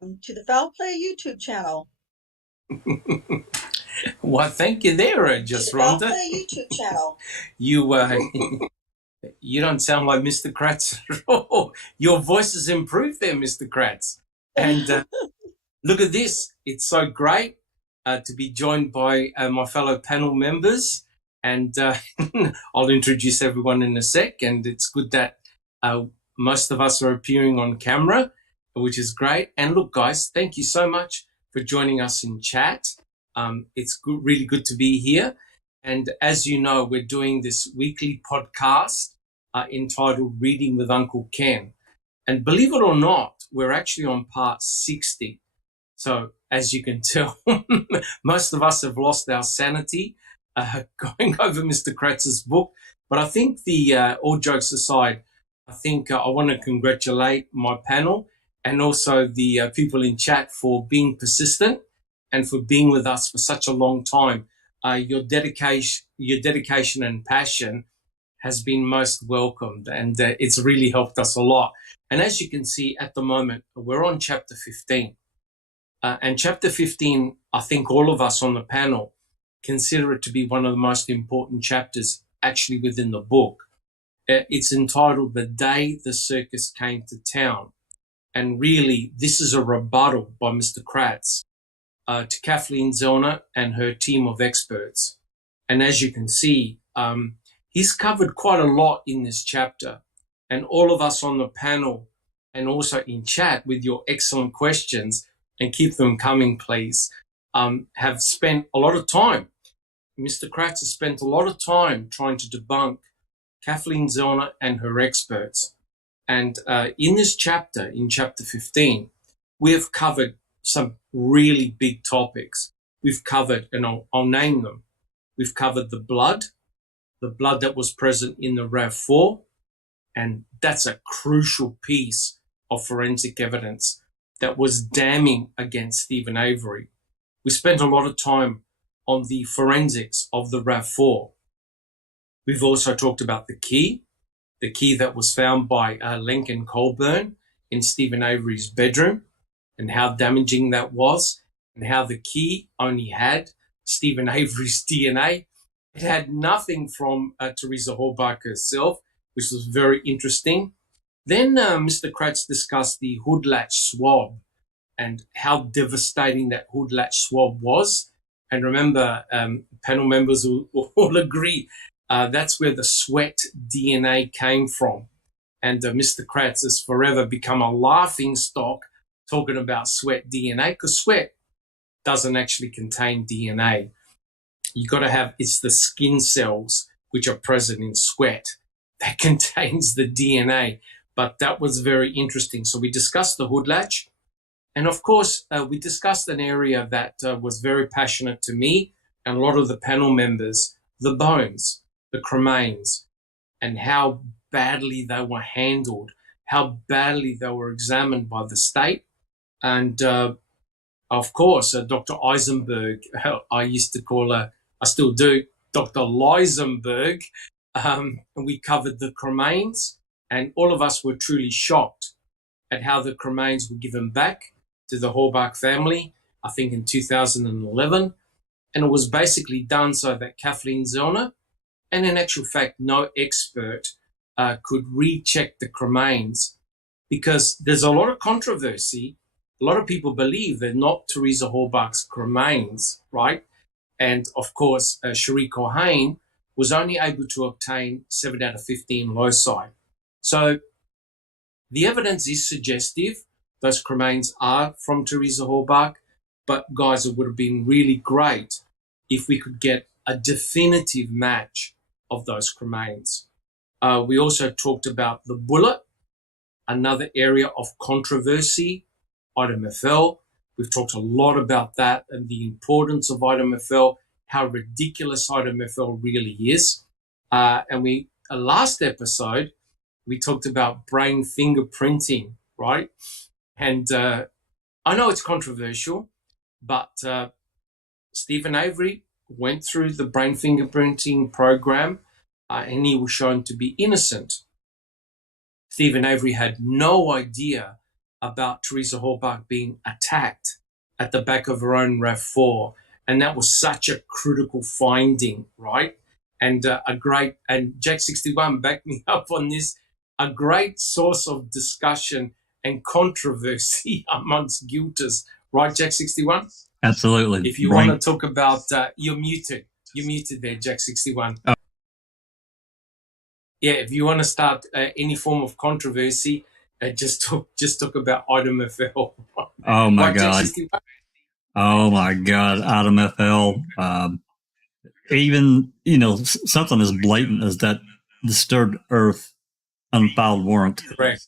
To the Foul Play YouTube channel. Well, thank you there, just Rhonda. Foul Play YouTube channel. You don't sound like Mr. Kratz at all. Your voice has improved there, Mr. Kratz. And look at this. It's so great to be joined by my fellow panel members. And I'll introduce everyone in a sec. And it's good that most of us are appearing on camera, which is great. And look, guys, thank you so much for joining us in chat. It's really good to be here. And as you know, we're doing this weekly podcast entitled Reading with Uncle Ken. And believe it or not, we're actually on part 60. So as you can tell, most of us have lost our sanity going over Mr. Kratz's book. But I think all jokes aside, I think I want to congratulate my panel and also the people in chat for being persistent and for being with us for such a long time. Your dedication and passion has been most welcomed, and it's really helped us a lot. And as you can see at the moment, we're on chapter 15. And chapter 15, I think all of us on the panel consider it to be one of the most important chapters actually within the book. It's entitled The Day the Circus Came to Town. And really, this is a rebuttal by Mr. Kratz to Kathleen Zellner and her team of experts. And as you can see, he's covered quite a lot in this chapter. And all of us on the panel and also in chat with your excellent questions, and keep them coming, please, have spent a lot of time. Mr. Kratz has spent a lot of time trying to debunk Kathleen Zellner and her experts. And in this chapter, in chapter 15, we have covered some really big topics. We've covered, and I'll name them. We've covered the blood that was present in the RAV4, and that's a crucial piece of forensic evidence that was damning against Stephen Avery. We spent a lot of time on the forensics of the RAV4. We've also talked about the key that was found by Lincoln Colburn in Stephen Avery's bedroom, and how damaging that was, and how the key only had Stephen Avery's DNA. It had nothing from Teresa Halbach herself, which was very interesting. Then Mr. Kratz discussed the hood latch swab and how devastating that hood latch swab was. And remember, panel members will all agree that's where the sweat DNA came from. And Mr. Kratz has forever become a laughing stock talking about sweat DNA, because sweat doesn't actually contain DNA. You've got to have, it's the skin cells which are present in sweat that contains the DNA. But that was very interesting. So we discussed the hood latch. And of course, we discussed an area that was very passionate to me and a lot of the panel members, the bones, the cremains, and how badly they were handled, how badly they were examined by the state. And of course, Dr. Eisenberg, I used to call her, I still do, Dr. Leisenberg. And we covered the cremains, and all of us were truly shocked at how the cremains were given back to the Halbach family, I think in 2011. And it was basically done so that Kathleen Zellner, and in actual fact, no expert could recheck the cremains, because there's a lot of controversy. A lot of people believe they're not Teresa Halbach's cremains, right? And of course, Cherie Cohen was only able to obtain 7 out of 15 loci. So the evidence is suggestive. Those cremains are from Teresa Halbach, but guys, it would have been really great if we could get a definitive match of those cremains. We also talked about the bullet, another area of controversy, item FL. We've talked a lot about that and the importance of item FL, how ridiculous item FL really is. And last episode, we talked about brain fingerprinting, right? And I know it's controversial, but Stephen Avery went through the brain fingerprinting program and he was shown to be innocent. Stephen Avery had no idea about Teresa Halbach being attacked at the back of her own RAV4. And that was such a critical finding, right? And and Jack 61 backed me up on this, a great source of discussion and controversy amongst guilters, right, Jack 61? Absolutely. If you want to talk about, you're muted there, Jack 61. Oh. Yeah, if you want to start any form of controversy, just talk about Item FL. Oh my God. Oh my God, Item FL. Even, something as blatant as that Disturbed Earth unfiled warrant. Correct.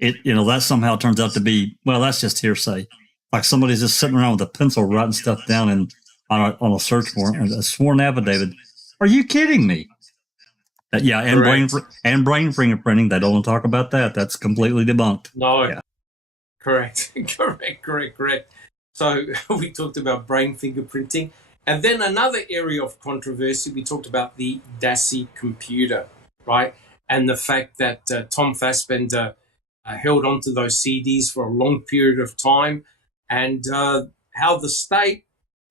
That somehow turns out to be, well, that's just hearsay. Like somebody's just sitting around with a pencil writing stuff down on a search warrant, a sworn affidavit. Are you kidding me? Yeah, and brain fingerprinting. They don't want to talk about that. That's completely debunked. No. Yeah. Correct. So we talked about brain fingerprinting. And then another area of controversy, we talked about the Dassey computer, right? And the fact that Tom Fassbender held onto those CDs for a long period of time, and how the state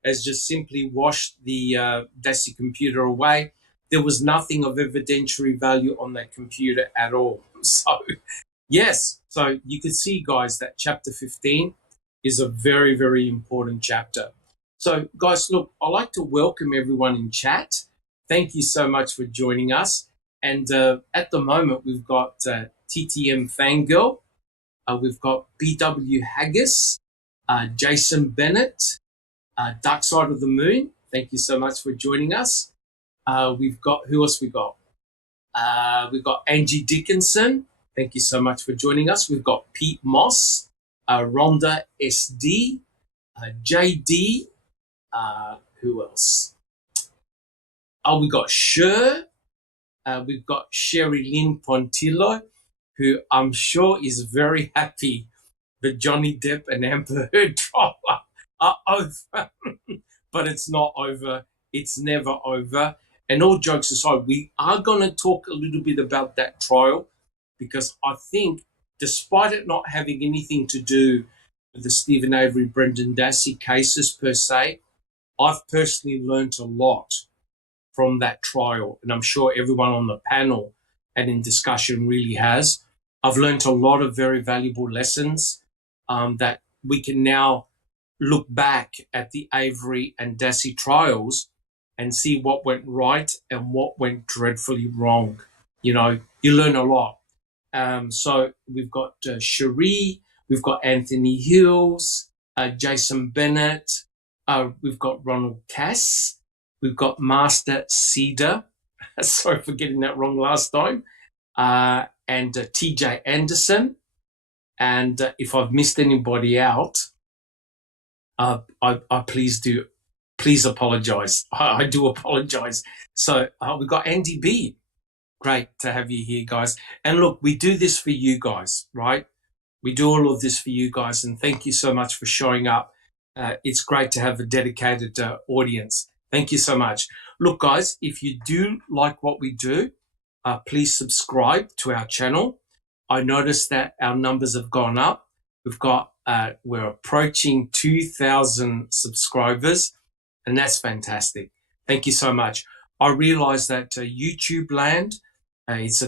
has just simply washed the Dassey computer away. There was nothing of evidentiary value on that computer at all. So, yes. So you could see, guys, that chapter 15 is a very, very important chapter. So, guys, look, I'd like to welcome everyone in chat. Thank you so much for joining us. And at the moment, we've got TTM Fangirl. We've got BW Haggis, Jason Bennett, Dark Side of the Moon. Thank you so much for joining us. We've got, who else we got? We've got Angie Dickinson. Thank you so much for joining us. We've got Pete Moss, Rhonda SD, JD. Who else? Oh, we've got Sher. We've got Sherry Lynn Pontillo, who I'm sure is very happy that Johnny Depp and Amber Heard trial are over. But it's not over. It's never over. And all jokes aside, we are going to talk a little bit about that trial, because I think, despite it not having anything to do with the Stephen Avery, Brendan Dassey cases per se, I've personally learned a lot from that trial, and I'm sure everyone on the panel and in discussion really has. I've learned a lot of very valuable lessons that we can now look back at the Avery and Dassey trials and see what went right and what went dreadfully wrong. You learn a lot. So we've got Cherie, we've got Anthony Hills, Jason Bennett, we've got Ronald Cass, we've got Master Cedar, sorry for getting that wrong last time, and TJ Anderson. And if I've missed anybody out, I please apologize. I do apologize. So we've got Andy B. Great to have you here, guys. And look, we do this for you guys, right? We do all of this for you guys, and thank you so much for showing up. It's great to have a dedicated audience. Thank you so much. Look, guys, if you do like what we do, please subscribe to our channel. I noticed that our numbers have gone up. We're approaching 2,000 subscribers, and that's fantastic. Thank you so much. I realize that YouTube land, it's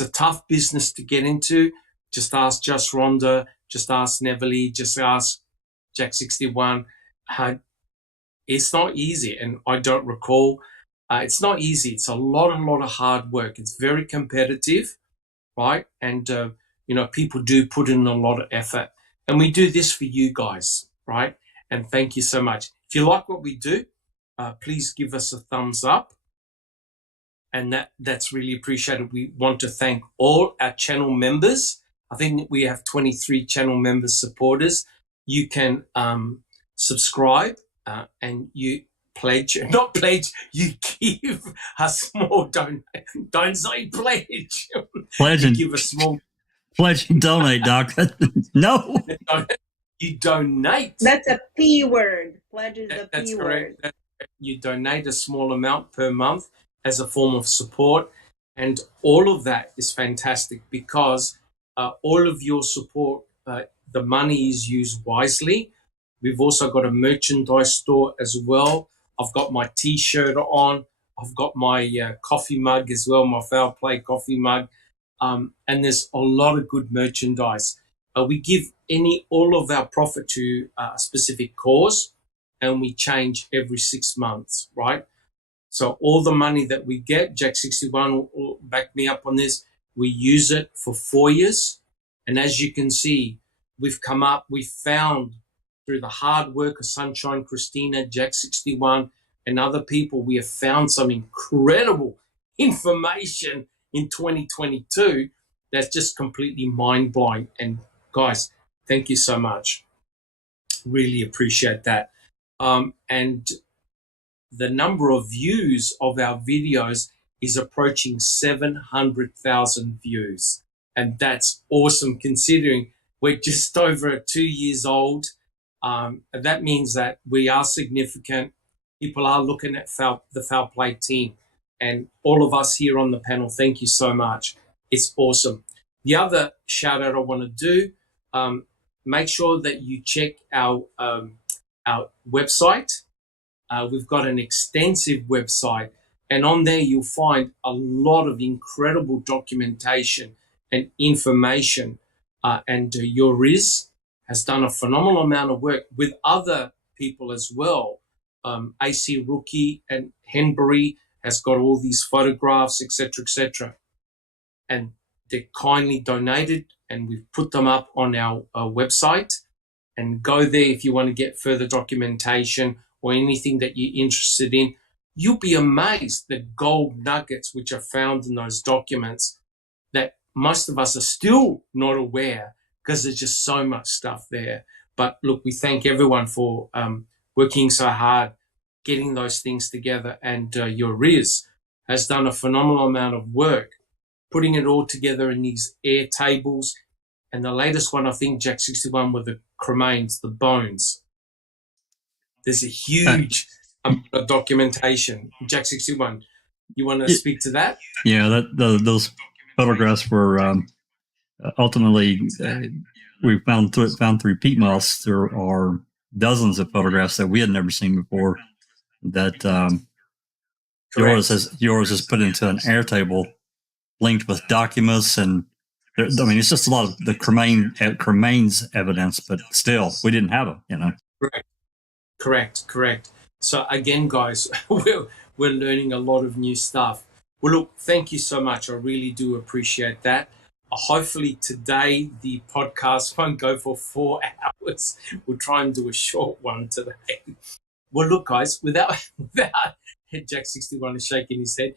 a tough business to get into. Just ask Just Rhonda, just ask Neville, just ask Jack 61. It's not easy, and I don't recall. It's not easy. It's a lot of hard work. It's very competitive, right? And people do put in a lot of effort, and we do this for you guys, right? And thank you so much. If you like what we do, please give us a thumbs up, and that's really appreciated. We want to thank all our channel members. I think we have 23 channel members, supporters. You can subscribe and you you give a small donation. Don't say pledge. Pledge and give a small pledge and donate, Doctor. No. You donate. That's a P word. Pledge is a That's P correct. word. You donate a small amount per month as a form of support, and all of that is fantastic, because all of your support the money is used wisely. We've also got a merchandise store as well. I've got my T-shirt on. I've got my coffee mug as well, my foul play coffee mug. And there's a lot of good merchandise. We give all of our profit to a specific cause, and we change every 6 months, right? So all the money that we get, Jack 61 will back me up on this, we use it for FOIAs. And as you can see, we've found through the hard work of Sunshine Christina, Jack 61, and other people, we have found some incredible information in 2022 that's just completely mind-blowing. And guys, thank you so much. Really appreciate that. And the number of views of our videos is approaching 700,000 views. And that's awesome considering we're just over 2 years old. That means that we are significant. People are looking at the Foul Play team. And all of us here on the panel, thank you so much. It's awesome. The other shout out I want to do, make sure that you check our website. We've got an extensive website, and on there you'll find a lot of incredible documentation and information. And Yoriz has done a phenomenal amount of work with other people as well. AC Rookie and Henbury has got all these photographs, etc., and they're kindly donated, and we've put them up on our website. And go there if you want to get further documentation or anything that you're interested in. You'll be amazed the gold nuggets which are found in those documents that most of us are still not aware because there's just so much stuff there. But look, we thank everyone for working so hard, getting those things together. And your Riz has done a phenomenal amount of work, putting it all together in these air tables. And the latest one, I think, Jack 61, were the cremains, the bones. There's a huge amount of documentation. Jack 61, you want to speak to that? Yeah, those photographs were ultimately we found through peat moss. There are dozens of photographs that we had never seen before. That yours is put into an airtable, linked with documents, and I mean it's just a lot of the cremains evidence, but still we didn't have them, Correct. So again, guys, we're learning a lot of new stuff. Well, look, thank you so much. I really do appreciate that. Hopefully today the podcast won't go for 4 hours. We'll try and do a short one today. Well, look, guys, without Jack 61 is shaking his head.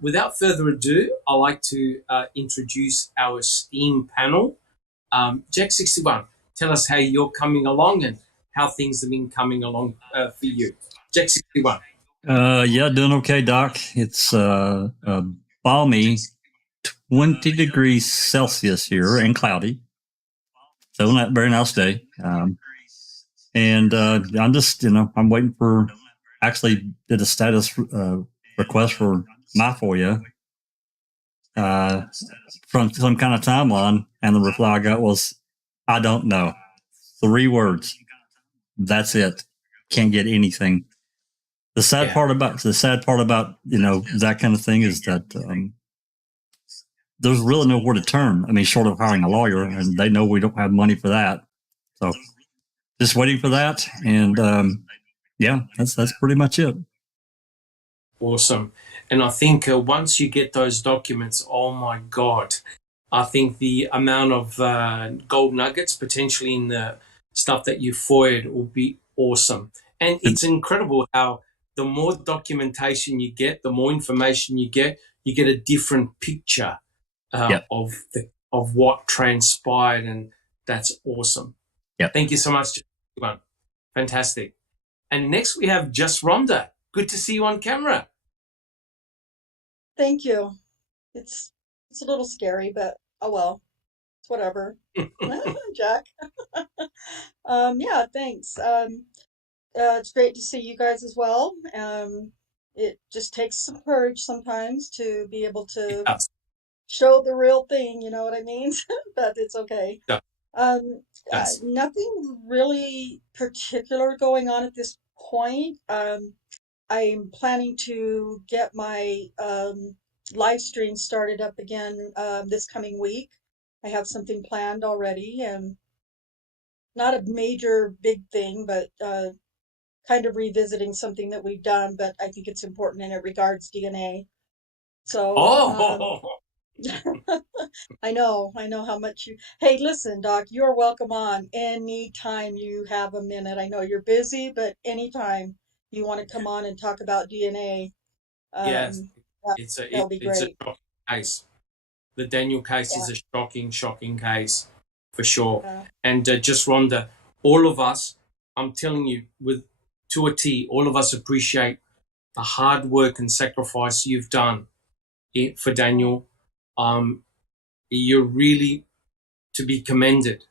Without further ado, I'd like to introduce our esteemed panel. Jack 61, tell us how you're coming along and how things have been coming along for you. Jack 61. Yeah, doing okay, Doc. It's balmy 20 degrees Celsius here and cloudy. So a very nice day. And I'm just, I'm waiting for, actually did a status request for my FOIA from some kind of timeline. And the reply I got was, I don't know. 3 words. That's it. Can't get anything. The sad part about that kind of thing is that there's really nowhere to turn. I mean, short of hiring a lawyer, and they know we don't have money for that. So just waiting for that, and that's pretty much it. Awesome. And I think once you get those documents, oh my God, I think the amount of gold nuggets potentially in the stuff that you FOIA'd will be awesome. And it's incredible how the more documentation you get, the more information you get a different picture of what transpired, and that's awesome. Yeah. Thank you so much, John. Fantastic. And next we have Just Rhonda. Good to see you on camera. Thank you. It's a little scary, but oh well. It's whatever. Jack. Yeah, thanks. It's great to see you guys as well. It just takes some courage sometimes to be able to show the real thing, you know what I mean? But it's okay. Yeah. Yes. Nothing really particular going on at this point. I'm planning to get my live stream started up again this coming week. I have something planned already, and not a major big thing, but kind of revisiting something that we've done, but I think it's important and it regards DNA. So, Oh, I know how much you. Hey, listen, Doc, you're welcome on anytime you have a minute. I know you're busy, but anytime you want to come on and talk about DNA, yes. that, It's a that'll be it's a great. shocking case. The Daniel case Yeah, is a shocking case for sure. yeah, And just Rhonda, all of us, I'm telling you, with to a T, all of us appreciate the hard work and sacrifice you've done for oh, Daniel. You're really to be commended.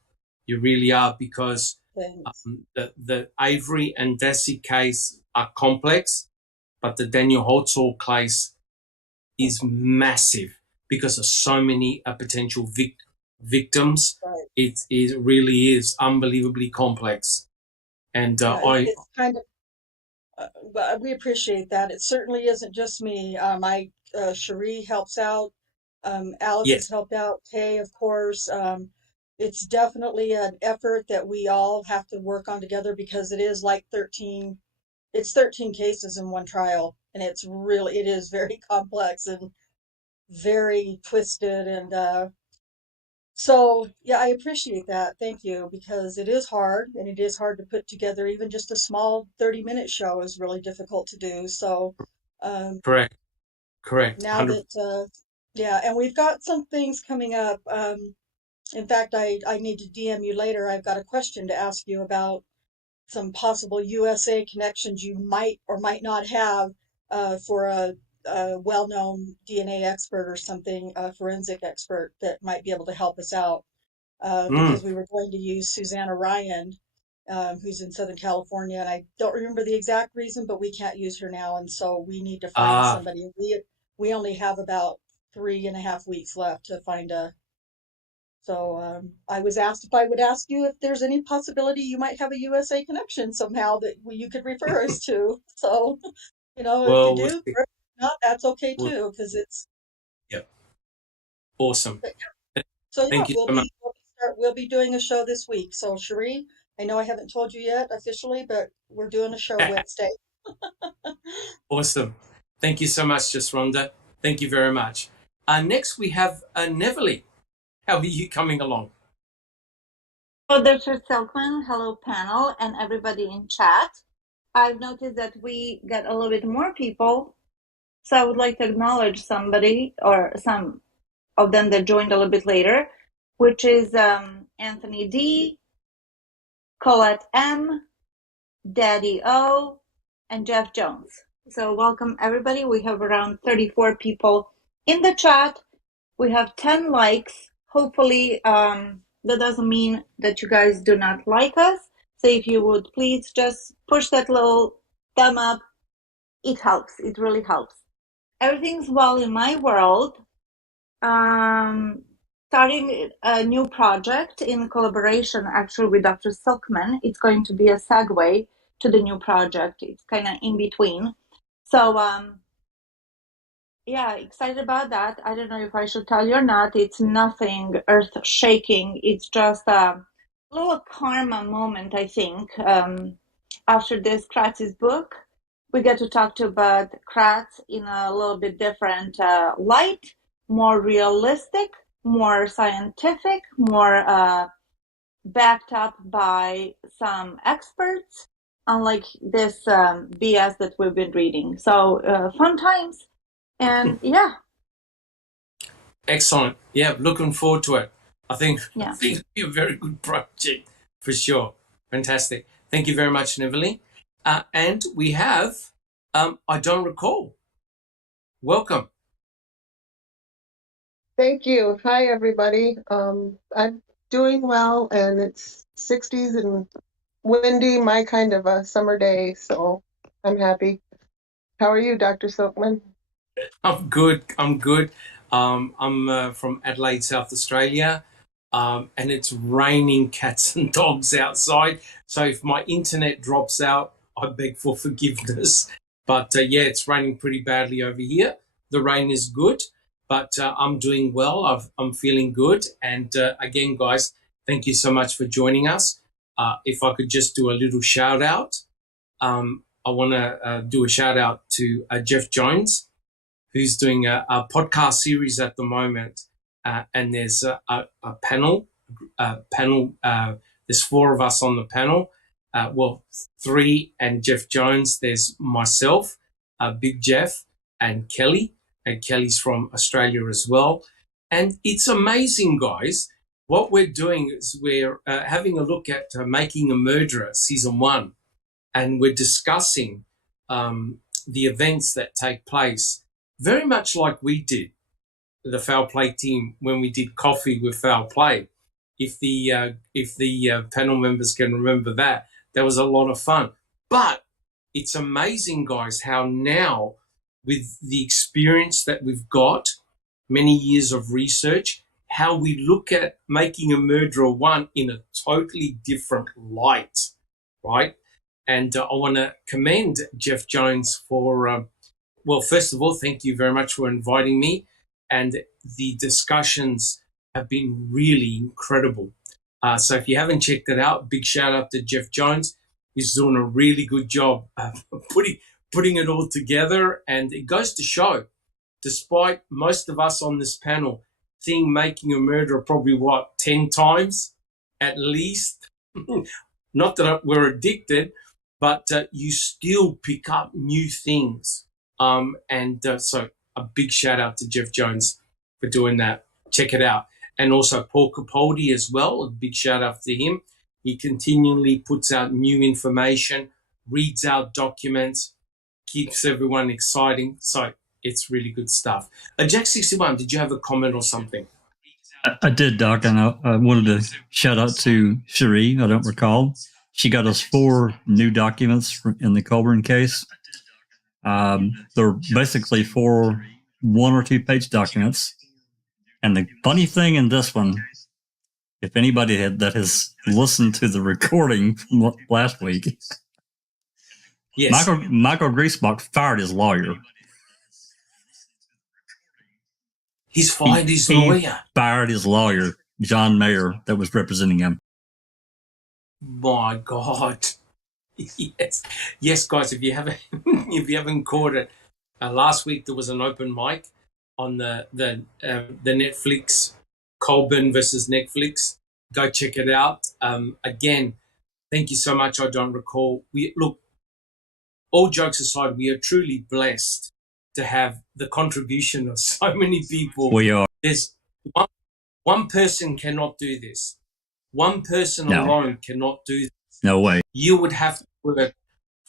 You really are, because thanks. the Avery and Dassey case are complex, but the Daniel Holtzall case Oh, is massive because of so many potential victims. right. It really is unbelievably complex. And Yeah, it's kind of. Well, we appreciate that. It certainly isn't just me. Cherie helps out. Alice has yes, helped out. Kay, of course. It's definitely an effort that we all have to work on together because it is like 13. It's 13 cases in one trial, and it is very complex and very twisted. And so, yeah, I appreciate that. Thank you, because it is hard, and it is hard to put together. Even just a small 30-minute show is really difficult to do. So, um, correct, correct, now 100. that, yeah, and we've got some things coming up. In fact, I need to DM you later. I've got a question to ask you about some possible USA connections you might or might not have for a well-known DNA expert or something, a forensic expert that might be able to help us out. Mm. Because we were going to use Susanna Ryan, who's in Southern California, and I don't remember the exact reason, but we can't use her now, and so we need to find Ah, somebody. We only have about 3.5 weeks left to find a. So I was asked if I would ask you if there's any possibility you might have a USA connection somehow that you could refer us to. So if you well, we'll do, see. great. If not, that's okay We'll, too, because it's. yeah, awesome. But So yeah, Thank you so much. we'll be doing a show this week. So Cherie, I know I haven't told you yet officially, but we're doing a show Wednesday. Awesome. Thank you so much, Just Rhonda. Thank you very much. Next, we have Neverly. How are you coming along? Hello, Dr. Silkman. Hello, panel, and everybody in chat. I've noticed that we get a little bit more people, so I would like to acknowledge somebody or some of them that joined a little bit later, which is Anthony D, Colette M, Daddy O, and Jeff Jones. So welcome everybody. We have around 34 people in the chat. We have 10 likes. Hopefully, that doesn't mean that you guys do not like us. So if you would please just push that little thumb up, it helps. It really helps. Everything's well in my world. Starting a new project in collaboration actually with Dr. Silkman. It's going to be a segue to the new project. It's kind of in between. So yeah, excited about that. I don't know if I should tell you or not. It's nothing earth shaking. It's just a little karma moment, I think. After this Kratz's book, we get to talk to about Kratz in a little bit different light, more realistic, more scientific, more backed up by some experts, unlike this BS that we've been reading. So fun times. And yeah. Excellent. Yeah, looking forward to it. I think Yeah. it'll be a very good project for sure. Fantastic. Thank you very much, Neverly. And we have, I don't recall. Welcome. Thank you. Hi, everybody. I'm doing well, and it's 60s and windy, my kind of a summer day, so I'm happy. How are you, Dr. Silkman? I'm good. I'm good. I'm from Adelaide, South Australia. and it's raining cats and dogs outside. So if my internet drops out, I beg for forgiveness. But yeah, it's raining pretty badly over here. The rain is good, but I'm doing well. I'm feeling good. And again, guys, thank you so much for joining us. If I could just do a little shout out, I want to do a shout out to Jeff Jones, who's doing a podcast series at the moment. And there's a panel. There's 4 of us on the panel. Well, 3 and Jeff Jones. There's myself, Big Jeff, and Kelly. And Kelly's from Australia as well. And it's amazing, guys. What we're doing is we're having a look at Making a Murderer, Season 1. And we're discussing the events that take place, very much like we did, the Foul Play team, when we did Coffee with Foul Play. If the panel members can remember that was a lot of fun. But it's amazing, guys, how now, with the experience that we've got, many years of research, how we look at Making a Murderer 1 in a totally different light, right? And I want to commend Jeff Jones for, well, first of all, thank you very much for inviting me. And the discussions have been really incredible. So if you haven't checked it out, big shout out to Jeff Jones. He's doing a really good job putting it all together. And it goes to show, despite most of us on this panel seeing Making a Murderer probably, 10 times at least. Not that we're addicted, but you still pick up new things. So a big shout out to Jeff Jones for doing that. Check it out. And also Paul Capaldi as well. A big shout out to him. He continually puts out new information, reads out documents, keeps everyone exciting. So it's really good stuff. Jack 61, did you have a comment or something? I did, Doc, and I wanted to shout out to Cherie. I don't recall. She got us 4 new documents in the Colburn case. They're basically 4 1 or 2 page documents. And the funny thing in this one, if anybody that has listened to the recording from last week, yes, Michael Griesbach fired his lawyer. He's fired his lawyer. Fired his lawyer, John Mayer, that was representing him. My God. Yes, guys, if you haven't caught it, last week there was an open mic on the Netflix, Colburn versus Netflix. Go check it out. Again, thank you so much. I don't recall. Look, all jokes aside, we are truly blessed to have the contribution of so many people. We are. There's one person cannot do this. One person alone cannot do this. No way. You would have to work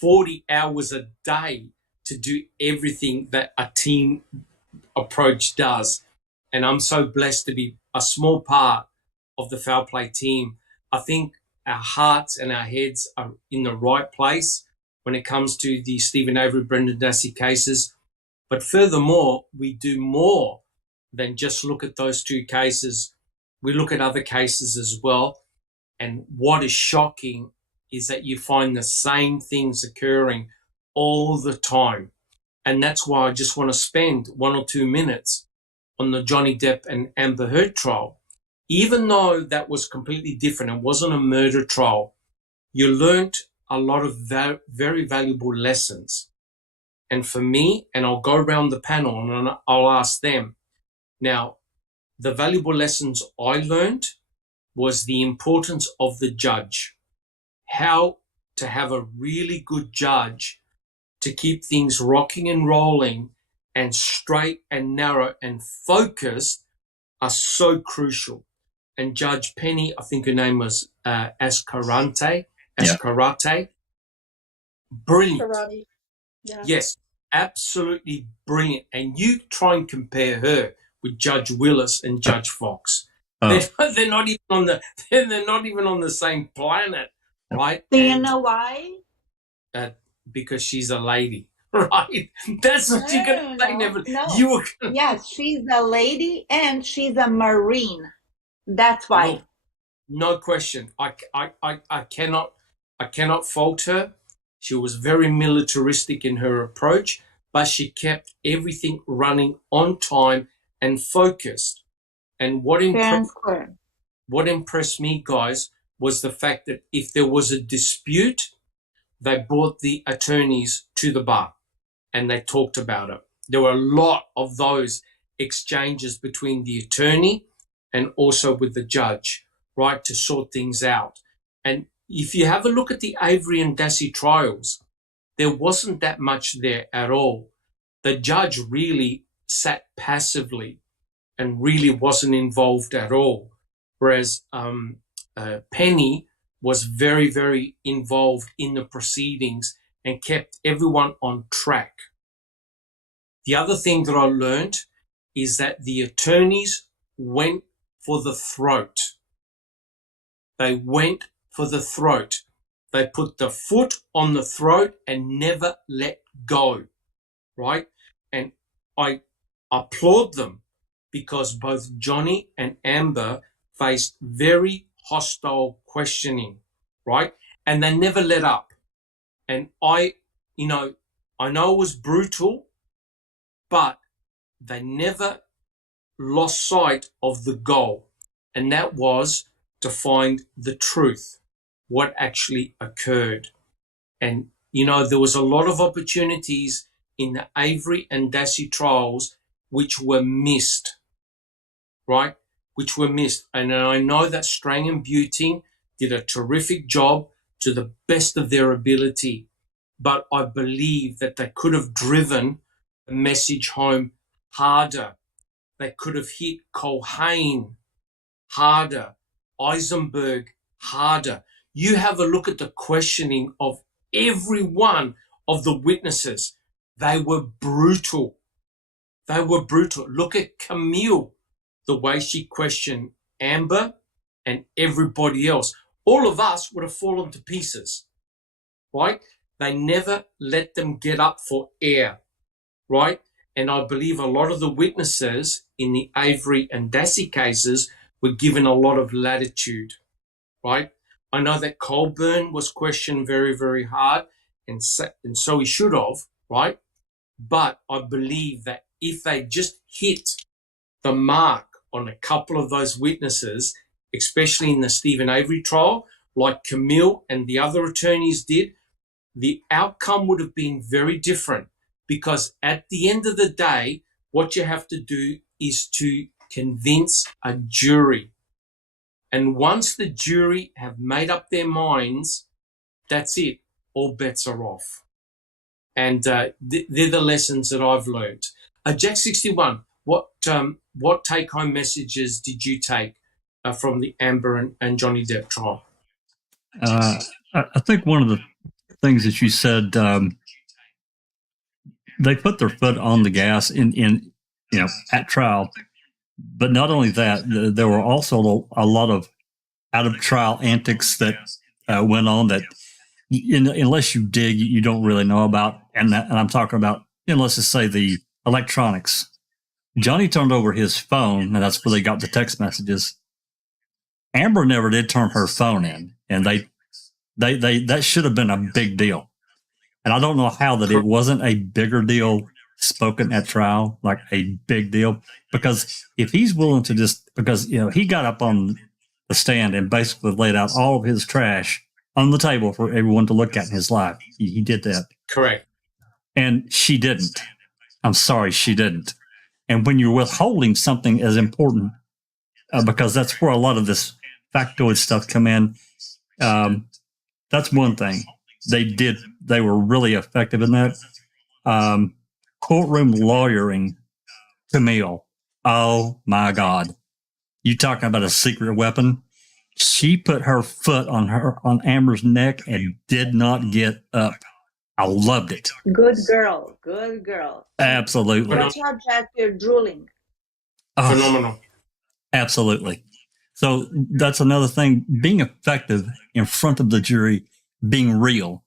40 hours a day to do everything that a team approach does. And I'm so blessed to be a small part of the Foul Play team. I think our hearts and our heads are in the right place when it comes to the Stephen Avery, Brendan Dassey cases. But furthermore, we do more than just look at those 2 cases. We look at other cases as well. And what is shocking is that you find the same things occurring all the time. And that's why I just want to spend 1 or 2 minutes on the Johnny Depp and Amber Heard trial. Even though that was completely different, it wasn't a murder trial, you learned a lot of very valuable lessons. And for me, and I'll go around the panel and I'll ask them. Now, the valuable lessons I learned was the importance of the judge, how to have a really good judge to keep things rocking and rolling and straight and narrow and focused are so crucial. And Judge Penny, I think her name was Ascarate, brilliant. Karate. Yeah. Yes, absolutely brilliant. And you try and compare her with Judge Willis and Judge Fox. They're not even on the same planet, right? Do you know why? Because she's a lady, right? That's what you're gonna say. No. Yes, she's a lady and she's a Marine. That's why. Look, no question. I cannot fault her. She was very militaristic in her approach, but she kept everything running on time and focused. And what impressed me, guys, was the fact that if there was a dispute, they brought the attorneys to the bar and they talked about it. There were a lot of those exchanges between the attorney and also with the judge, right, to sort things out. And if you have a look at the Avery and Dassey trials, there wasn't that much there at all. The judge really sat passively and really wasn't involved at all, whereas Penny was very, very involved in the proceedings and kept everyone on track. The other thing that I learned is that the attorneys went for the throat. They went for the throat. They put the foot on the throat and never let go, right? And I applaud them because both Johnny and Amber faced very hostile questioning, right? And they never let up. And I know it was brutal, but they never lost sight of the goal. And that was to find the truth, what actually occurred. And, there was a lot of opportunities in the Avery and Dassey trials which were missed, right? Which were missed. And I know that Strang and Buting did a terrific job to the best of their ability, but I believe that they could have driven the message home harder. They could have hit Culhane harder, Eisenberg harder. You have a look at the questioning of every one of the witnesses. They were brutal. They were brutal. Look at Camille, the way she questioned Amber and everybody else. All of us would have fallen to pieces, right? They never let them get up for air, right? And I believe a lot of the witnesses in the Avery and Dassey cases were given a lot of latitude, right? I know that Colburn was questioned very, very hard, and so he should have, right? But I believe that if they just hit the mark on a couple of those witnesses, especially in the Stephen Avery trial, like Camille and the other attorneys did, the outcome would have been very different, because at the end of the day, what you have to do is to convince a jury. And once the jury have made up their minds, that's it. All bets are off. And they're the lessons that I've learned. Jack 61, what take-home messages did you take from the Amber and Johnny Depp trial? I think one of the things that you said, they put their foot on the gas in at trial. But not only that, there were also a lot of out-of-trial antics that went on that, unless you dig, you don't really know about. And I'm talking about, let's just say the electronics. Johnny turned over his phone, and that's where they got the text messages. Amber never did turn her phone in, and they that should have been a big deal. And I don't know how that it wasn't a bigger deal spoken at trial, like a big deal, because if he's willing to because he got up on the stand and basically laid out all of his trash on the table for everyone to look at in his life. He did that. Correct. And she didn't. I'm sorry, she didn't. And when you're withholding something as important, because that's where a lot of this factoid stuff come in, that's one thing. They were really effective in that. Courtroom lawyering, Camille. Oh my God. You talking about a secret weapon? She put her foot on Amber's neck and did not get up. I loved it. Good girl. Good girl. Absolutely. Watch out, Jack, you're drooling. Phenomenal. Absolutely. So that's another thing, being effective in front of the jury, being real,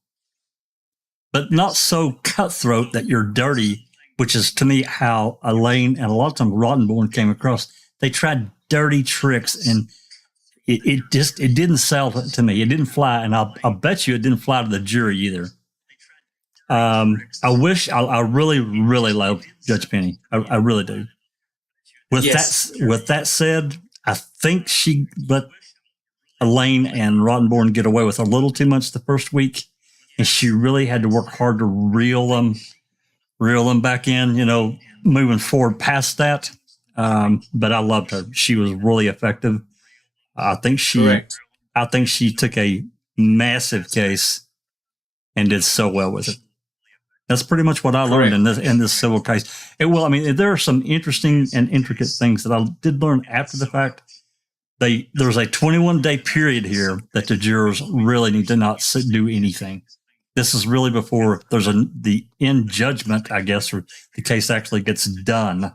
but not so cutthroat that you're dirty, which is to me how Elaine and a lot of times Rottenborn came across. They tried dirty tricks, and it didn't sell to me. It didn't fly, and I'll bet you it didn't fly to the jury either. I really, really love Judge Penny. I really do. With that said, I think she let Elaine and Rottenborn get away with a little too much the first week, and she really had to work hard to reel them back in, moving forward past that. But I loved her. She was really effective. I think she took a massive case and did so well with it. That's pretty much what I learned in this civil case. There are some interesting and intricate things that I did learn after the fact. There's a 21-day period here that the jurors really need to not do anything. This is really before there's the end judgment, I guess, or the case actually gets done.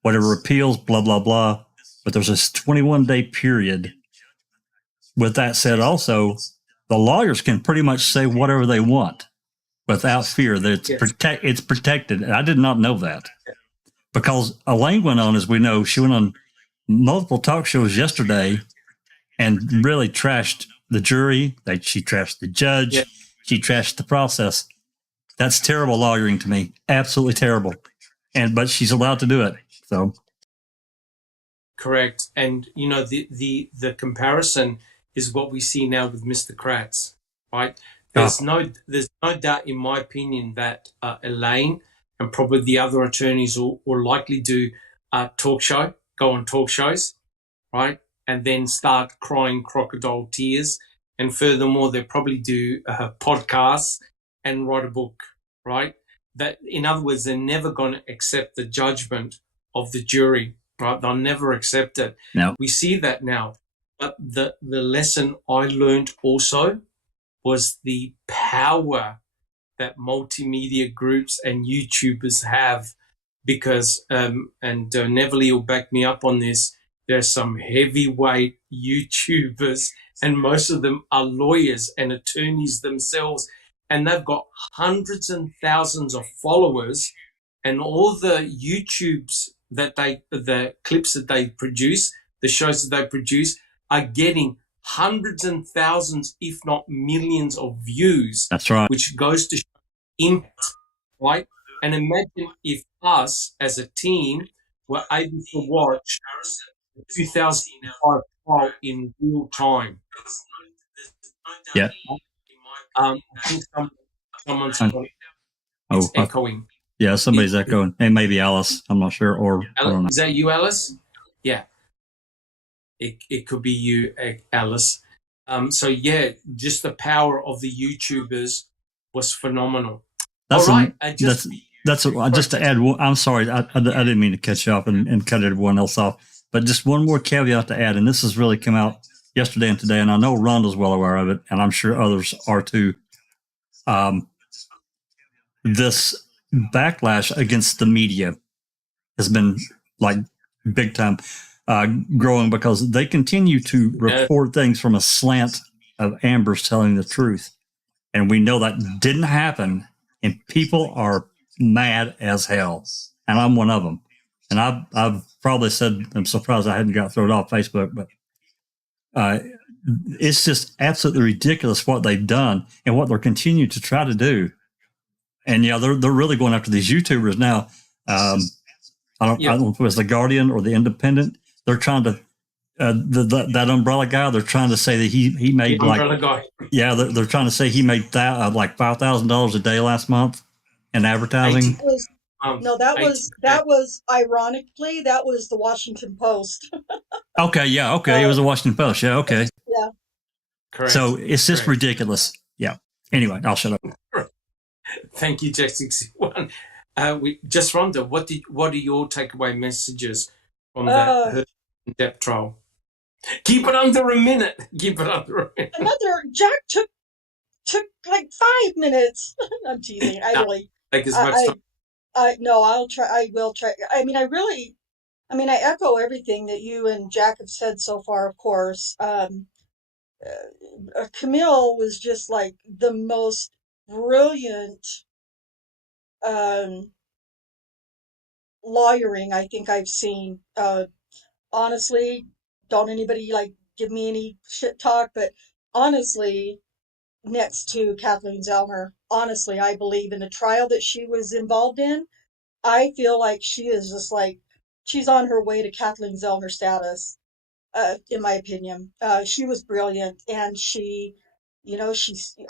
Whatever appeals, blah, blah, blah. But there's this 21-day period. With that said, also, the lawyers can pretty much say whatever they want without fear that it's protected. And I did not know that. Because Elaine went on, as we know, she went on multiple talk shows yesterday and really trashed the jury. She trashed the judge. Yeah. She trashed the process. That's terrible lawyering to me. Absolutely terrible. But she's allowed to do it. So correct. And the comparison is what we see now with Mr. Kratz, right? There's no doubt, in my opinion, that Elaine and probably the other attorneys will likely do go on talk shows, right? And then start crying crocodile tears. And furthermore, they'll probably do podcasts and write a book, right? That, in other words, they're never going to accept the judgment of the jury, right? They'll never accept it. No. We see that now. But the lesson I learned also was the power that multimedia groups and YouTubers have, because, Neverly will back me up on this, there's some heavyweight YouTubers, and most of them are lawyers and attorneys themselves, and they've got hundreds and thousands of followers, and all the the clips that they produce, the shows that they produce, are getting hundreds and thousands, if not millions of views. That's right. Which goes to show impact, right? And imagine if us as a team were able to watch the 2005 trial in real time. Yeah. I think someone's echoing. Yeah, somebody's echoing. Hey, maybe Alice. I'm not sure. Or Alice, is that you, Alice? Yeah. It could be you, Alice. Just the power of the YouTubers was phenomenal. All right. Just to add. I'm sorry, I didn't mean to cut you off and cut everyone else off. But just one more caveat to add, and this has really come out yesterday and today, and I know Rhonda's well aware of it, and I'm sure others are too. This backlash against the media has been like big time growing, because they continue to report things from a slant of Amber's telling the truth. And we know that didn't happen, and people are mad as hell. And I'm one of them. And I've probably said, I'm surprised I hadn't got thrown off Facebook, but it's just absolutely ridiculous what they've done and what they're continuing to try to do. And yeah, they're really going after these YouTubers now. I don't know if it was the Guardian or the Independent. They're trying to that umbrella guy. They're trying to say that he made they're trying to say he made like $5,000 a day last month in advertising. That was ironically that was the Washington Post. Okay, it was the Washington Post. Yeah, okay. Yeah. Correct. So it's just ridiculous. Yeah. Anyway, I'll shut up. Thank you, Jack61. Rhonda, what are your takeaway messages from that Depp trial? Keep it under a minute. Jack took like 5 minutes. I'm teasing. I really take as much time. I'll try. I will try. I echo everything that you and Jack have said so far. Of course, Camille was just like the most brilliant lawyering I think I've seen. honestly, don't anybody like give me any shit talk, but honestly, next to Kathleen Zellner, honestly, I believe in the trial that she was involved in, I feel like she is just like she's on her way to Kathleen Zellner status, in my opinion. She was brilliant, and she's.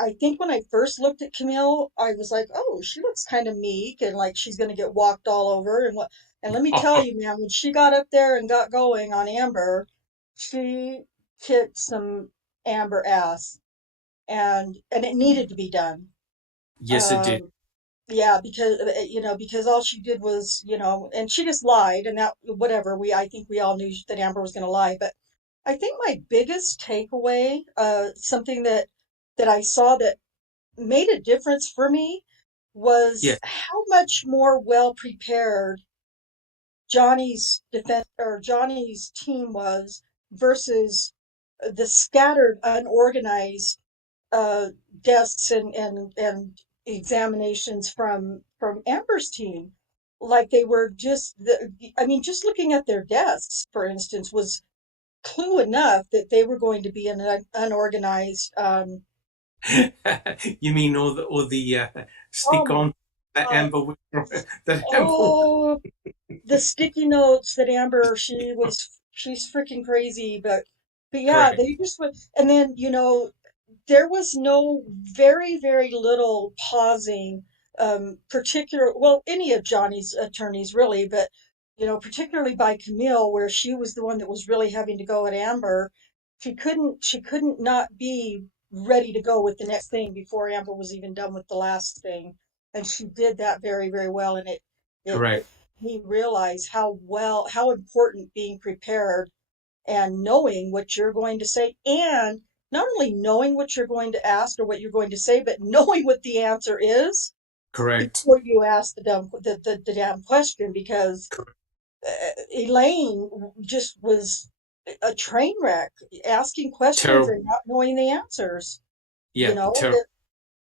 I think when I first looked at Camille, I was like, oh, she looks kind of meek and like she's gonna get walked all over. And what? And let me tell you, man, when she got up there and got going on Amber, she kicked some Amber ass, and it needed to be done. Yes, it did. Um, yeah, because because all she did was, and she just lied, and that whatever I think we all knew that Amber was going to lie, but I think my biggest takeaway, something that I saw that made a difference for me, Yeah, was how much more well prepared Johnny's defense or Johnny's team was versus the scattered, unorganized uh, desks and examinations from Amber's team. Like they were I mean, just looking at their desks, for instance, was clue enough that they were going to be an unorganized. you mean all the Oh stick my on that God! Amber that Amber? Oh, the sticky notes that Amber, she's freaking crazy, but yeah, Correct. they just went, and then there was no very little pausing, well, any of Johnny's attorneys really, but particularly by Camille, where she was the one that was really having to go at Amber. She couldn't not be ready to go with the next thing before Amber was even done with the last thing, and she did that very well, and it Correct. made me realize how important being prepared and knowing what you're going to say, and not only knowing what you're going to ask or what you're going to say, but knowing what the answer is Correct. before you ask the damn question, because Elaine just was a train wreck, asking questions Terrible. and not knowing the answers. you Yeah, know terrible. that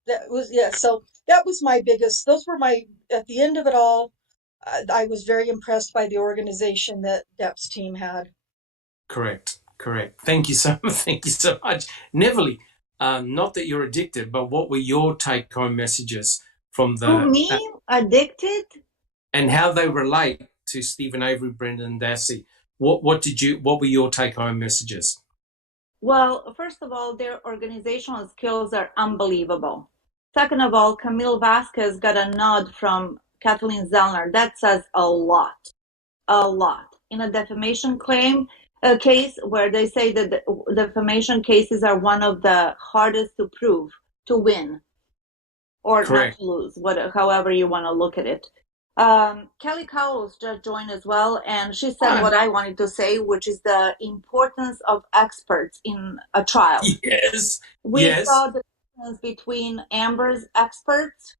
that was yeah so that was my biggest those were my at the end of it all. I was very impressed by the organization that Depp's team had. Correct. Correct. Thank you so thank you so much, Neville. Not that you're addicted, but what were your take-home messages from Who, the me? Addicted? and how they relate to Stephen Avery, Brendan, and Dassey? What were your take-home messages? Well, first of all, their organizational skills are unbelievable. Second of all, Camille Vasquez got a nod from Kathleen Zellner. That says a lot. A lot. In a defamation claim case where they say that the defamation cases are one of the hardest to prove, to win, or not Correct. to lose, however you want to look at it. Kelly Cowles just joined as well, and she said Ah, what I wanted to say, which is the importance of experts in a trial. yes. We Yes. saw the difference between Amber's experts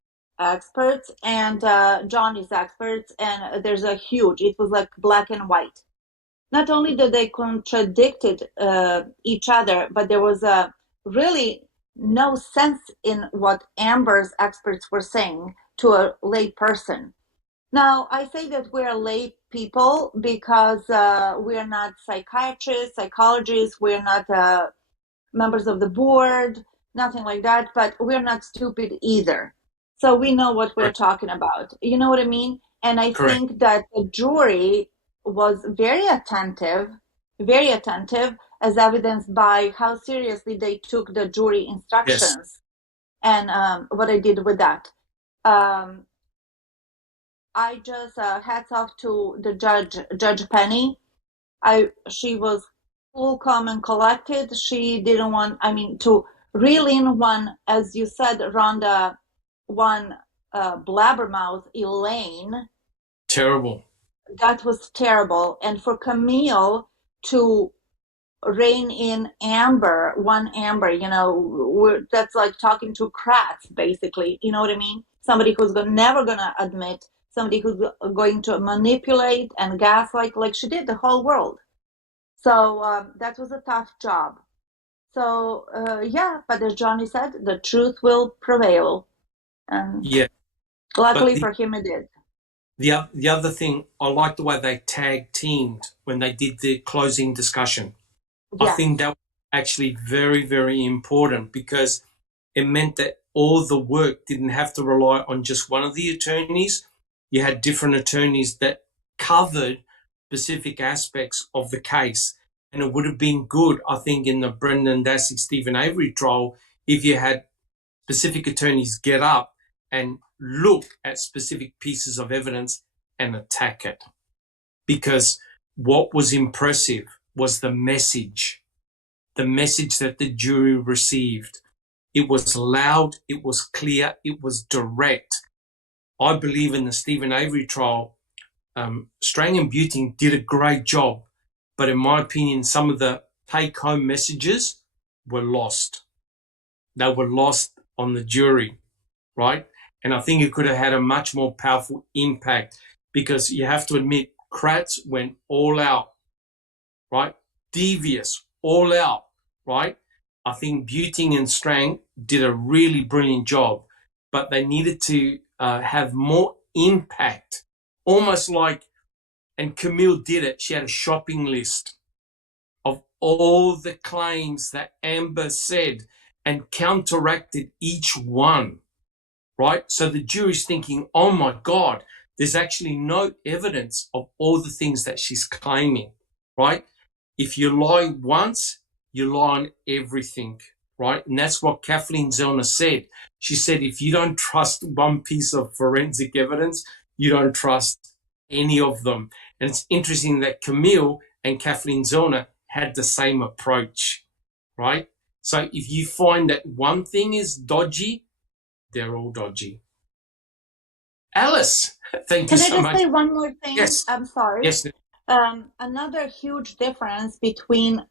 and Johnny's experts, and there's a huge, it was like black and white. Not only did they contradicted each other, but there was a really no sense in what Amber's experts were saying to a lay person. Now, I say that we're lay people because we're not psychiatrists, psychologists, we're not members of the board, nothing like that, but we're not stupid either. So we know what we're Correct. talking about. You know what I mean? And I Correct. think that the jury was very attentive, as evidenced by how seriously they took the jury Yes. instructions and what I did with that. Um, I just hats off to the Judge Penny. She was cool, calm, and collected. She didn't want, I mean, to reel in one, as you said, Rhonda, one blabbermouth, Elaine. Terrible. That was terrible. And for Camille to rein in Amber, one Amber, that's like talking to Kratz, basically. You know what I mean? Somebody who's never gonna admit, somebody who's going to manipulate and gaslight, like she did the whole world. So that was a tough job. So yeah, but as Johnny said, the truth will prevail, and Yeah. But luckily for him, it did. The other thing, I like the way they tag teamed when they did the closing discussion. Yeah. I think that was actually very, very important because it meant that all the work didn't have to rely on just one of the attorneys. You had different attorneys that covered specific aspects of the case. And it would have been good, I think, in the Brendan Dassey, Stephen Avery trial, if you had specific attorneys get up and look at specific pieces of evidence and attack it. Because what was impressive was the message that the jury received. It was loud, it was clear, it was direct. I believe in the Stephen Avery trial, Strang and Buting did a great job, but in my opinion, some of the take-home messages were lost. They were lost on the jury, right? And I think it could have had a much more powerful impact because you have to admit, Kratz went all out, right? Devious, all out, right? I think Buting and Strang did a really brilliant job, but they needed to have more impact, almost like, and Camille did it, she had a shopping list of all the claims that Amber said and counteracted each one, right? So the jury's thinking, oh my God, there's actually no evidence of all the things that she's claiming, right? If you lie once, you lie on everything, right? And that's what Kathleen Zellner said. She said, if you don't trust one piece of forensic evidence, you don't trust any of them. And it's interesting that Camille and Kathleen Zellner had the same approach, right? So if you find that one thing is dodgy, they're all dodgy. Alice, thank you so much. Can I just say one more thing? Yes. I'm sorry. Yes. Another huge difference between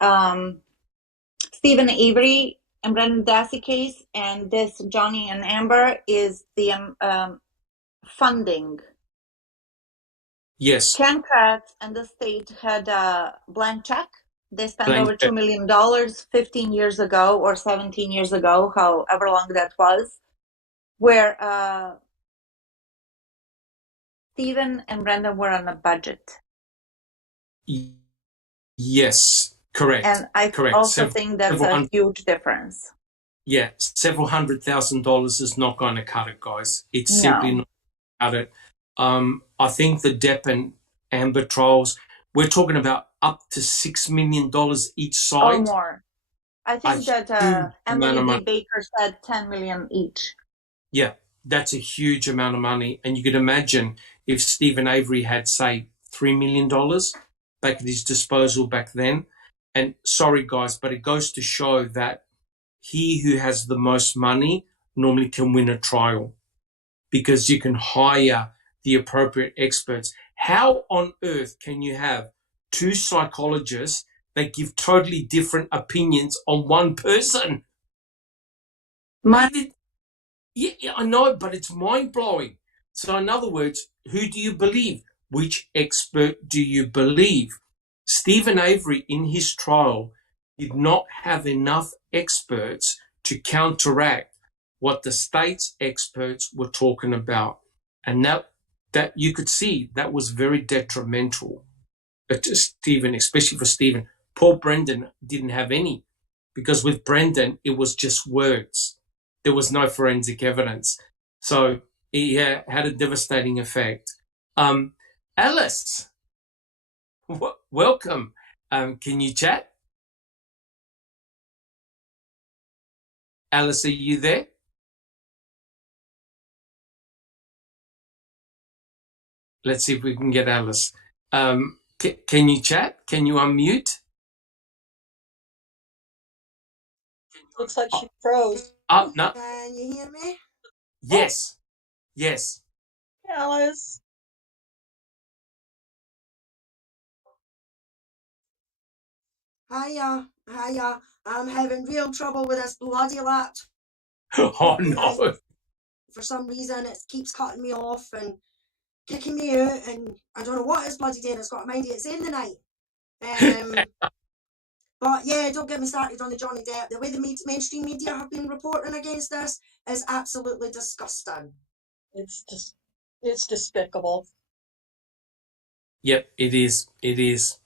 Stephen Avery and Brendan Dassey case and this Johnny and Amber is the funding. Yes. Ken Kratz and the state had a blank check. They spent over $2 million 15 years ago or 17 years ago, however long that was, where Stephen and Brendan were on a budget. Yes, correct. And I also think that's a huge difference. Yeah, several $100,000 is not going to cut it, guys. It's simply not going to cut it. I think the Depp and Amber trials, we're talking about up to $6 million each side. Or more. I think that Emily Baker said $10 million each. Yeah, that's a huge amount of money. And you could imagine if Stephen Avery had, say, $3 million back at his disposal back then. And sorry, guys, but it goes to show that he who has the most money normally can win a trial because you can hire the appropriate experts. How on earth can you have two psychologists that give totally different opinions on one person? Yeah, I know, but it's mind-blowing. So in other words, who do you believe? Which expert do you believe? Stephen Avery, in his trial, did not have enough experts to counteract what the state's experts were talking about. And that you could see that was very detrimental to Stephen, especially for Stephen. Poor Brendan didn't have any because with Brendan, it was just words. There was no forensic evidence. So he had a devastating effect. Alice, welcome. Can you chat? Alice, are you there? Let's see if we can get Alice. Can you chat? Can you unmute? Looks like she froze. Oh, no. Can you hear me? Yes. Yes. Alice. Hiya. I'm having real trouble with this bloody laptop. Oh, no. For some reason, it keeps cutting me off and kicking me out, and I don't know what it's bloody doing. It's got a mind of its own the night. But yeah, don't get me started on the Johnny Depp. The way the mainstream media have been reporting against this is absolutely disgusting. It's despicable. Yep, it is. It is.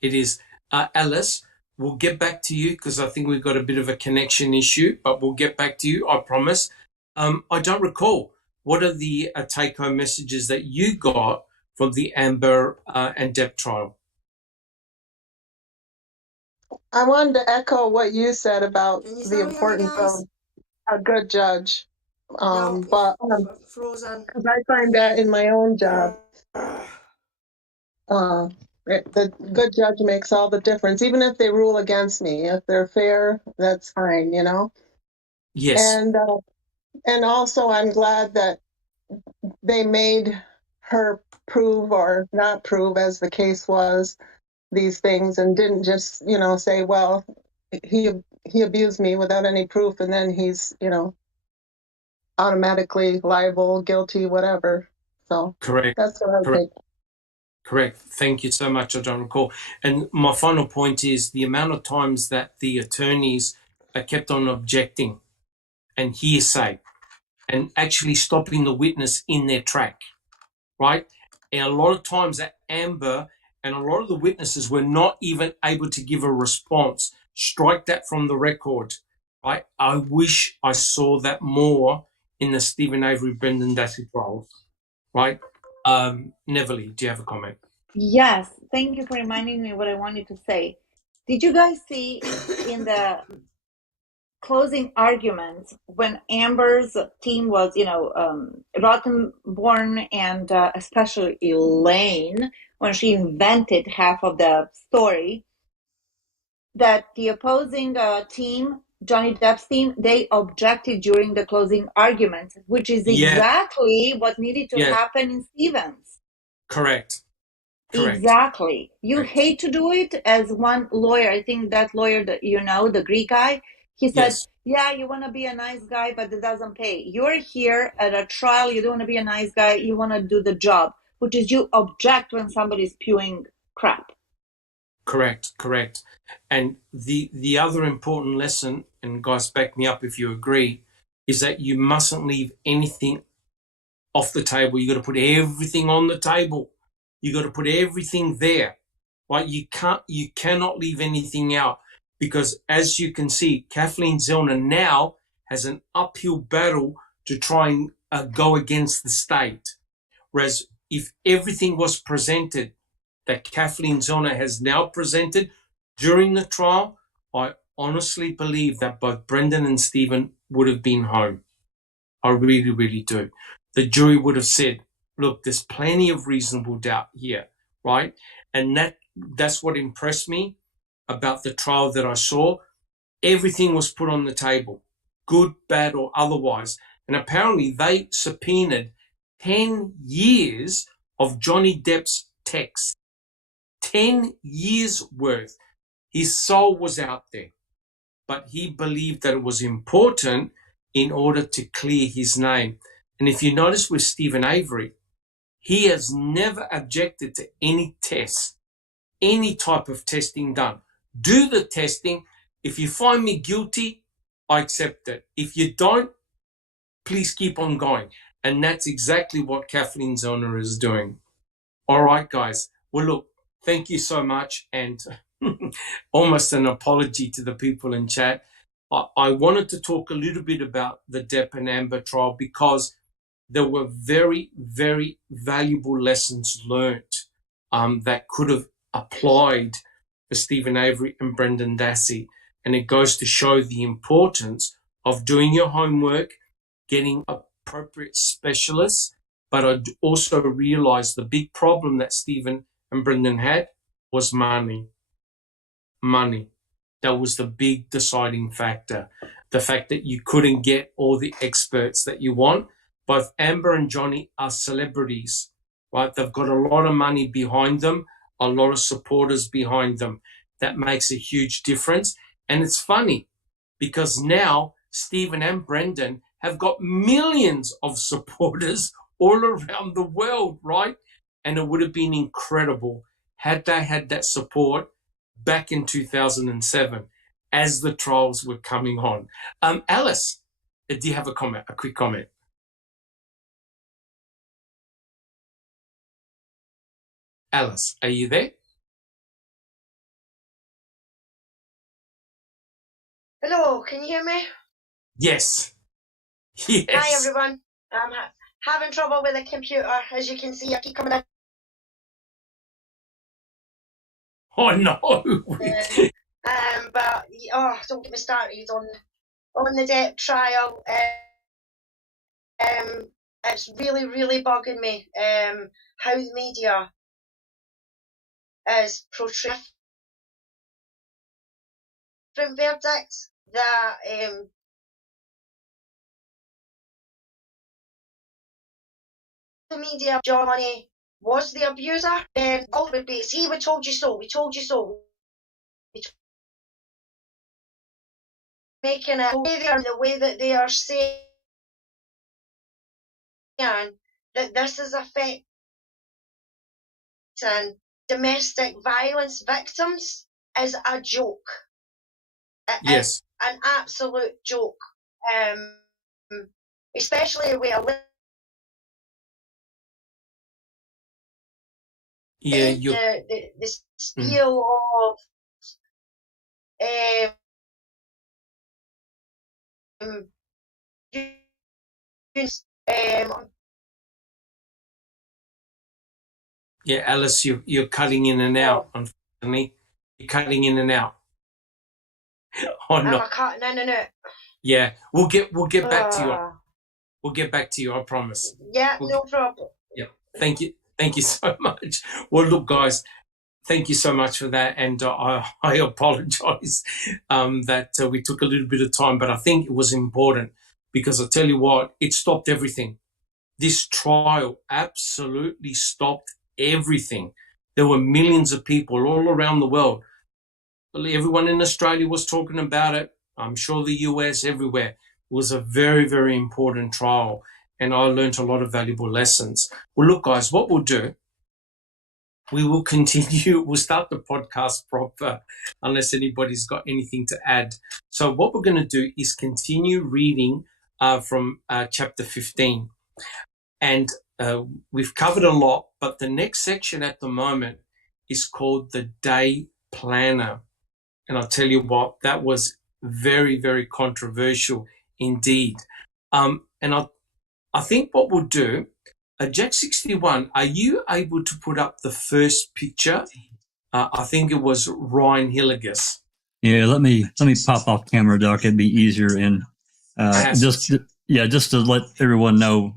It is. Alice, we'll get back to you because I think we've got a bit of a connection issue, but we'll get back to you, I promise. I don't recall. What are the take-home messages that you got from the Amber and Depp trial? I wanted to echo what you said about Can you the still hear me, importance guys? of a good judge. No, But frozen. 'cause I find that in my own job, the good judge makes all the difference, even if they rule against me. If they're fair, that's fine, you know? Yes. And also I'm glad that they made her prove or not prove, as the case was, these things, and didn't just, you know, say, well, he abused me without any proof, and then he's, you know, automatically liable, guilty, whatever. So Correct. that's what I Correct. think. Correct. Thank you so much. I don't recall. And my final point is the amount of times that the attorneys kept on objecting and hearsay and actually stopping the witness in their track, right? And a lot of times that Amber and a lot of the witnesses were not even able to give a response. Strike that from the record, right? I wish I saw that more in the Stephen Avery, Brendan Dassey trials, right? Neverly, do you have a comment? Yes, thank you for reminding me what I wanted to say. Did you guys see in the closing arguments when Amber's team was, Rottenborn and especially Elaine, when she invented half of the story, that the opposing team, Johnny Depp's team, they objected during the closing arguments, which is exactly what needed to happen in Stevens. Correct. Exactly. You hate to do it. As one lawyer, I think that lawyer that you know, the Greek guy, he said, yeah, you want to be a nice guy, but it doesn't pay. You're here at a trial, you don't want to be a nice guy, you want to do the job, which is you object when somebody's spewing crap. Correct. And the other important lesson, and guys, back me up if you agree, is that you mustn't leave anything off the table. You got to put everything on the table. You got to put everything there, right? You cannot leave anything out, because as you can see, Kathleen Zellner now has an uphill battle to try and go against the state. Whereas if everything was presented that Kathleen Zellner has now presented during the trial, I honestly believe that both Brendan and Stephen would have been home. I really, really do. The jury would have said, look, there's plenty of reasonable doubt here, right? And that's what impressed me about the trial that I saw. Everything was put on the table, good, bad, or otherwise. And apparently they subpoenaed 10 years of Johnny Depp's texts. 10 years worth. His soul was out there, but he believed that it was important in order to clear his name. And if you notice with Stephen Avery, he has never objected to any tests, any type of testing done. Do the testing. If you find me guilty, I accept it. If you don't, please keep on going. And that's exactly what Kathleen Zellner is doing. All right, guys. Well, look, thank you so much. And almost an apology to the people in chat. I wanted to talk a little bit about the Depp and Amber trial because there were very, very valuable lessons learnt that could have applied for Stephen Avery and Brendan Dassey. And it goes to show the importance of doing your homework, getting appropriate specialists. But I also realized the big problem that Stephen and Brendan had was money. That was the big deciding factor. The fact that you couldn't get all the experts that you want. Both Amber and Johnny are celebrities, right? They've got a lot of money behind them, a lot of supporters behind them. That makes a huge difference. And it's funny because now Stephen and Brendan have got millions of supporters all around the world, right? And it would have been incredible had they had that support back in 2007 as the trials were coming on. Alice, do you have a quick comment? Alice, are you there? Hello, can you hear me? Yes. Yes. Hi, everyone. I'm having trouble with the computer. As you can see, I keep coming in. Oh, no. But, don't get me started on the Depp trial. It's really, really bugging me how the media is portraying different verdicts that the media, Johnny was the abuser, and all would be, see, we told you so, we told you so. Making it the way that they are saying that this is affecting domestic violence victims is a joke. Yes. It's an absolute joke. Especially with the spiel of yeah, Alice, you're cutting in and out, unfortunately. You're cutting in and out. Oh, no. No. Yeah, we'll get back to you. We'll get back to you, I promise. Yeah, no problem. Yeah, thank you so much. Well, look, guys, thank you so much for that, and I apologise that we took a little bit of time, but I think it was important because I tell you what, it stopped everything. This trial absolutely stopped everything. There were millions of people all around the world. Everyone in Australia was talking about it. I'm sure the US, everywhere. It was a very, very important trial, and I learned a lot of valuable lessons. Well, look, guys, what we'll do, we will continue. We'll start the podcast proper unless anybody's got anything to add. So what we're going to do is continue reading from chapter 15. And we've covered a lot, but the next section at the moment is called the Day Planner. And I'll tell you what, that was very, very controversial indeed. And I think what we'll do, Jack 61, are you able to put up the first picture? I think it was Ryan Hilligus. Yeah, let me pop off camera, Doc. It'd be easier. And just to let everyone know,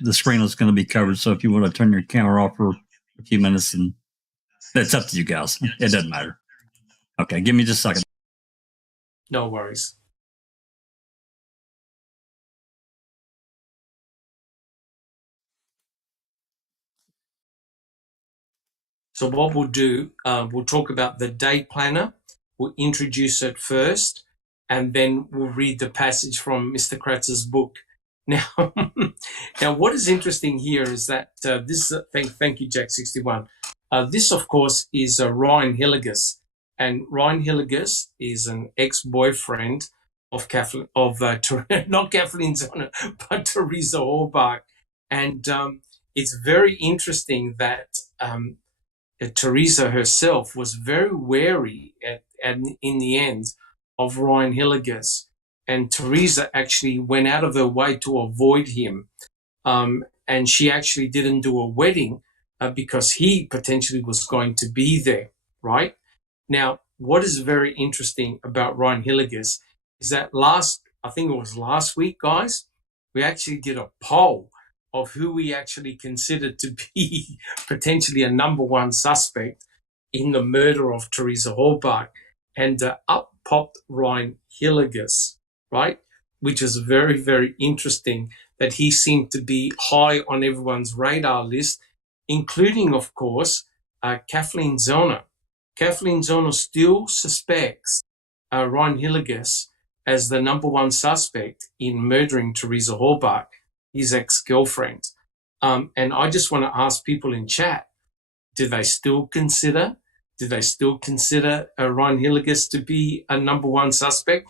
the screen is going to be covered. So if you want to turn your camera off for a few minutes, and that's up to you guys. It doesn't matter. Okay, give me just a second. No worries. So what we'll do, we'll talk about the Day Planner. We'll introduce it first, and then we'll read the passage from Mr. Kratz's book. Now, what is interesting here is that this is thank you, Jack 61. This, of course, is Ryan Hilligus, and Ryan Hilligus is an ex-boyfriend of not Kathleen Zona, but Teresa Halbach, and it's very interesting that Teresa herself was very wary in the end of Ryan Hilligus, and Teresa actually went out of her way to avoid him, and she actually didn't do a wedding because he potentially was going to be there, right? Now, what is very interesting about Ryan Hilligus is that I think it was last week, guys, we actually did a poll of who we actually considered to be potentially a number one suspect in the murder of Teresa Halbach. And up popped Ryan Hilligus, right? Which is very, very interesting that he seemed to be high on everyone's radar list, including, of course, Kathleen Zona. Kathleen Zona still suspects Ryan Hilligus as the number one suspect in murdering Teresa Halbach, his ex-girlfriend. And I just want to ask people in chat, do they still consider Ryan Hilligus to be a number one suspect?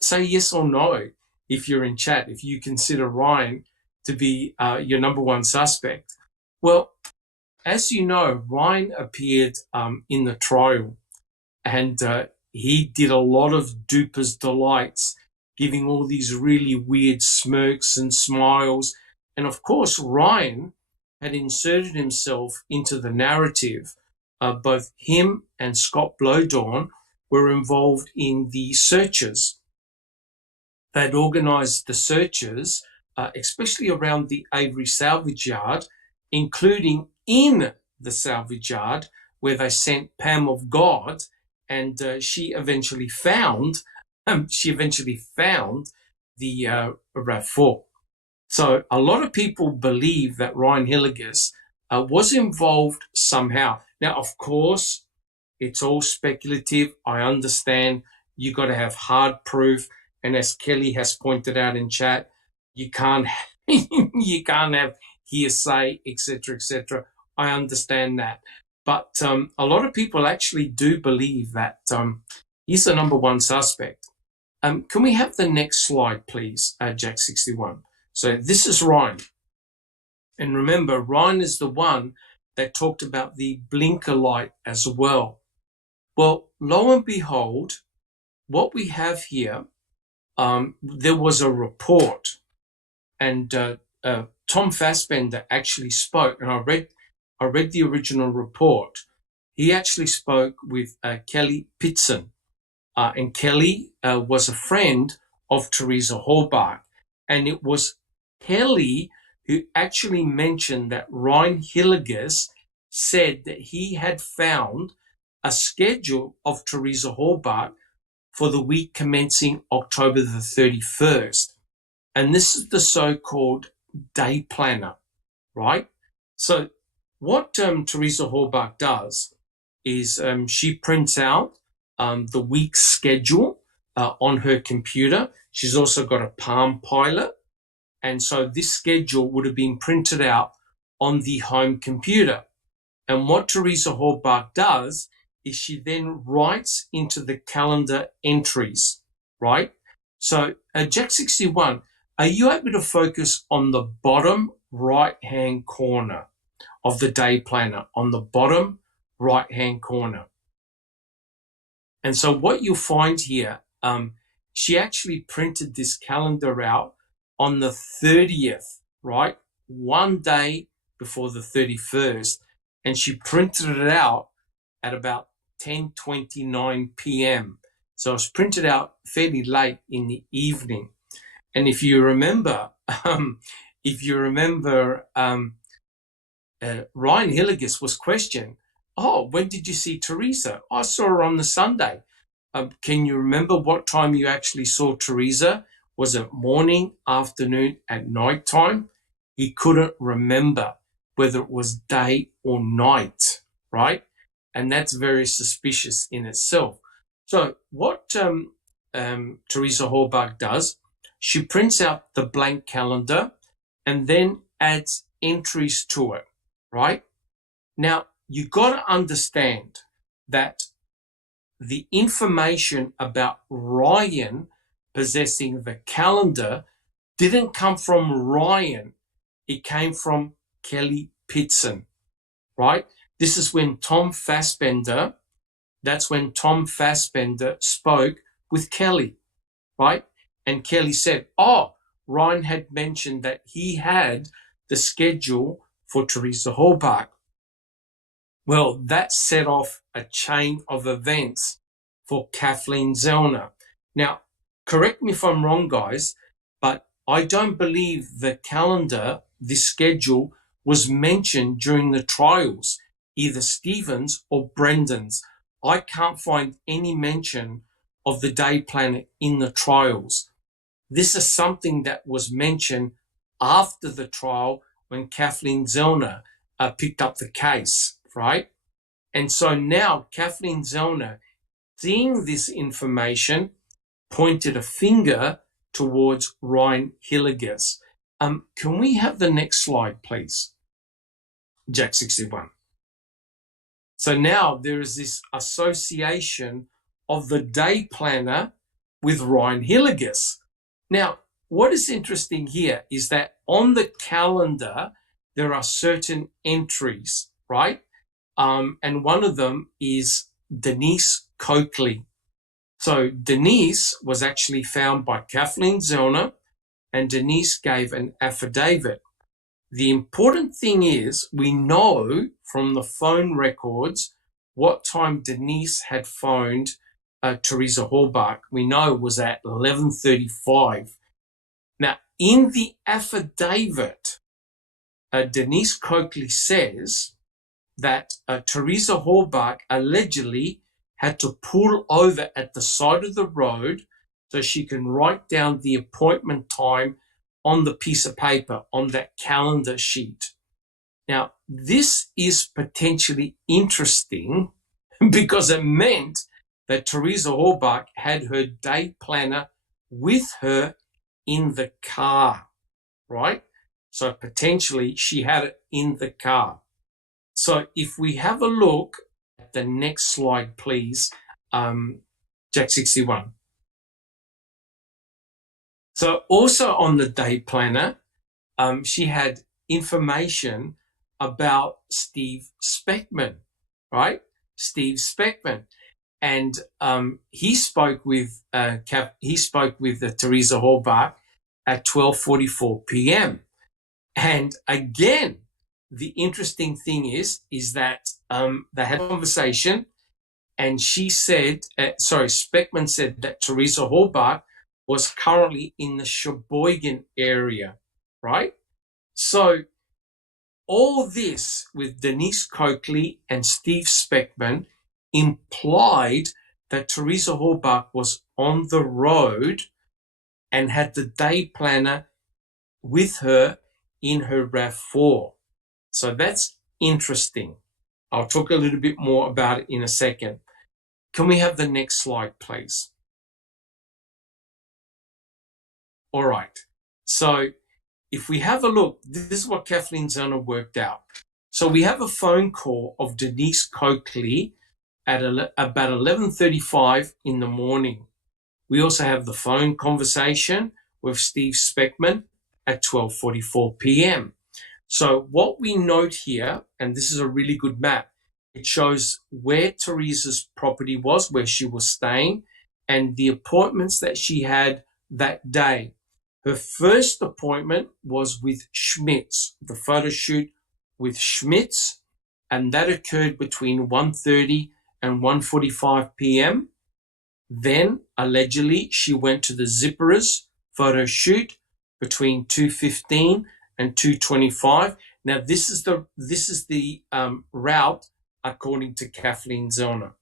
Say yes or no if you're in chat, if you consider Ryan to be your number one suspect. Well, as you know, Ryan appeared in the trial, and he did a lot of duper's delights, giving all these really weird smirks and smiles. And of course, Ryan had inserted himself into the narrative. Both him and Scott Blowdorn were involved in the searches. They'd organised the searches, especially around the Avery salvage yard, including in the salvage yard where they sent Pam of God, and she eventually found the RAV4. So a lot of people believe that Ryan Hillegas was involved somehow. Now, of course, it's all speculative. I understand you got to have hard proof, and as Kelly has pointed out in chat, you can't you can't have hearsay, etc., etc. I understand that, but a lot of people actually do believe that he's the number one suspect. Can we have the next slide, please, Jack 61? So this is Ryan, and remember, Ryan is the one that talked about the blinker light as well. Well, lo and behold, what we have here, there was a report, and Tom Fassbender actually spoke, and I read the original report. He actually spoke with Kelly Pitson, and Kelly was a friend of Teresa Halbach, and it was Kelly who actually mentioned that Ryan Hillegas said that he had found a schedule of Teresa Halbach for the week commencing October the 31st. And this is the so-called day planner, right? So what Teresa Halbach does is she prints out the week's schedule on her computer. She's also got a Palm Pilot. And so this schedule would have been printed out on the home computer. And what Teresa Halbach does is she then writes into the calendar entries, right? So Jack 61, are you able to focus on the bottom right-hand corner of the day planner, on the bottom right-hand corner? And so what you'll find here, she actually printed this calendar out on the 30th, right? One day before the 31st. And she printed it out at about 10:29 p.m. So it was printed out fairly late in the evening. And if you remember, Ryan Hillegas was questioned, when did you see Teresa? I saw her on the Sunday. Can you remember what time you actually saw Teresa? Was it morning, afternoon, at night time? He couldn't remember whether it was day or night, right? And that's very suspicious in itself. So what Teresa Halbach does, she prints out the blank calendar and then adds entries to it, right? Now, you got to understand that the information about Ryan possessing the calendar didn't come from Ryan. It came from Kelly Pitson, right? This is when Tom Fassbender spoke with Kelly, right? And Kelly said, Ryan had mentioned that he had the schedule for Teresa Halbach. Well, that set off a chain of events for Kathleen Zellner. Now, correct me if I'm wrong, guys, but I don't believe the calendar, this schedule, was mentioned during the trials, either Stephen's or Brendan's. I can't find any mention of the day planner in the trials. This is something that was mentioned after the trial when Kathleen Zellner picked up the case, right? And so now Kathleen Zellner, seeing this information, pointed a finger towards Ryan Hillegas. Can we have the next slide, please? Jack 61. So now there is this association of the day planner with Ryan Hillegas. Now, what is interesting here is that on the calendar, there are certain entries, right? And one of them is Denise Coakley. So Denise was actually found by Kathleen Zellner, and Denise gave an affidavit. The important thing is we know from the phone records what time Denise had phoned Teresa Halbach. We know it was at 11:35. Now, in the affidavit, Denise Coakley says that Teresa Halbach allegedly had to pull over at the side of the road so she can write down the appointment time on the piece of paper, on that calendar sheet. Now, this is potentially interesting because it meant that Teresa Halbach had her day planner with her in the car, right? So potentially she had it in the car. So if we have a look at the next slide, please, Jack 61. So also on the day planner, she had information about Steve Speckman, right? Steve Speckman, and he spoke with Teresa Halbach at 12:44 p.m. And again, the interesting thing is that they had a conversation, and she said, Speckman said that Teresa Halbach was currently in the Sheboygan area, right? So all this with Denise Coakley and Steve Speckman implied that Teresa Halbach was on the road and had the day planner with her in her RAV4. So that's interesting. I'll talk a little bit more about it in a second. Can we have the next slide, please? All right. So if we have a look, this is what Kathleen Zellner worked out. So we have a phone call of Denise Coakley at about 11:35 in the morning. We also have the phone conversation with Steve Speckman at 12:44 p.m. So what we note here, and this is a really good map, it shows where Teresa's property was, where she was staying, and the appointments that she had that day. Her first appointment was with Schmitz, the photo shoot with Schmitz, and that occurred between 1:30 and 1:45 p.m. Then, allegedly, she went to the Zipperers photo shoot between 2:15 and 2:25. Now, this is the route according to Kathleen Zellner.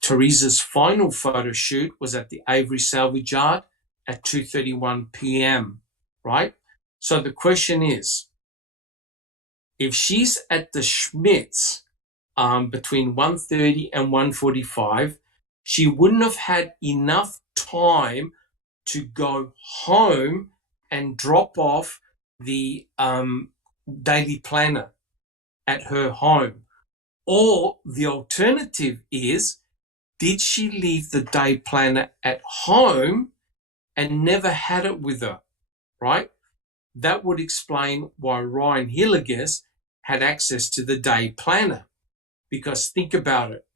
Teresa's final photo shoot was at the Avery salvage yard at 2:31 p.m., right? So the question is, if she's at the Schmitz between 1:30 and 1:45, she wouldn't have had enough time to go home and drop off the daily planner at her home. Or the alternative is, did she leave the day planner at home and never had it with her, right? That would explain why Ryan Hilliges had access to the day planner. Because think about it.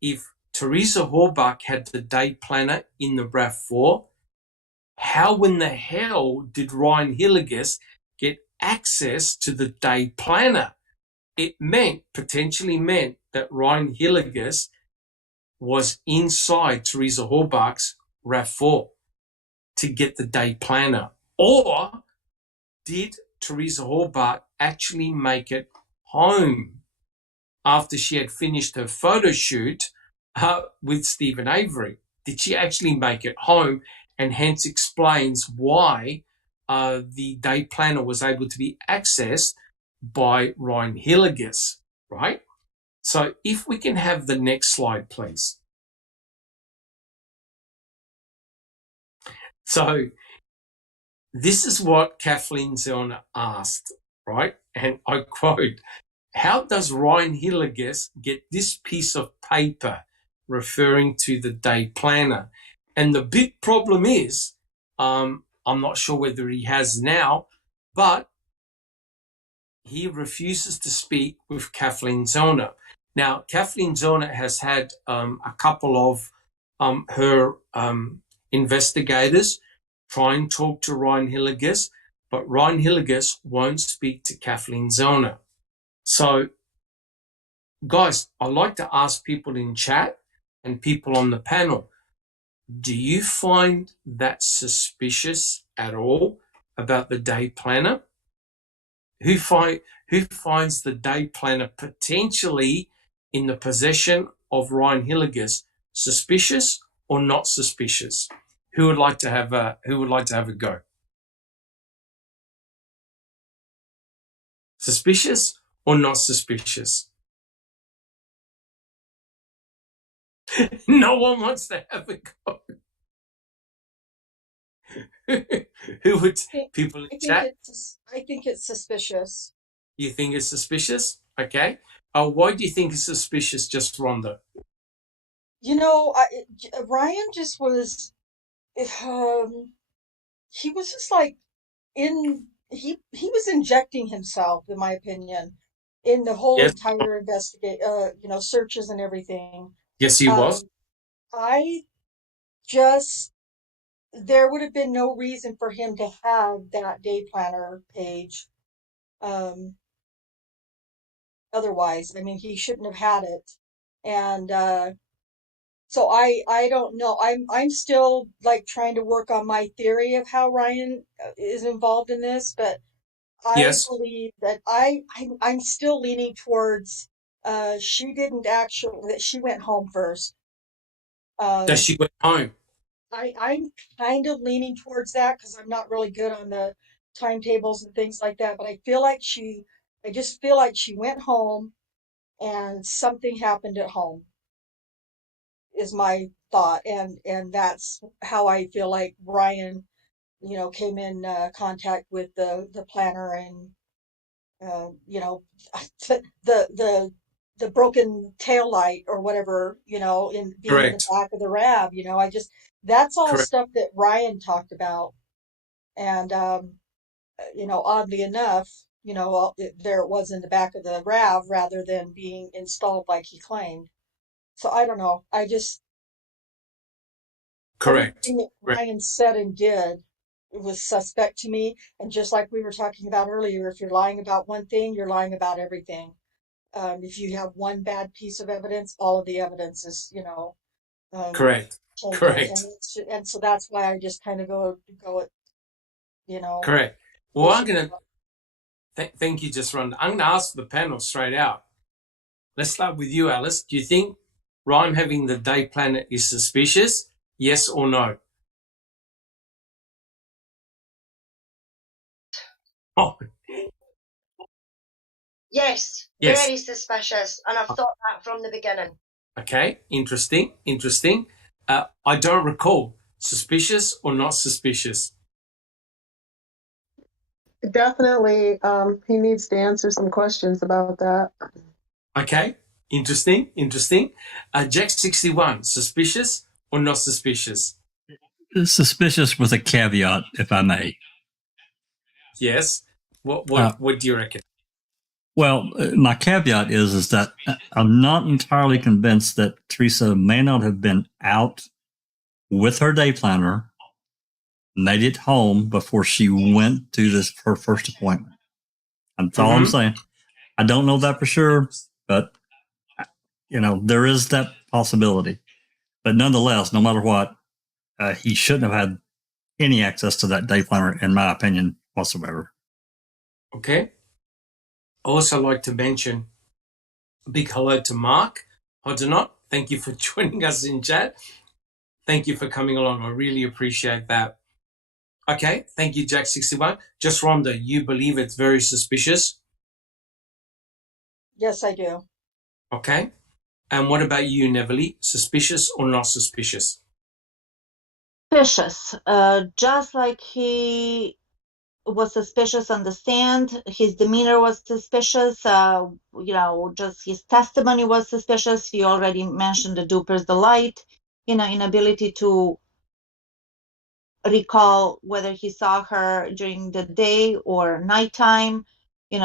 If Teresa Halbach had the day planner in the RAV4, how in the hell did Ryan Hilliges get access to the day planner? It potentially meant that Ryan Hilliges was inside Teresa Halbach's RAV4 to get the day planner. Or did Teresa Halbach actually make it home after she had finished her photo shoot with Stephen Avery? Did she actually make it home, and hence explains why the day planner was able to be accessed by Ryan Hilliges, right? So if we can have the next slide, please. So this is what Kathleen Zellner asked, right? And I quote, "How does Ryan Hilliges get this piece of paper?" referring to the day planner. And the big problem is, I'm not sure whether he has now, but he refuses to speak with Kathleen Zellner. Now, Kathleen Zellner has had a couple of her investigators try and talk to Ryan Hilligus, but Ryan Hilligus won't speak to Kathleen Zellner. So, guys, I'd like to ask people in chat and people on the panel, do you find that suspicious at all about the day planner? Who finds the day planner potentially in the possession of Ryan Hilligus suspicious or not suspicious? Who would like to have a go? Suspicious or not suspicious? No one wants to have a go. Who would people in chat? I think it's suspicious. You think it's suspicious? Okay. Why do you think it's suspicious, just Rhonda? You know, Ryan just was, he was just like he was injecting himself, in my opinion, in the whole Yes. entire searches and everything. Yes, he was. I just, there would have been no reason for him to have that day planner page. Otherwise, I mean, he shouldn't have had it. And so I don't know. I'm still like trying to work on my theory of how Ryan is involved in this, but I Yes. believe that I'm still leaning towards she didn't actually, that she went home first. That she went home. I'm kind of leaning towards that because I'm not really good on the timetables and things like that, but I just feel like she went home and something happened at home is my thought, and that's how I feel like Ryan, came in contact with the planner and the broken tail light or whatever, in being in the Correct. back of the RAV. That's all Correct. stuff that Ryan talked about. And, oddly enough, there it was in the back of the RAV rather than being installed like he claimed. So I don't know. Correct. Everything that Ryan said and did, it was suspect to me. And just like we were talking about earlier, if you're lying about one thing, you're lying about everything. If you have one bad piece of evidence, all of the evidence is, Correct. tainted. Correct. And so that's why I just kind of go at, Correct. Well, I'm issue. going to thank you, just Rhonda. I'm going to ask the panel straight out. Let's start with you, Alice. Do you think Ryan having the day planner is suspicious? Yes or no? Oh, Yes, Yes. very suspicious, and I've thought that from the beginning. okay. Interesting. I don't recall. Suspicious or not suspicious? Definitely, he needs to answer some questions about that. Okay. Interesting. Jack 61, suspicious or not suspicious? Suspicious with a caveat, if I may. Yes. What do you reckon? Well, my caveat is that I'm not entirely convinced that Teresa may not have been out with her day planner, made it home before she went to her first appointment. That's all I'm saying. I don't know that for sure, but there is that possibility. But nonetheless, no matter what, he shouldn't have had any access to that day planner, in my opinion, whatsoever. Okay. I also like to mention a big hello to Mark Hodgenot. Thank you for joining us in chat. Thank you for coming along. I really appreciate that. Okay. Thank you, Jack 61. Just Rhonda, you believe it's very suspicious? Yes, I do. Okay. And what about you, Neverly? Suspicious or not suspicious? Suspicious. Just like he was suspicious on the stand, his demeanor was suspicious. Just his testimony was suspicious. He already mentioned the duper's delight, inability to recall whether he saw her during the day or nighttime.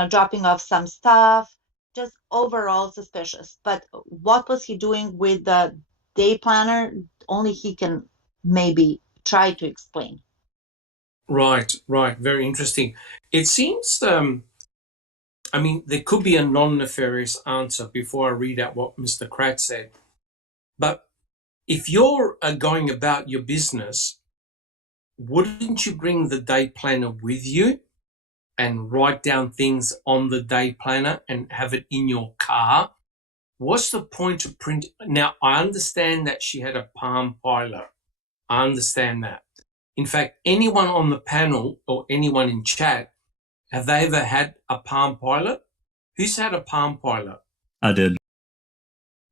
dropping off some stuff, just overall suspicious. But what was he doing with the day planner? Only he can maybe try to explain. Right. Very interesting. It seems, there could be a non-nefarious answer before I read out what Mr. Kratz said. But if you're going about your business, wouldn't you bring the day planner with you and write down things on the day planner and have it in your car? What's the point of print? Now, I understand that she had a Palm Pilot. I understand that. In fact, anyone on the panel or anyone in chat, have they ever had a Palm Pilot? Who's had a Palm Pilot? I did.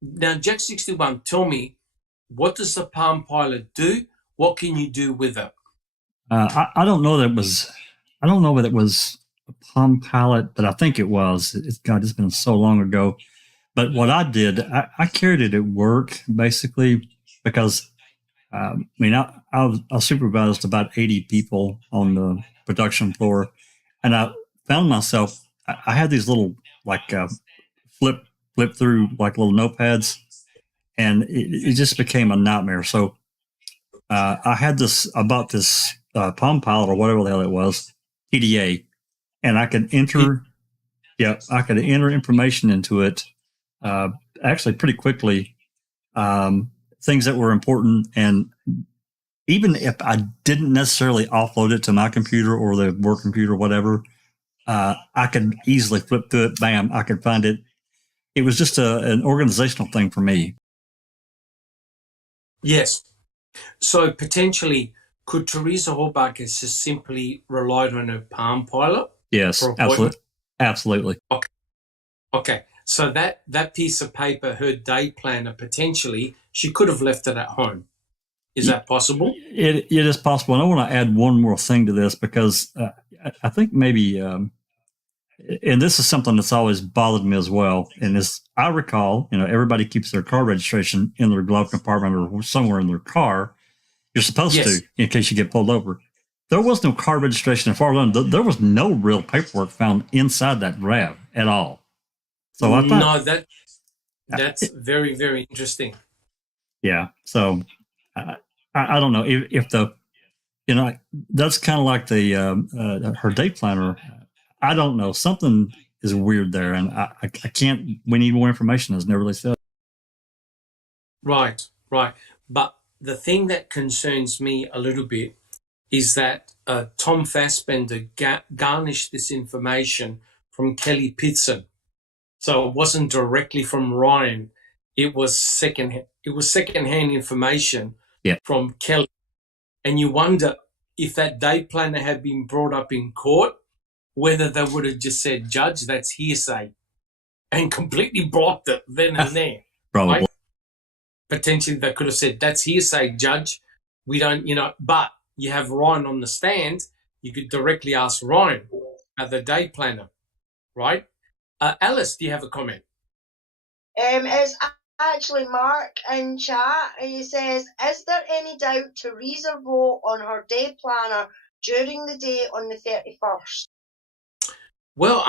Now, Jack 61, tell me, what does the Palm Pilot do? What can you do with it? I don't know that it was. I don't know whether it was a Palm Pilot, but I think it was. It's been so long ago. But what I did, I carried it at work basically because I supervised about 80 people on the production floor, and I found myself. I had these little flip through like little notepads, and it just became a nightmare. So I bought this Palm Pilot or whatever the hell it was, TDA, and I could enter. Yeah, I could enter information into it actually pretty quickly. Things that were important, and even if I didn't necessarily offload it to my computer or the work computer or whatever, I could easily flip through it. Bam, I could find it. It was just an organizational thing for me. Yes. So potentially, could Teresa Horbach have just simply relied on her Palm Pilot? Yes, absolutely. Okay. So that piece of paper, her day planner, potentially, she could have left it at home. Is that possible? It is possible. And I want to add one more thing to this because I think maybe, and this is something that's always bothered me as well. And as I recall, everybody keeps their car registration in their glove compartment or somewhere in their car. You're supposed to, in case you get pulled over. There was no car registration as far as I know. There was no real paperwork found inside that RAV at all. So I thought, no, that's very, very interesting. Yeah. So I don't know if that's kind of like the her day planner. I don't know. Something is weird there, and I can't. We need more information, as never really said. Right. But the thing that concerns me a little bit is that Tom Fassbender garnished this information from Kelly Pitson. So it wasn't directly from Ryan. It was secondhand information from Kelly. And you wonder if that day planner had been brought up in court, whether they would have just said, "Judge, that's hearsay," and completely blocked it then and there. Probably. Right? Potentially they could have said, "That's hearsay, Judge. We don't, but you have Ryan on the stand. You could directly ask Ryan at the day planner, right? Alice, do you have a comment? It's actually Mark in chat. He says, "Is there any doubt Teresa wrote on her day planner during the day on the 31st? Well,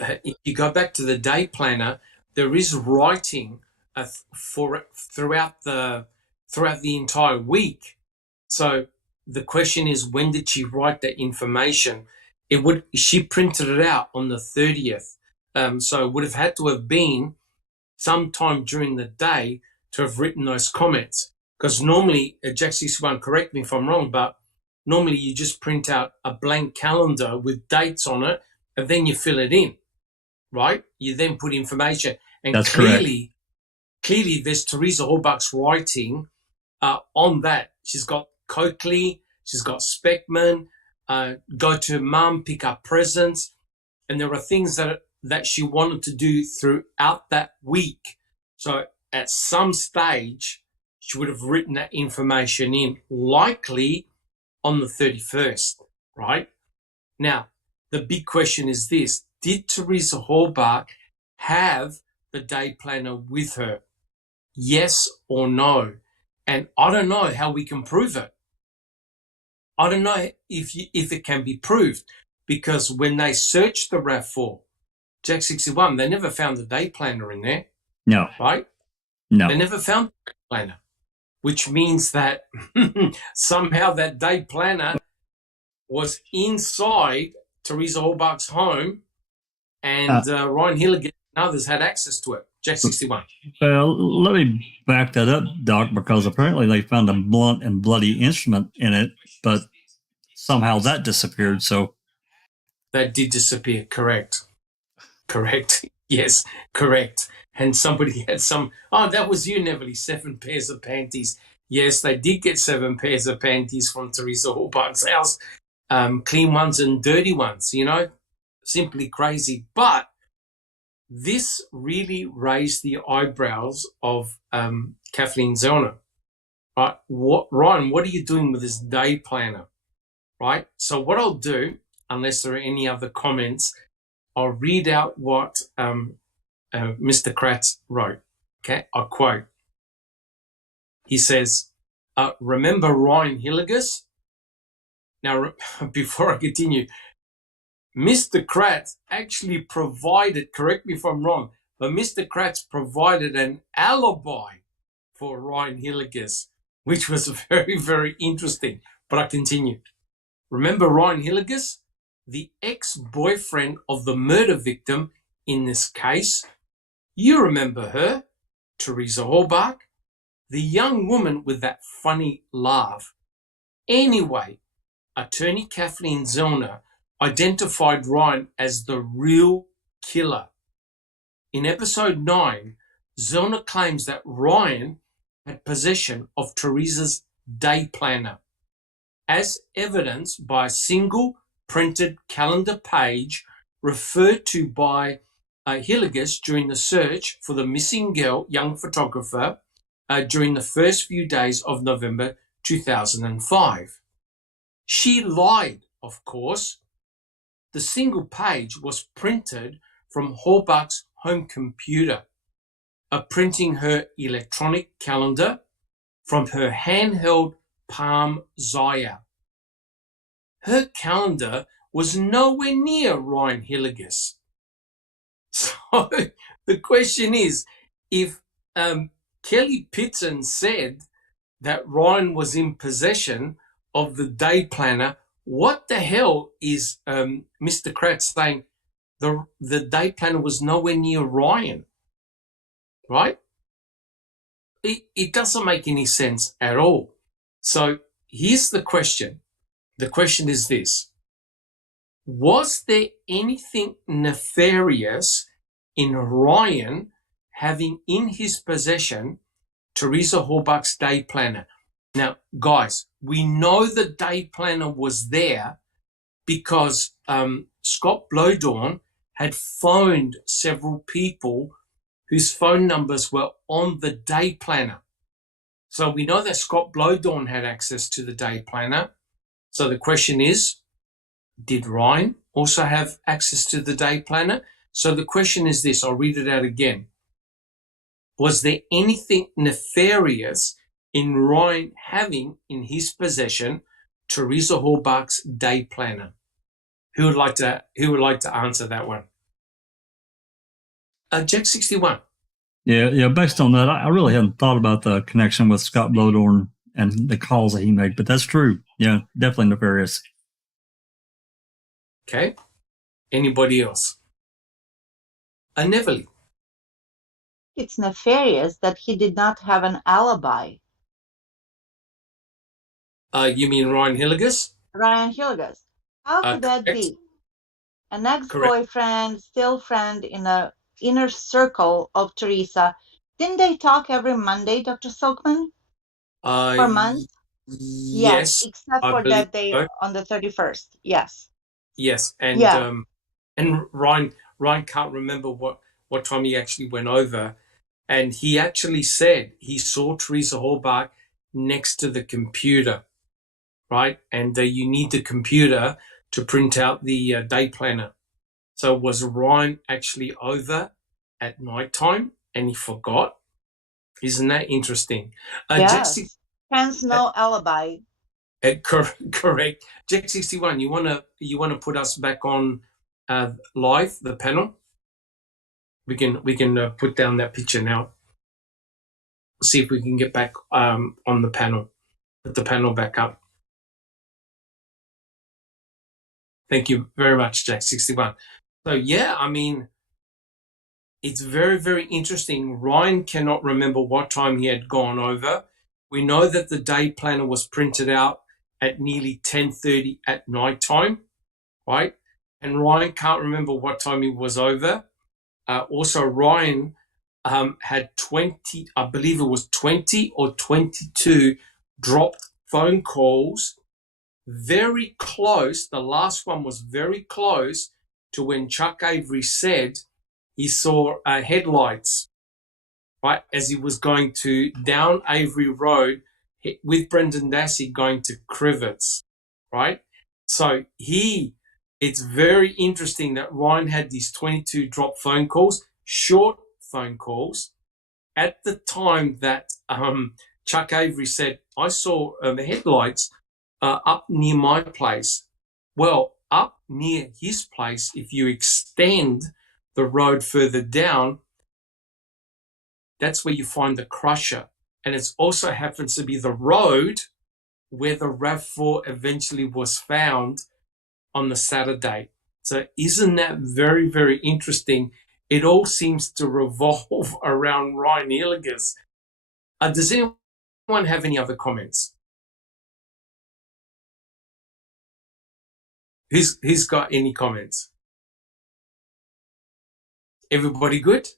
if you go back to the day planner, there is writing throughout the entire week. So the question is, when did she write that information? She printed it out on the 30th. So it would have had to have been sometime during the day to have written those comments. Because normally, Jack 61, correct me if I'm wrong, but normally you just print out a blank calendar with dates on it, and then you fill it in, right? You then put information. And that's clearly there's Teresa Horbach's writing on that. She's got Coakley, she's got Speckman, go to mum, pick up presents, and there are things that she wanted to do throughout that week. So at some stage, she would have written that information in, likely on the 31st, right? Now, the big question is this: did Teresa Horbach have the day planner with her? Yes or no? And I don't know how we can prove it. I don't know if it can be proved. because when they searched the RAV4, Jack 61, they never found the day planner in there. No. Right? No. They never found the day planner, which means that somehow that day planner was inside Teresa Hallbach's home, and Ryan Hilligan and others had access to it. Jack 61. Well, let me back that up, Doc, because apparently they found a blunt and bloody instrument in it, but somehow that disappeared. So that did disappear. Correct. Yes, correct. And somebody had that was you, Neville, 7 pairs of panties. Yes, they did get 7 pairs of panties from Teresa Hallbach's house. Clean ones and dirty ones, simply crazy. But this really raised the eyebrows of Kathleen Zellner, right? Ryan, what are you doing with this day planner, right? So what I'll do, unless there are any other comments, I'll read out what Mr. Kratz wrote. Okay, I'll quote. He says, remember Ryan Hilligus? Now, before I continue, Mr. Kratz actually provided, correct me if I'm wrong, but Mr. Kratz provided an alibi for Ryan Hilligus, which was very, very interesting. But I continue. Remember Ryan Hilligus, the ex-boyfriend of the murder victim in this case? You remember her, Teresa Hallbach, the young woman with that funny laugh. Anyway, attorney Kathleen Zellner identified Ryan as the real killer. In episode 9, Zellner claims that Ryan had possession of Teresa's day planner, as evidenced by a single printed calendar page referred to by Hilligus during the search for the missing girl, young photographer, during the first few days of November 2005. She lied, of course. The single page was printed from Hallbach's home computer, printing her electronic calendar from her handheld Palm Zaya. Her calendar was nowhere near Ryan Hilligus. So the question is, if Kelly Pitson said that Ryan was in possession of the day planner, what the hell is Mr. Kratz saying? The day planner was nowhere near Ryan, right? It doesn't make any sense at all. So here's the question. The question is this. Was there anything nefarious in Ryan having in his possession Teresa Hallbach's day planner? Now, guys, we know the day planner was there because Scott Blowdorn had phoned several people whose phone numbers were on the day planner. So we know that Scott Blowdorn had access to the day planner. So the question is, did Ryan also have access to the day planner? So the question is this, I'll read it out again. Was there anything nefarious in Ryan having in his possession Teresa Hallbach's day planner? Who would like to answer that one? Jack 61. Yeah. Based on that, I really hadn't thought about the connection with Scott Blowdorn and the calls that he made, but that's true. Yeah, definitely nefarious. Okay. Anybody else? Neville. It's nefarious that he did not have an alibi. You mean Ryan Hilligus? Ryan Hilligus. How could that be? An ex-boyfriend, still friend in the inner circle of Teresa. Didn't they talk every Monday, Dr. Silkman? For months? Yes, except for that day on the 31st. Yes. Yes, and Ryan can't remember what time he actually went over, and he actually said he saw Teresa Hallbach next to the computer, right? And you need the computer to print out the day planner. So was Ryan actually over at nighttime and he forgot? Isn't that interesting? Yes. Hence no alibi. Correct. Jack 61. You wanna put us back on live, the panel? We can put down that picture now. See if we can get back on the panel. Put the panel back up. Thank you very much, Jack 61. So yeah, I mean, it's very, very interesting. Ryan cannot remember what time he had gone over. We know that the day planner was printed out at nearly 10:30 at night time, right? And Ryan can't remember what time he was over. Also, Ryan had 20, I believe it was 20 or 22 dropped phone calls, very close. The last one was very close to when Chuck Avery said he saw headlights, right, as he was going down Avery Road with Brendan Dassey going to Crivets, right? So it's very interesting that Ryan had these 22 drop phone calls, short phone calls, at the time that Chuck Avery said, I saw the headlights up near my place. Well, up near his place, if you extend the road further down, that's where you find the crusher. And it also happens to be the road where the RAV4 eventually was found on the Saturday. So isn't that very, very interesting? It all seems to revolve around Ryan Hilligus. Does anyone have any other comments? Who's got any comments? Everybody good?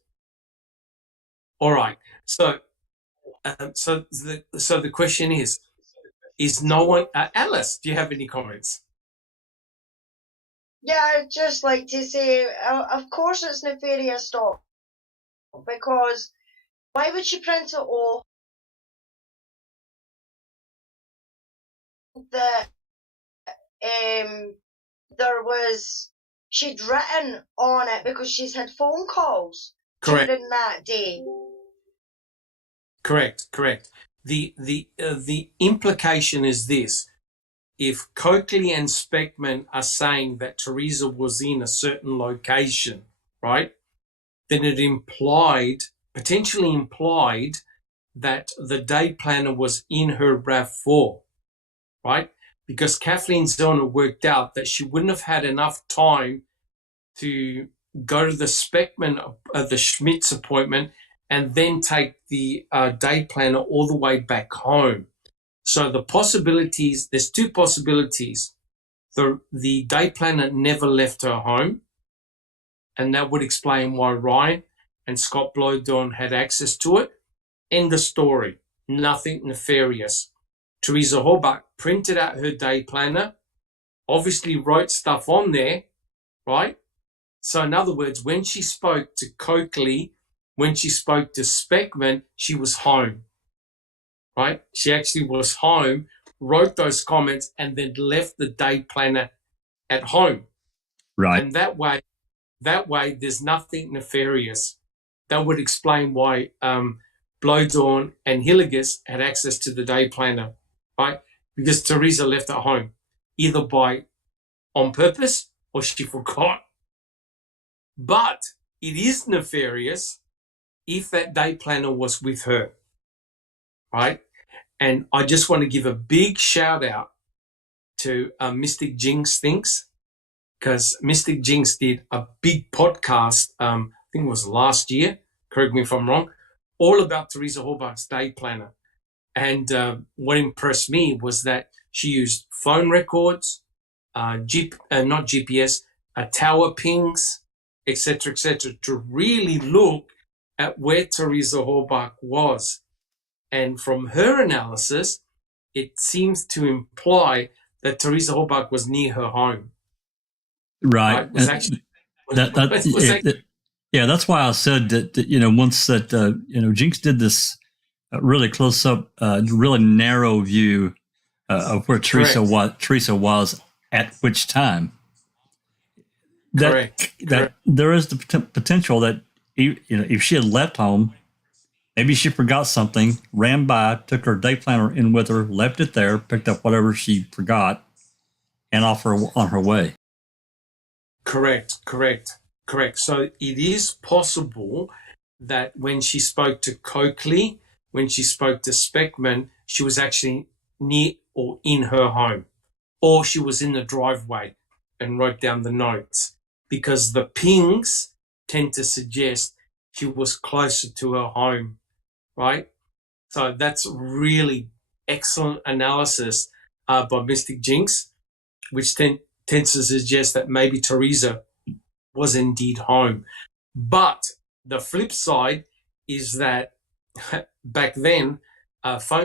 All right. So the question is no one? Alice, do you have any comments? Yeah, I'd just like to say, of course it's nefarious stuff, because why would she print it all that she'd written on it because she's had phone calls during that day. Correct. The implication is this: if Coakley and Speckman are saying that Teresa was in a certain location, right, then it potentially implied that the day planner was in her RAV4, right? Because Kathleen Zellner worked out that she wouldn't have had enough time to go to the Speckman, the Schmitz appointment, and then take the day planner all the way back home. So the possibilities, there's two possibilities. The day planner never left her home, and that would explain why Ryan and Scott Blowdorn had access to it. End of story. Nothing nefarious. Teresa Horbach printed out her day planner, obviously wrote stuff on there, right? So in other words, when she spoke to Coakley, when she spoke to Speckman, she was home, right? She actually was home, wrote those comments, and then left the day planner at home. Right. And that way there's nothing nefarious. That would explain why Blowdorn and Hilligus had access to the day planner, right? Because Teresa left at home, either on purpose or she forgot. But it is nefarious if that day planner was with her, right? And I just want to give a big shout out to Mystic Jinx Thinks, because Mystic Jinx did a big podcast, I think it was last year, correct me if I'm wrong, all about Teresa Horbach's day planner. And what impressed me was that she used phone records, not GPS, tower pings, etc., to really look at where Teresa Horbach was. And from her analysis, it seems to imply that Teresa Horbach was near her home. Right. Yeah, that's why I said that, once that, Jinx did this really close up, really narrow view of where Teresa was at which time. That there is the potential that, if she had left home Maybe she forgot something, ran by, took her day planner in with her, left it there, picked up whatever she forgot, and off her on her way. Correct. So it is possible that when she spoke to Coakley, when she spoke to Speckman, she was actually near or in her home, or she was in the driveway and wrote down the notes, because the pings tend to suggest she was closer to her home, right? So that's really excellent analysis by Mystic Jinx, which tends to suggest that maybe Teresa was indeed home. But the flip side is that back then,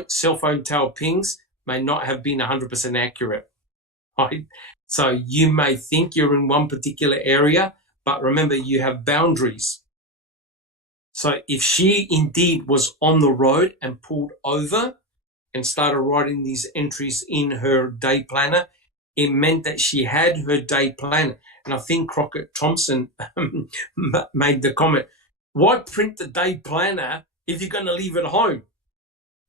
cell phone tail pings may not have been 100% accurate, right? So you may think you're in one particular area, but remember you have boundaries. So if she indeed was on the road and pulled over and started writing these entries in her day planner, it meant that she had her day planner. And I think Crockett Thompson made the comment, why print the day planner if you're going to leave it home?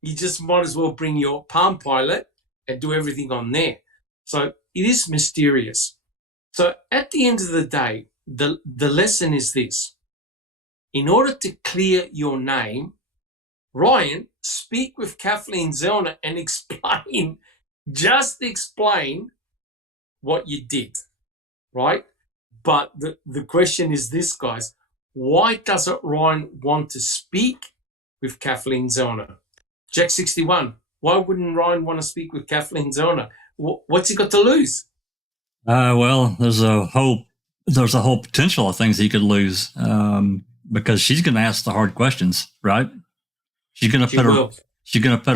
You just might as well bring your Palm Pilot and do everything on there. So it is mysterious. So at the end of the day, the lesson is this. In order to clear your name, Ryan, speak with Kathleen Zellner and explain what you did, right? But the question is this, guys. Why doesn't Ryan want to speak with Kathleen Zellner? Jack 61, why wouldn't Ryan want to speak with Kathleen Zellner? What's he got to lose? Well, there's a whole potential of things he could lose, because she's going to ask the hard questions, right? She's going to put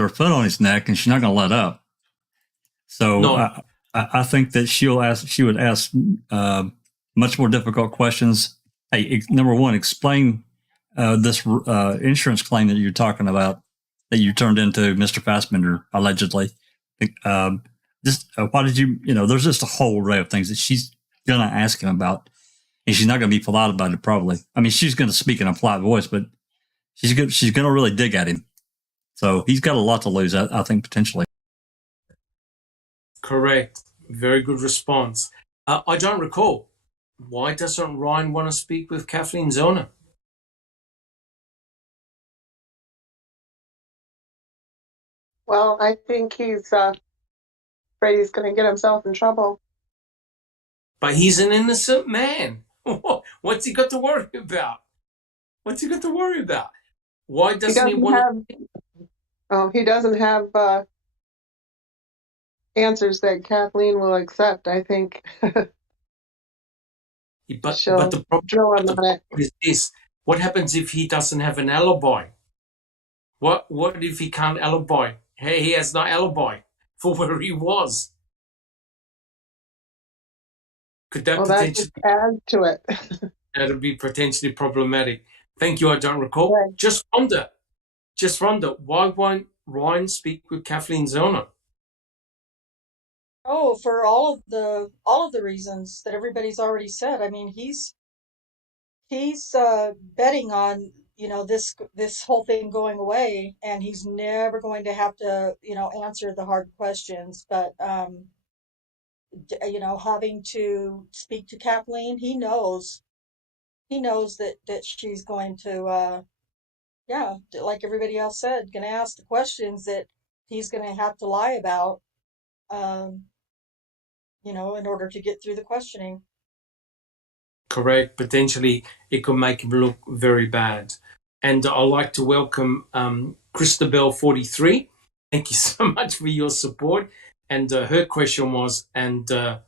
her foot on his neck, and she's not going to let up. So no. I think that she would ask much more difficult questions. Hey, number one, explain this insurance claim that you're talking about that you turned into Mr. Fassbender, allegedly. Why did you, there's just a whole array of things that she's going to ask him about, and she's not going to be polite about it, probably. I mean, she's going to speak in a polite voice, but she's going to really dig at him. So he's got a lot to lose, I think, potentially. Correct. Very good response. I don't recall. Why doesn't Ryan want to speak with Kathleen Zellner? Well, I think he's afraid he's going to get himself in trouble. But he's an innocent man. What's he got to worry about? Why doesn't he want to? He doesn't have answers that Kathleen will accept, I think. But the problem is this. What happens if he doesn't have an alibi? What if he can't alibi? Hey, he has no alibi for where he was. Could that potentially add to it? That would be potentially problematic. Thank you, I don't recall. Right. Just wonder, why won't Ryan speak with Kathleen Zellner? Oh, for all of the reasons that everybody's already said. I mean, he's betting on this whole thing going away, and he's never going to have to answer the hard questions. But having to speak to Kathleen, he knows that she's going to like everybody else said, going to ask the questions that he's going to have to lie about. In order to get through the questioning. Correct. Potentially, it could make him look very bad. And I'd like to welcome Christabel 43. Thank you so much for your support. And her question was, and I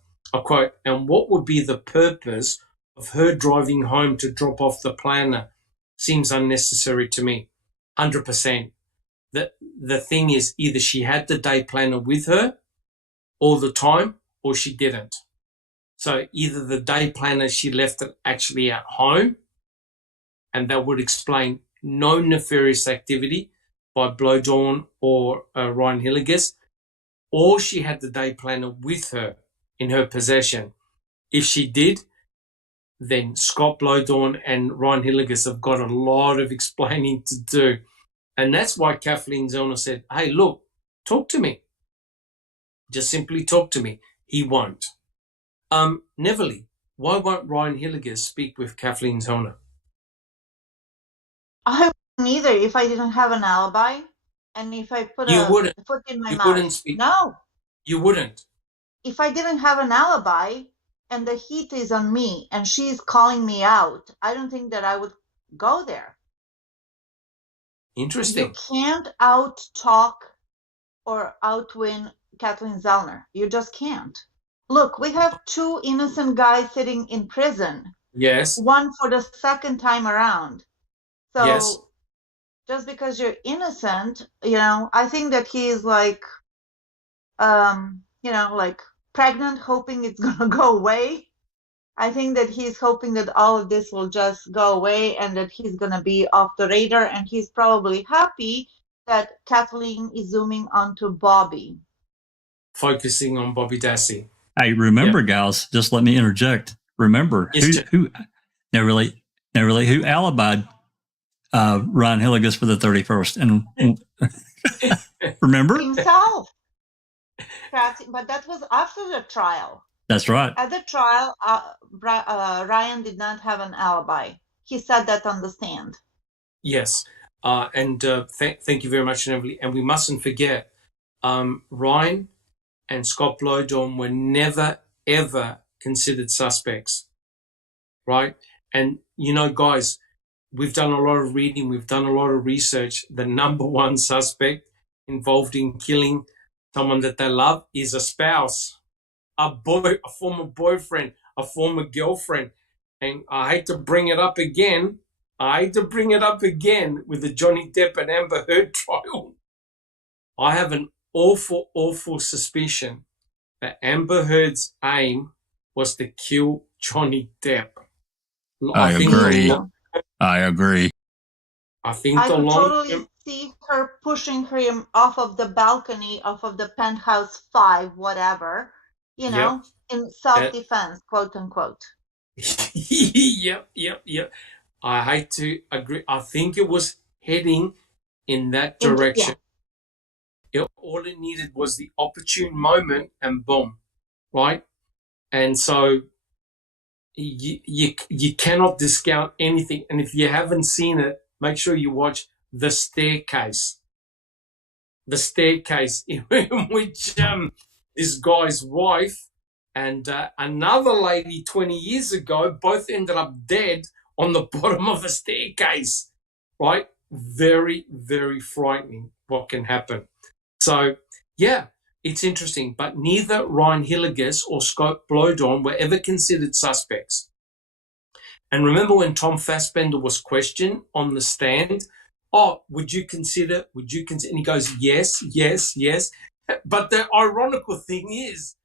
quote, and what would be the purpose of her driving home to drop off the planner? Seems unnecessary to me. 100%. The thing is, either she had the day planner with her all the time, or she didn't. So either the day planner, she left it actually at home, and that would explain no nefarious activity by Blowdawn or Ryan Hilligus, or she had the day planner with her in her possession. If she did, then Scott Blowdawn and Ryan Hilligus have got a lot of explaining to do. And that's why Kathleen Zellner said, hey, look, talk to me. Just simply talk to me. He won't. Neverly, why won't Ryan Hilliger speak with Kathleen Zellner? I wouldn't either if I didn't have an alibi and if I put You a wouldn't. foot in my You mouth. wouldn't speak. No. You wouldn't. If I didn't have an alibi and the heat is on me and she's calling me out, I don't think that I would go there. Interesting. You can't out-talk or outwin Kathleen Zellner. You just can't. Look, we have 2 innocent guys sitting in prison. Yes. One for the second time around. So Yes. just because you're innocent, I think that he is like, like pregnant, hoping it's going to go away. I think that he's hoping that all of this will just go away and that he's going to be off the radar. And he's probably happy that Kathleen is zooming onto Bobby. Focusing on Bobby Dassey. Hey, remember, guys, just let me interject. Remember, Yes, who who alibied Ryan Hilligus for the 31st? And remember? Himself. But that was after the trial. That's right. At the trial, Ryan did not have an alibi. He said that on the stand. Yes. And thank you very much, Neville. And we mustn't forget, Ryan and Scott Blowdorn were never, ever considered suspects, right? And, guys, we've done a lot of reading. We've done a lot of research. The number one suspect involved in killing someone that they love is a spouse, a former boyfriend, a former girlfriend. And I hate to bring it up again. with the Johnny Depp and Amber Heard trial. I have an awful, awful suspicion that Amber Heard's aim was to kill Johnny Depp. I agree. I think I the could long totally see her pushing him off of the balcony, off of the penthouse 5, whatever, Yep. in self-defense, quote unquote. Yep. I hate to agree. I think it was heading in that direction. All it needed was the opportune moment and boom, right? And so you cannot discount anything. And if you haven't seen it, make sure you watch The Staircase. The Staircase, in which this guy's wife and another lady 20 years ago both ended up dead on the bottom of a staircase, right? Very, very frightening what can happen. So, yeah, it's interesting. But neither Ryan Hilligus or Scott Blowdorn were ever considered suspects. And remember when Tom Fassbender was questioned on the stand, would you consider, and he goes, yes. But the ironical thing is,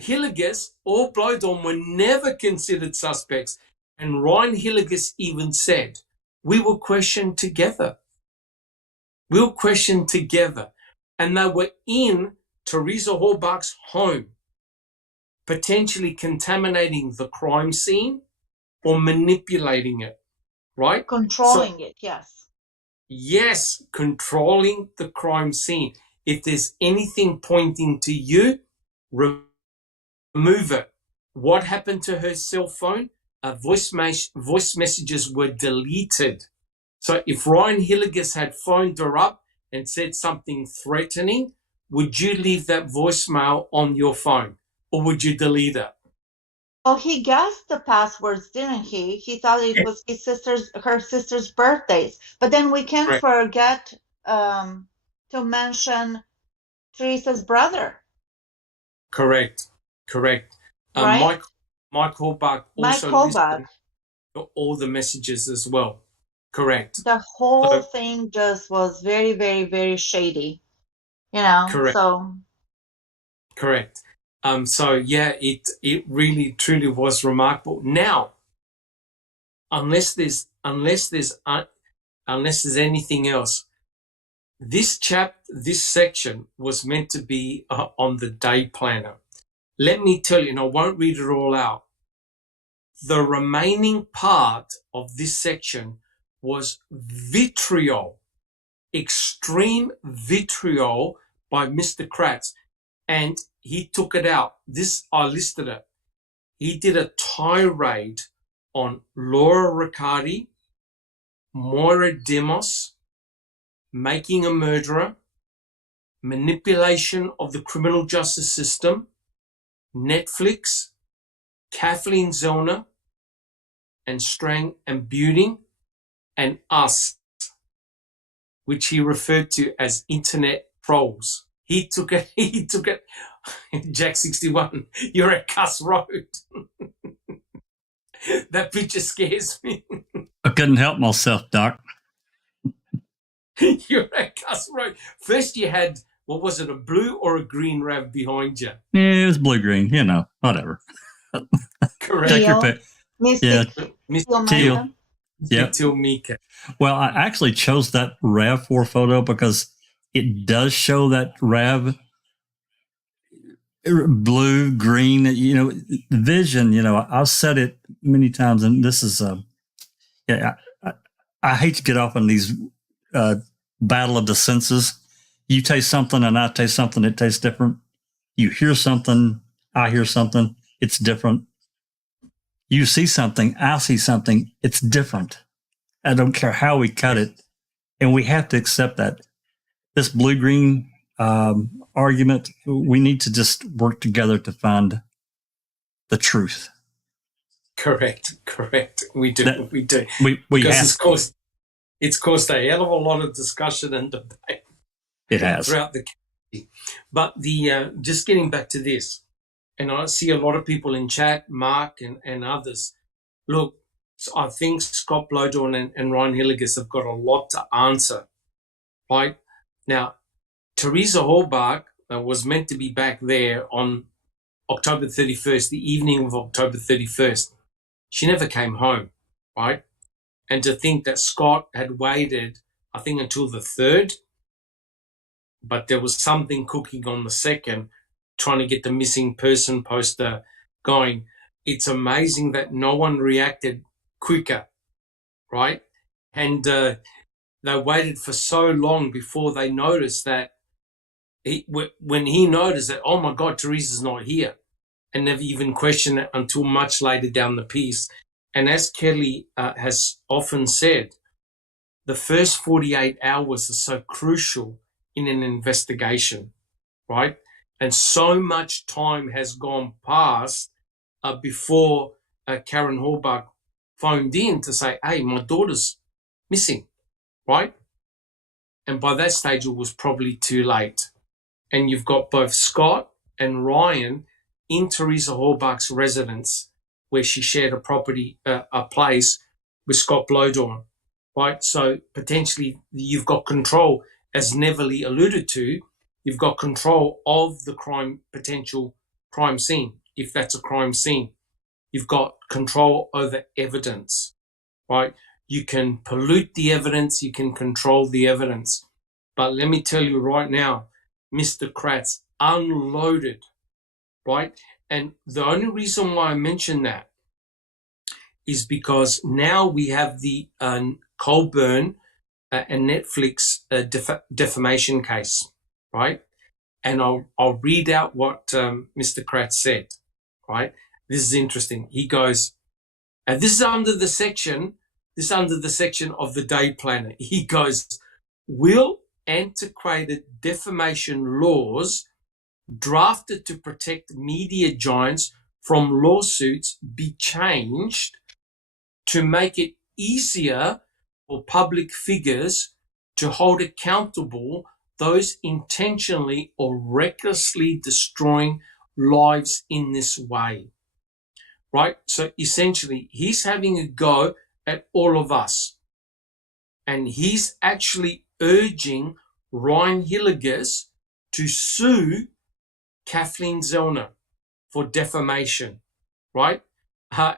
Hilligus or Blowdorn were never considered suspects. And Ryan Hilligus even said, we were questioned together. And they were in Teresa Halbach's home, potentially contaminating the crime scene or manipulating it, right? Controlling it, yes. Yes, controlling the crime scene. If there's anything pointing to you, remove it. What happened to her cell phone? Voice messages were deleted. So if Ryan Hilligus had phoned her up and said something threatening, would you leave that voicemail on your phone or would you delete it? Well, he guessed the passwords, didn't he? He thought it was her sister's birthdays. But then we can't forget to mention Teresa's brother. Correct. Right? Mike Halbach also listened to all the messages as well. Correct. The whole thing just was very, very, very shady. Correct. So. Correct. So yeah, it really truly was remarkable. Now, unless there's anything else, this section was meant to be on the day planner. Let me tell you, and I won't read it all out. The remaining part of this section was vitriol, extreme vitriol by Mr. Kratz. And he took it out. I listed it. He did a tirade on Laura Riccardi, Moira Demos, making a murderer, manipulation of the criminal justice system, Netflix, Kathleen Zellner, and Strang and Buting, and us, which he referred to as internet trolls. He took it. Jack 61, you're a cuss road. That picture scares me. I couldn't help myself, Doc. You're a cuss road. First you had, what was it, a blue or a green Rav behind you? Yeah, it was blue-green, whatever. Correct. Take your pick. Mystic. Yeah, teal. Yeah. Teal Mika. Well, I actually chose that RAV4 photo because it does show that RAV blue, green, vision. I've said it many times, and this is, I hate to get off on these battle of the senses. You taste something and I taste something, it tastes different. You hear something, I hear something, it's different. You see something, I see something, it's different. I don't care how we cut it. And we have to accept that. This blue-green argument, we need to just work together to find the truth. Correct. We do. We because it's caused a hell of a lot of discussion and debate. It has. Throughout the community. But just getting back to this, and I see a lot of people in chat, Mark and others. Look, I think Scott Blowdorn and Ryan Hilligus have got a lot to answer. Right? Now, Teresa Hallbach was meant to be back there on October 31st, the evening of October 31st. She never came home, right? And to think that Scott had waited, I think, until the 3rd, but there was something cooking on the 2nd, trying to get the missing person poster going. It's amazing that no one reacted quicker, right? And they waited for so long before they noticed that when he noticed that, oh my God, Teresa's not here, and never even questioned it until much later down the piece. And as Kelly has often said, the first 48 hours are so crucial in an investigation, right? And so much time has gone past before Karen Hallbach phoned in to say, hey, my daughter's missing, right? And by that stage, it was probably too late. And you've got both Scott and Ryan in Teresa Hallbach's residence, where she shared a property, a place with Scott Blowdorn, right? So potentially you've got control, as Neverly alluded to, you've got control of the potential crime scene, if that's a crime scene. You've got control over evidence, right? You can pollute the evidence, you can control the evidence. But let me tell you right now, Mr. Kratz unloaded, right? And the only reason why I mention that is because now we have the Colburn and Netflix defamation case, right? And I'll read out what Mr. Kratz said, right? This is interesting. He goes, and this is under the section of the Day Planner. He goes, will antiquated defamation laws drafted to protect media giants from lawsuits be changed to make it easier for public figures to hold accountable those intentionally or recklessly destroying lives in this way, right? So essentially, he's having a go at all of us. And he's actually urging Ryan Hilligus to sue Kathleen Zellner for defamation, right?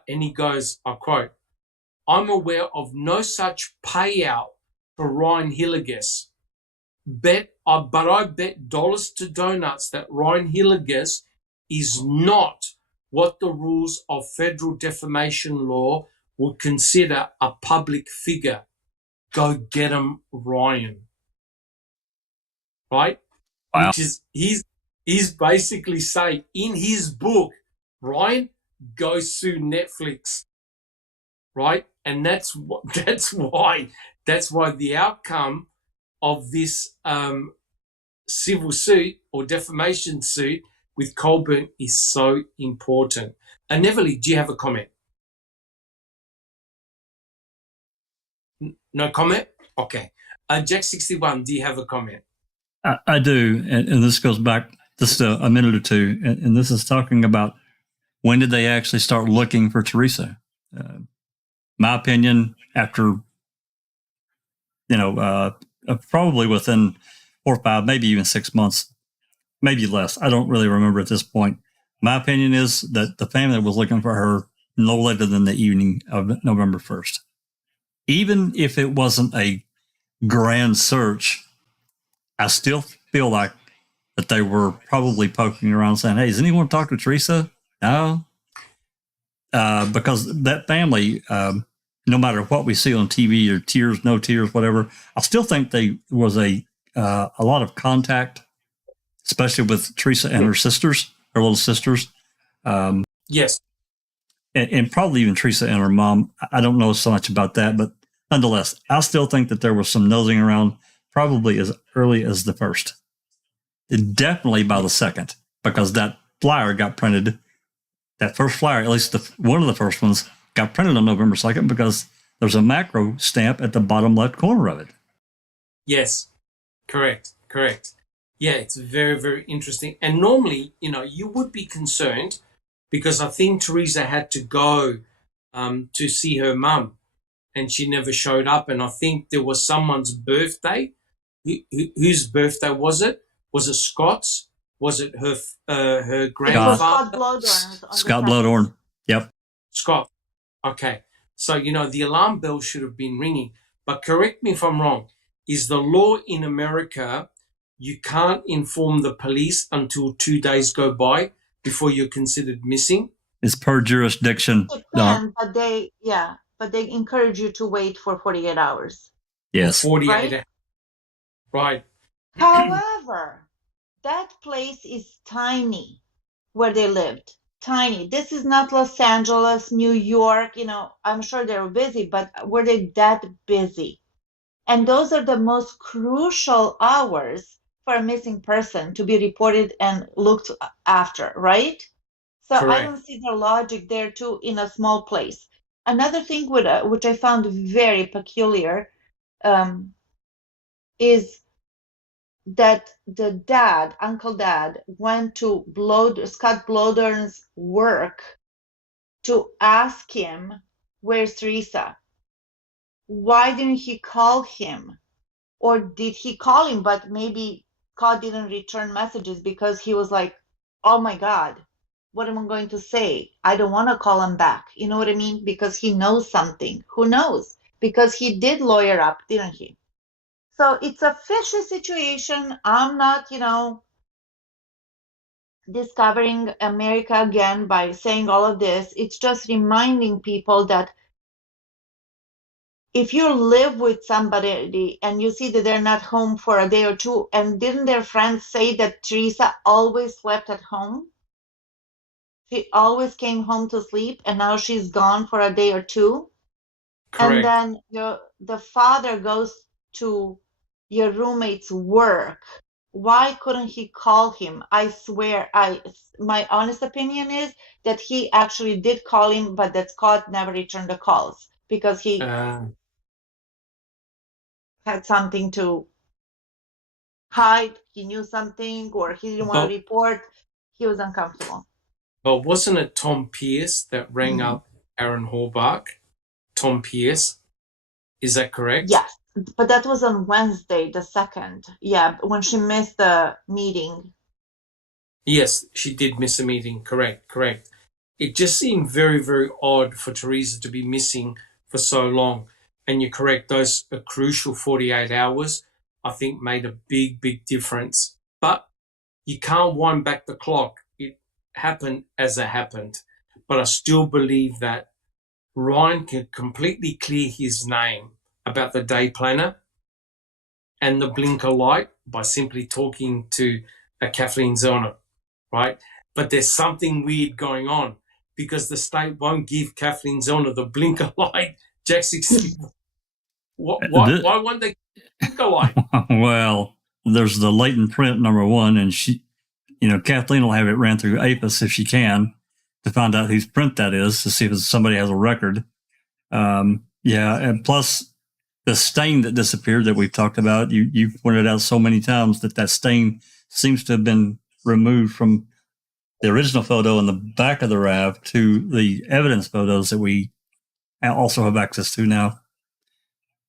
And he goes, I quote, I'm aware of no such payout for Ryan Hilligus. But I bet dollars to donuts that Ryan Hilligus is not what the rules of federal defamation law would consider a public figure. go get him, Ryan. Right? Wow. Which is, he's basically saying in his book, Ryan, go sue Netflix. Right? And that's why the outcome of this civil suit or defamation suit with Colburn is so important. Neverly, do you have a comment? No comment? Okay. Jack 61, do you have a comment? I do, and this goes back just a minute or two, and this is talking about when did they actually start looking for Teresa? My opinion, after, probably within 4 or 5, maybe even 6 months, maybe less. I don't really remember at this point. My opinion is that the family was looking for her no later than the evening of November 1st. Even if it wasn't a grand search, I still feel like that they were probably poking around saying, hey, does anyone talk to Teresa? No. Because that family, no matter what we see on TV or tears, no tears, whatever, I still think there was a lot of contact, especially with Teresa and her sisters, her little sisters. Yes. And probably even Teresa and her mom. I don't know so much about that, but nonetheless, I still think that there was some nosing around probably as early as the 1st. Definitely by the 2nd, because that flyer got printed. That first flyer, at least one of the first ones, got printed on November 2nd because there's a macro stamp at the bottom left corner of it. Yes, correct. Yeah, it's very, very interesting. And normally, you would be concerned because I think Teresa had to go to see her mum and she never showed up. And I think there was someone's birthday. Whose birthday was it? Was it Scott's? Was it her grandfather? Scott Blodorn. Scott Blodorn. Yep. Scott. Okay. So, the alarm bell should have been ringing. But correct me if I'm wrong. Is the law in America you can't inform the police until 2 days go by before you're considered missing? It's per jurisdiction. It can, but they encourage you to wait for 48 hours. Yes. 48 hours. Right. However, that place is tiny where they lived. Tiny. This is not Los Angeles, New York. I'm sure they were busy, but were they that busy? And those are the most crucial hours for a missing person to be reported and looked after, right? So Correct. I don't see the logic there too in a small place. Another thing which I found very peculiar is that the Uncle Dad, went to Scott Blodorn's work to ask him, where's Teresa? Why didn't he call him? Or did he call him, but maybe Scott didn't return messages because he was like, oh my God, what am I going to say? I don't want to call him back. You know what I mean? Because he knows something. Who knows? Because he did lawyer up, didn't he? So it's a fishy situation. I'm not, discovering America again by saying all of this. It's just reminding people that if you live with somebody and you see that they're not home for a day or two, and didn't their friends say that Teresa always slept at home? She always came home to sleep, and now she's gone for a day or two. Correct. And then the father goes to your roommate's work. Why couldn't he call him? I swear, my honest opinion is that he actually did call him, but that Scott never returned the calls because he had something to hide. He knew something, or he didn't want to report. He was uncomfortable. But wasn't it Tom Pierce that rang up Aaron Hallbach? Tom Pierce, is that correct? Yes, but that was on Wednesday, the 2nd. Yeah, when she missed the meeting. Yes, she did miss a meeting. Correct. It just seemed very, very odd for Teresa to be missing for so long. And you're correct, those crucial 48 hours, I think, made a big, big difference. But you can't wind back the clock. It happened as it happened. But I still believe that Ryan can completely clear his name about the day planner and the blinker light by simply talking to Kathleen Zellner, right? But there's something weird going on because the state won't give Kathleen Zellner the blinker light. Jack 60. Why won't they give the blinker light? Well, there's the latent print, number one, and she, Kathleen will have it ran through APIS if she can to find out whose print that is to see if somebody has a record. And plus the stain that disappeared that we've talked about, you pointed out so many times that stain seems to have been removed from the original photo in the back of the RAV to the evidence photos that we also have access to now.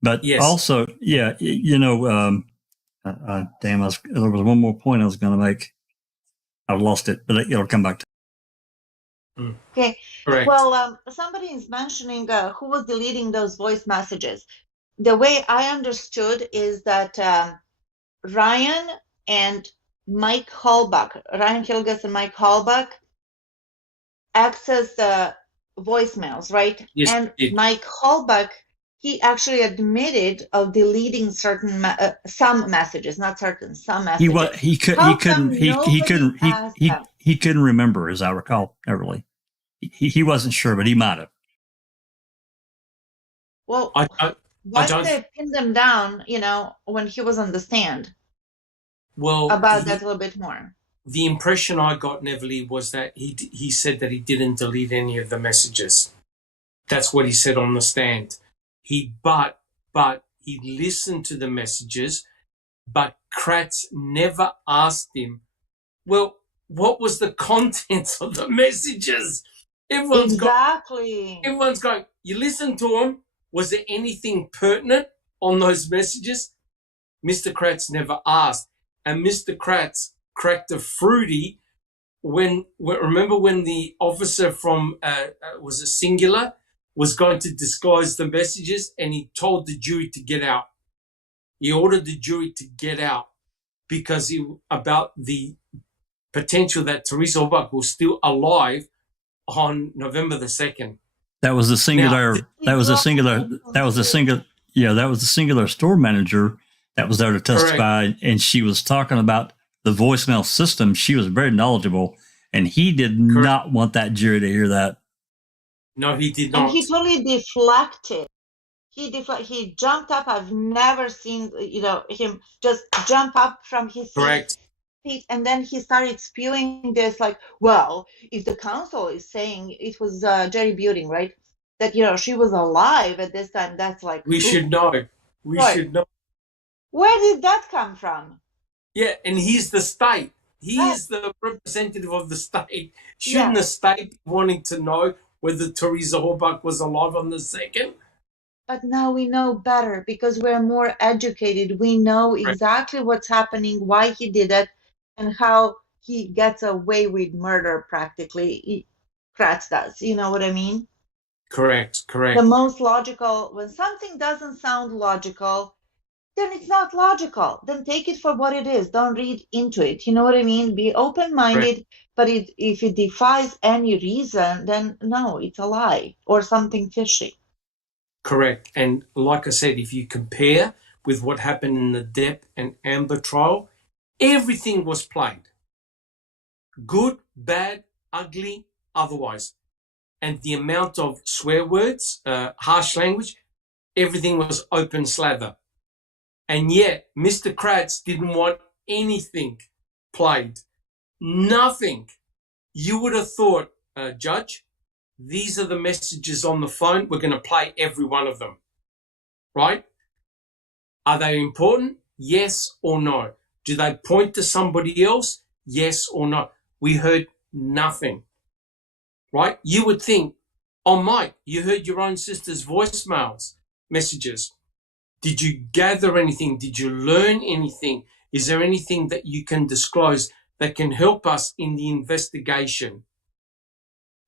But also, damn, there was one more point I was going to make. I've lost it, but it'll come back to. Okay. Correct. Well, somebody is mentioning who was deleting those voice messages. The way I understood is that Ryan and Mike Hallbuck, Ryan Kilgus and Mike Hallbuck, access the voicemails, right? Yes, and Mike Hallbuck, he actually admitted of deleting certain some messages, not certain, some messages. He couldn't remember, as I recall, Everly. He wasn't sure, but he might have. Well, why did they pin them down, when he was on the stand? Well, about that a little bit more. The impression I got, Neverly, was that he said that he didn't delete any of the messages. That's what he said on the stand. But he listened to the messages, but Kratz never asked him, well, what was the contents of the messages? Everyone's going, you listened to them. Was there anything pertinent on those messages? Mr. Kratz never asked. And Mr. Kratz cracked a fruity remember when the officer from, was it Singular, was going to disclose the messages and he told the jury to get out. He ordered the jury to get out because about the potential that Teresa Hallbuck was still alive on November the 2nd. That was the Singular. That was the Singular store manager that was there to testify. Correct. And she was talking about the voicemail system. She was very knowledgeable, and he did not want that jury to hear that. No, he did not. And he totally deflected. He jumped up. I've never seen, him just jump up from his seat. And then he started spewing this like, well, if the counsel is saying it was Jerry Buting, right? That, she was alive at this time. That's like. We should know. We should know. Where did that come from? Yeah, and he's the state. He is the representative of the state. Shouldn't the state be wanting to know whether Teresa Hallbuck was alive on the 2nd? But now we know better because we're more educated. We know exactly what's happening, why he did it, and how he gets away with murder practically. Kratz does. You know what I mean? Correct. The most logical, when something doesn't sound logical, then it's not logical. Then take it for what it is. Don't read into it. You know what I mean? Be open-minded, but if it defies any reason, then no, it's a lie or something fishy. Correct. And like I said, if you compare with what happened in the Depp and Amber trial, everything was played. Good, bad, ugly, otherwise. And the amount of swear words, harsh language, everything was open slather. And yet, Mr. Kratz didn't want anything played. Nothing. You would have thought, Judge, these are the messages on the phone. We're going to play every one of them. Right? Are they important? Yes or no? Do they point to somebody else? Yes or no? We heard nothing. Right? You would think, oh, Mike, you heard your own sister's voicemails, messages. Did you gather anything? Did you learn anything? Is there anything that you can disclose that can help us in the investigation?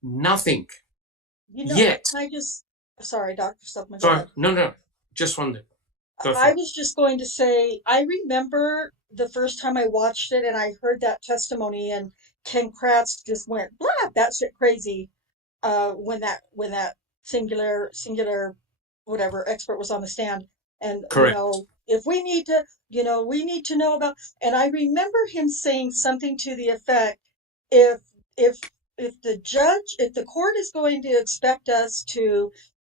Nothing. Yet. Sorry, Dr. Silkman. Sorry, no. Just wondered. I was just going to say, I remember the first time I watched it and I heard that testimony and Ken Kratz just went, blah, that shit crazy. When that singular whatever expert was on the stand. And, Correct. if we need to, we need to know about, and I remember him saying something to the effect, if, if, if the court is going to expect us to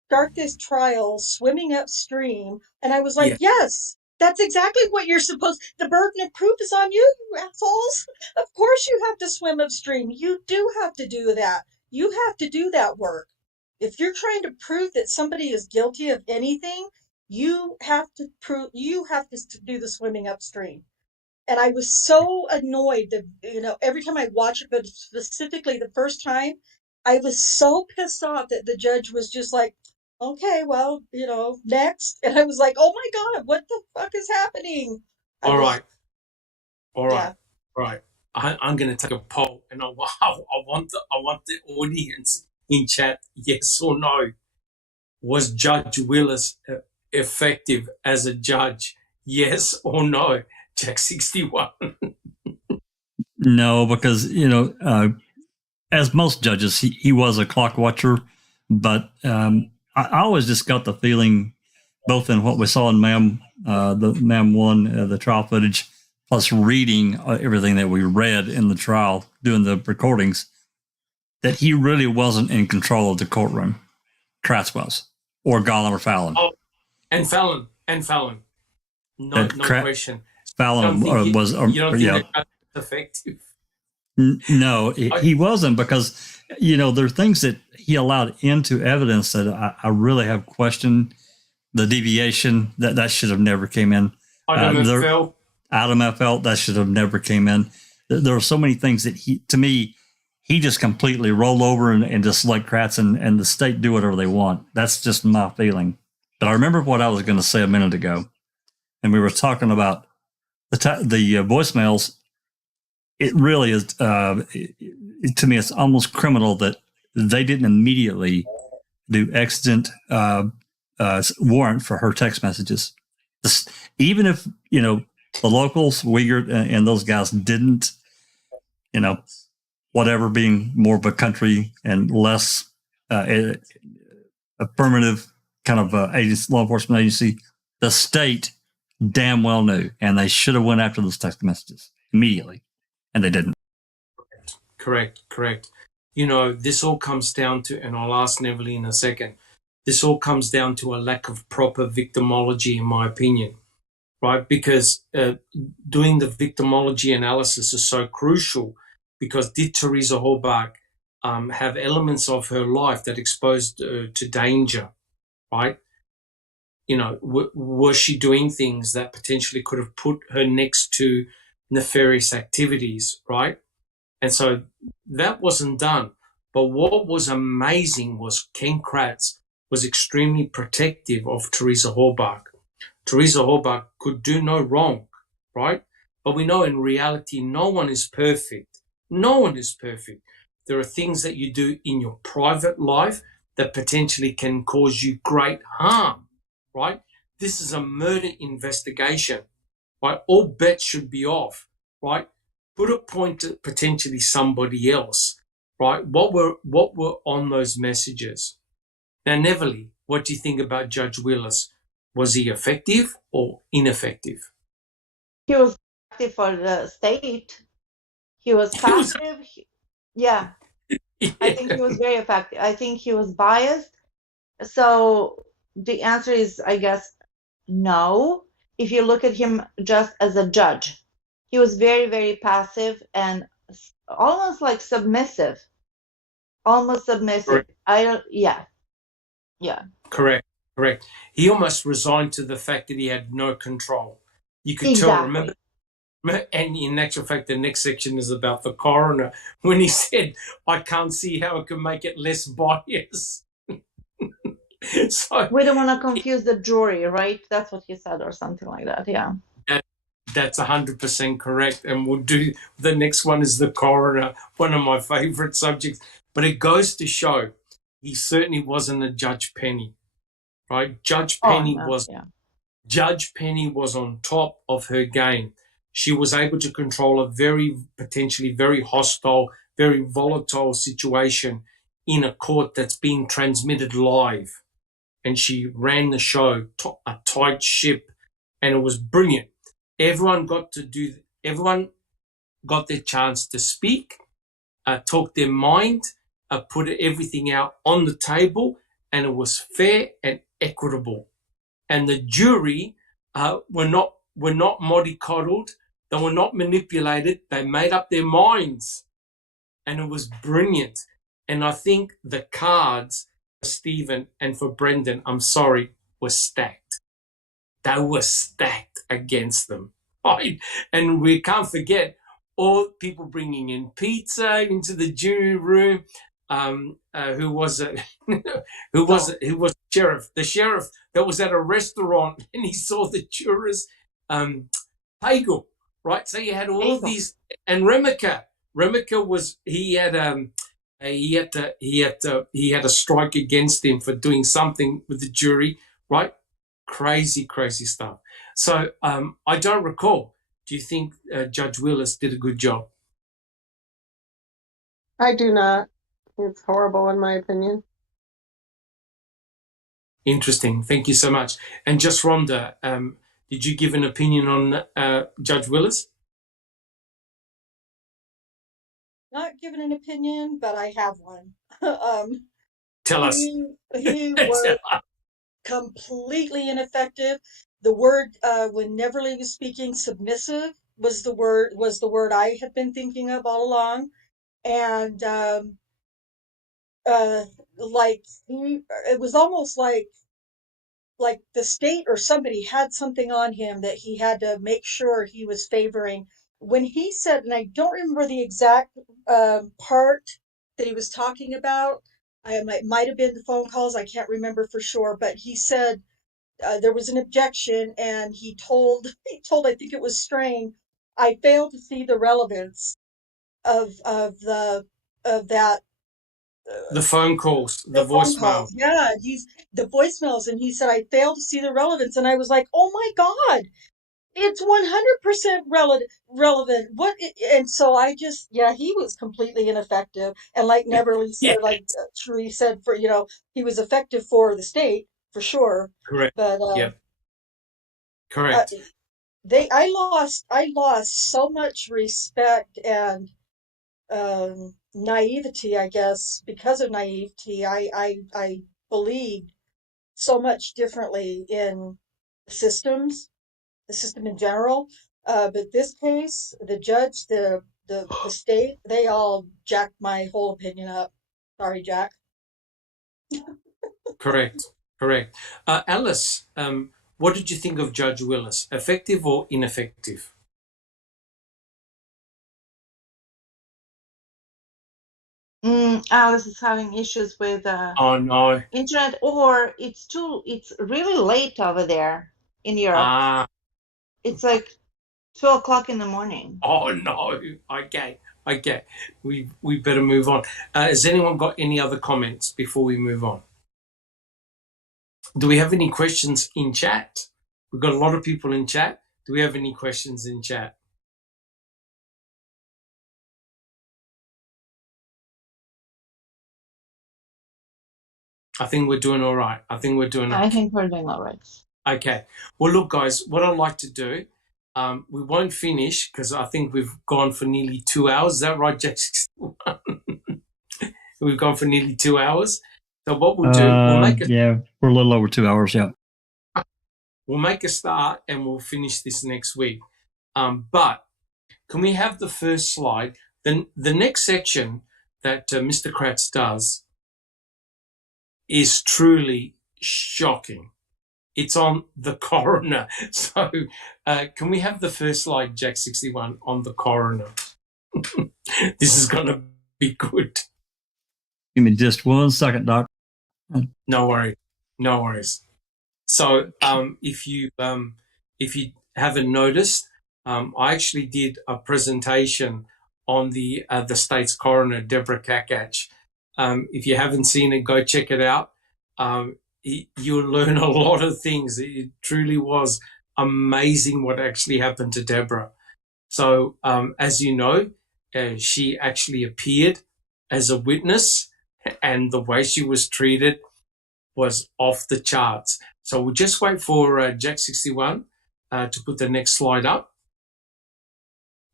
start this trial swimming upstream, and I was like, Yeah. yes, that's exactly what you're supposed, the burden of proof is on you, you assholes. Of course you have to swim upstream. You do have to do that. You have to do that work. If you're trying to prove that somebody is guilty of anything, you have to do the swimming upstream. And I was so annoyed that, every time I watch it, but specifically the first time, I was so pissed off that the judge was just like, okay, well, next. And I was like, oh my God, what the fuck is happening? All right. Yeah. I'm going to take a poll, and I want the audience in chat, yes or no. Was Judge Willis effective as a judge? Yes or no? Jack 61. No, because as most judges, he was a clock watcher, but I always just got the feeling, both in what we saw in the Ma'am 1, the trial footage, plus reading everything that we read in the trial, doing the recordings, that he really wasn't in control of the courtroom. Kratz was, or Gollum or Fallon. Oh, and Fallon. No question. Fallon was, you don't think that was effective? No, he wasn't, because, there are things that he allowed into evidence that I really have questioned. The deviation, that should have never came in. Adam FL, that should have never came in. There are so many things that he just completely rolled over and just let Kratz and the state do whatever they want. That's just my feeling. But I remember what I was going to say a minute ago, and we were talking about the voicemails. It really is, to me, it's almost criminal that they didn't immediately do extant warrant for her text messages. Even if, the locals, Uyghur and those guys didn't, whatever, being more of a country and less affirmative kind of law enforcement agency, the state damn well knew, and they should have went after those text messages immediately, and they didn't. Correct. This all comes down to, and I'll ask Neville in a second, this all comes down to a lack of proper victimology, in my opinion, right? Because doing the victimology analysis is so crucial, because did Teresa Halbach have elements of her life that exposed to danger, right? Was she doing things that potentially could have put her next to nefarious activities, right? And so that wasn't done. But what was amazing was Ken Kratz was extremely protective of Teresa Halbach. Teresa Halbach could do no wrong, right? But we know in reality, no one is perfect. No one is perfect. There are things that you do in your private life that potentially can cause you great harm, right? This is a murder investigation, right? All bets should be off, right? Put a point to potentially somebody else, right? What were on those messages? Now, Neville, what do you think about Judge Willis? Was he effective or ineffective? He was effective for the state. He was passive. Yeah. I think he was very effective. I think he was biased. So the answer is, I guess, no. If you look at him just as a judge, he was very, very passive and almost like submissive. Almost submissive. Correct. Yeah. Correct. He almost resigned to the fact that he had no control. You could tell, remember, and in actual fact, the next section is about the coroner, when he said, I can't see how it can make it less biased. So we don't want to confuse the jury, right? That's what he said, or something like that. Yeah. That's 100% correct. And we'll do the next one is the coroner, one of my favorite subjects. But it goes to show he certainly wasn't a Judge Penny, right? Judge Penny was on top of her game. She was able to control a potentially very hostile, very volatile situation in a court that's being transmitted live. and she ran the show, a tight ship, and it was brilliant. Everyone got their chance to speak, talk their mind, put everything out on the table, and it was fair and equitable. And the jury were not mollycoddled. They were not manipulated. They made up their minds, and it was brilliant. And I think the cards for Stephen and for Brendan, I'm sorry, were stacked. They were stacked against them. Right? And we can't forget all people bringing in pizza into the jury room. Who was it? Who was it? Who was the sheriff? The sheriff that was at a restaurant and he saw the jurors. Hagel, right? So you had all these, and Remika was he had a strike against him for doing something with the jury, right? Crazy stuff. So I don't recall. Do you think Judge Willis did a good job? I do not. It's horrible in my opinion. Interesting. Thank you so much. And just Rhonda, did you give an opinion on Judge Willis? Not giving an opinion, but I have one. Tell us. He was completely ineffective. The word when Neverly was speaking, submissive was the word I had been thinking of all along, and it was almost like the state or somebody had something on him that he had to make sure he was favoring. When he said, and I don't remember the exact part that he was talking about, it might have been the phone calls, I can't remember for sure, but he said there was an objection, and he told I think it was Strain, I failed to see the relevance of that. The phone calls, the voicemail. Yeah, the voicemails, and he said, I failed to see the relevance, and I was like, oh my God, it's 100% relevant. What? And so I just, he was completely ineffective. And like Neverly said, like Sheree said, he was effective for the state for sure. Correct. But correct. I lost so much respect and naivety, I guess. Because of naivety, I believed so much differently in the system in general. But this case, the judge, the state, they all jacked my whole opinion up. Sorry, Jack. Correct. Alice, what did you think of Judge Willis? Effective or ineffective? Alice is having issues with oh no, internet, or it's really late over there in Europe. It's like 2:00 in the morning. Oh no, okay. We better move on. Has anyone got any other comments before we move on? Do we have any questions in chat? We've got a lot of people in chat. Do we have any questions in chat? I think we're doing all right. I think we're doing all right. Okay. Well, look, guys, what I'd like to do, we won't finish because I think we've gone for nearly 2 hours. Is that right, Jack? We've gone for nearly 2 hours. So what we'll do, we're a little over 2 hours, yeah. We'll make a start and we'll finish this next week. But can we have the first slide? Then the next section that Mr. Kratz does is truly shocking. It's on the coroner. So can we have the first slide, Jack 61, on the coroner? This is going to be good. Give me just 1 second, Doc. No worries. So if you haven't noticed, I actually did a presentation on the state's coroner, Deborah Kakach. If you haven't seen it, go check it out. You'll learn a lot of things. It truly was amazing what actually happened to Deborah. So as you know, she actually appeared as a witness, and the way she was treated, was off the charts. So we'll just wait for Jack61 to put the next slide up.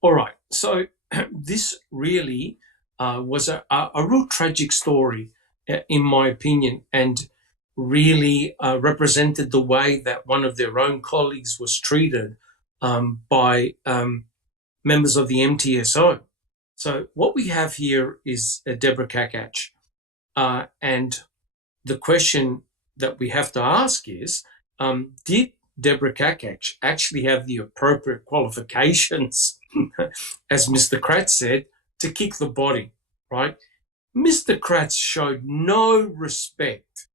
All right, so this really was a real tragic story, in my opinion, and really represented the way that one of their own colleagues was treated by members of the MTSO. So what we have here is Deborah Kakach. And the question that we have to ask is, did Deborah Kakach actually have the appropriate qualifications, as Mr. Kratz said, to kick the body, right? Mr. Kratz showed no respect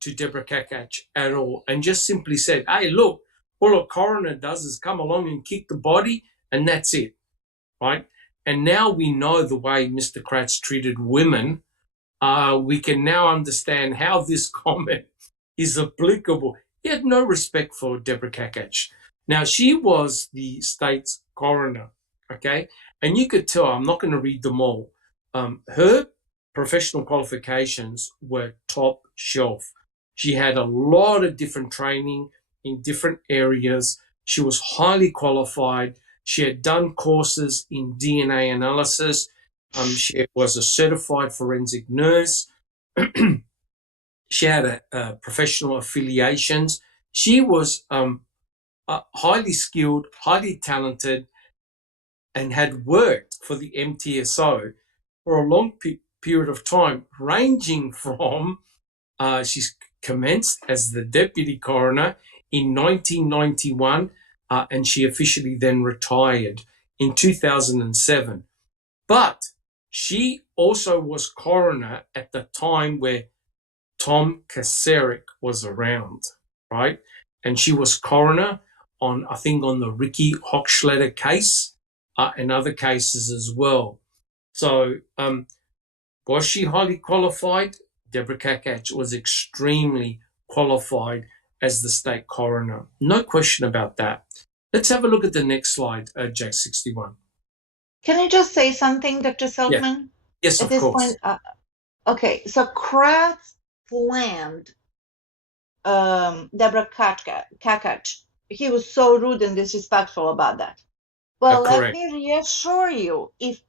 to Deborah Kakach at all and just simply said, hey, look, all a coroner does is come along and kick the body and that's it, right? And now we know the way Mr. Kratz treated women. We can now understand how this comment is applicable. He had no respect for Deborah Kakach. Now, she was the state's coroner, okay? And you could tell, I'm not going to read them all. Her professional qualifications were top shelf. She had a lot of different training in different areas. She was highly qualified. She had done courses in DNA analysis. She was a certified forensic nurse. She had a professional affiliations. She was highly skilled, highly talented, and had worked for the MTSO for a long period of time, ranging from she's commenced as the deputy coroner in 1991, and she officially then retired in 2007. But she also was coroner at the time where Tom Kacerik was around, right? And she was coroner on, I think, on the Ricky Hochschlatter case and other cases as well. So was she highly qualified? Deborah Kakach was extremely qualified as the state coroner. No question about that. Let's have a look at the next slide, Jack 61. Can I just say something, Dr. Silkman? Yeah. Yes, at of this course. point, okay, so Kratz slammed Deborah Kakach. He was so rude and disrespectful about that. Well, let me reassure you, if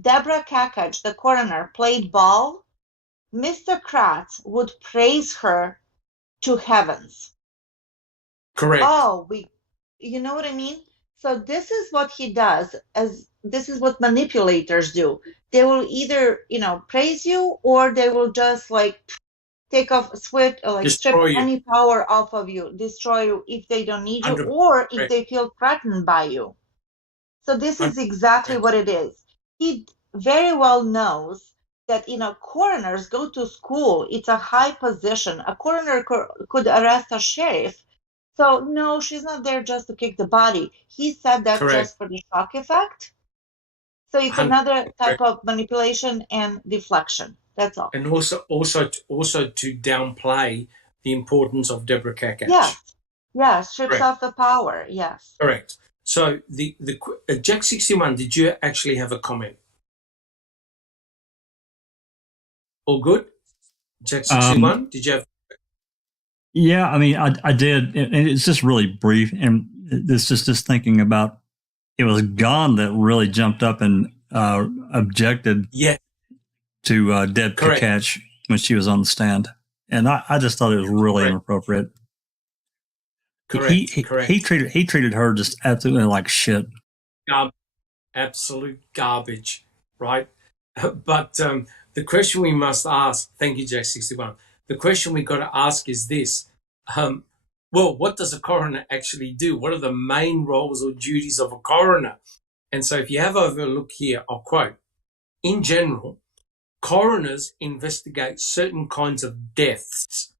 Deborah Kakach, the coroner, played ball, Mr. Kratz would praise her to heavens. Correct. Oh, you know what I mean? So this is what he does, this is what manipulators do. They will either, praise you, or they will just take off, strip any power off of you, destroy you if they don't need you, or if they feel threatened by you. So this is exactly what it is. He very well knows that, coroners go to school. It's a high position. A coroner could arrest a sheriff. So no, she's not there just to kick the body. He said that just for the shock effect. So it's another type of manipulation and deflection. That's all. And also to downplay the importance of Deborah Kakach. Yes, strips off the power. Yes. Correct. So the Jack 61, did you actually have a comment? All good? Jack 61, did you have? Yeah, I mean, I did, and it's just really brief, and it's just thinking about, it was Gon that really jumped up and objected to Deb Kakach when she was on the stand, and I just thought it was really inappropriate. Correct. He treated her just absolutely like shit. Absolute garbage, right? But the question we must ask, thank you, Jack 61. The question we got to ask is this. Well, what does a coroner actually do? What are the main roles or duties of a coroner? And so if you have over a look here, I'll quote, in general, coroners investigate certain kinds of deaths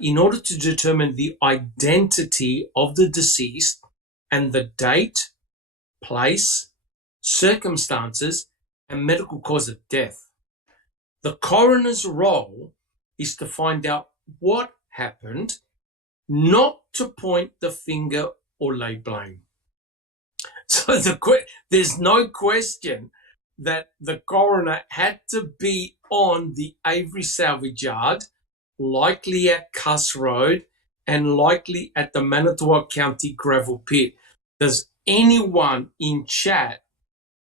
in order to determine the identity of the deceased and the date, place, circumstances, and medical cause of death. The coroner's role is to find out what happened, not to point the finger or lay blame. So there's no question that the coroner had to be on the Avery salvage yard likely at Cuss Road, and likely at the Manitowoc County gravel pit. Does anyone in chat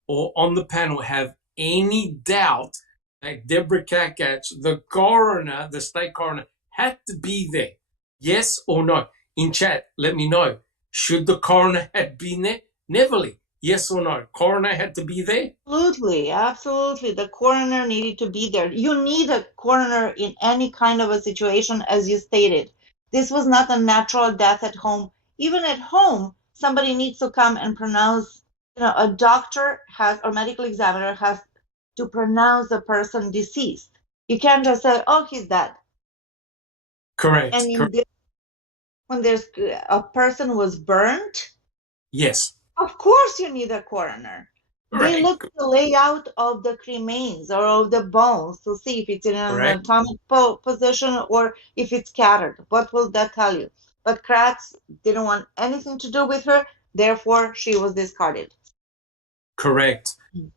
or on the panel have any doubt that Deborah Kakach, the coroner, the state coroner, had to be there? Yes or no? In chat, let me know. Should the coroner have been there? Neville, yes or no? Coroner had to be there? Absolutely, absolutely. The coroner needed to be there. You need a coroner in any kind of a situation, as you stated. This was not a natural death at home. Even at home, somebody needs to come and pronounce, a doctor has, or medical examiner has to pronounce the person deceased. You can't just say, oh, he's dead. Correct. And when there's a person was burnt, yes. of course you need a coroner. Correct. They look at the layout of the cremains or of the bones to see if it's in an anatomic position or if it's scattered. What will that tell you? But Kratz didn't want anything to do with her, therefore she was discarded. Correct.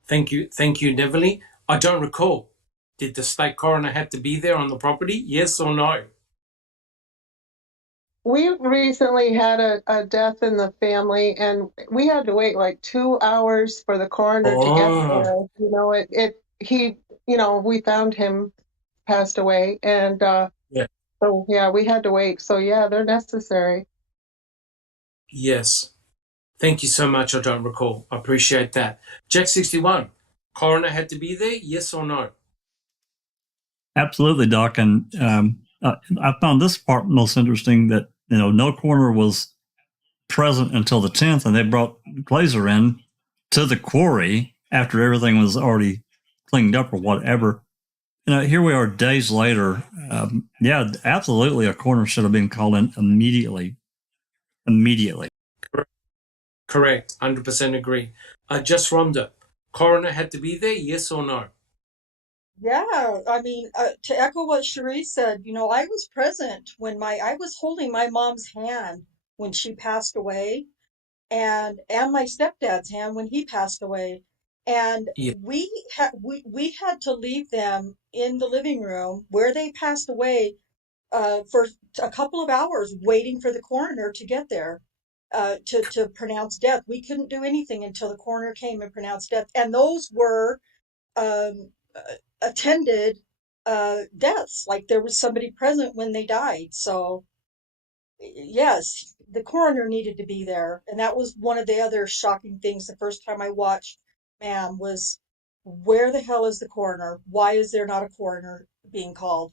Thank you, Neville. I don't recall. Did the state coroner have to be there on the property? Yes or no? We recently had a death in the family, and we had to wait like 2 hours for the coroner to get there. We found him passed away, and so yeah, we had to wait. So yeah, they're necessary. Yes. Thank you so much. I don't recall. I appreciate that. Jack 61, coroner had to be there? Yes or no? Absolutely, Doc. And I found this part most interesting that, no coroner was present until the 10th, and they brought Glazer in to the quarry after everything was already cleaned up or whatever. Here we are days later. Yeah, absolutely, a coroner should have been called in immediately. Correct. 100% agree. Just Rhonda, coroner had to be there? Yes or no? Yeah, I mean, to echo what Cherie said, I was present when I was holding my mom's hand when she passed away, and my stepdad's hand when he passed away, and we had to leave them in the living room where they passed away for a couple of hours, waiting for the coroner to get there to pronounce death. We couldn't do anything until the coroner came and pronounced death, and those were attended deaths. Like there was somebody present when they died. So yes, the coroner needed to be there, and that was one of the other shocking things. The first time I watched, ma'am, was where the hell is the coroner? Why is there not a coroner being called?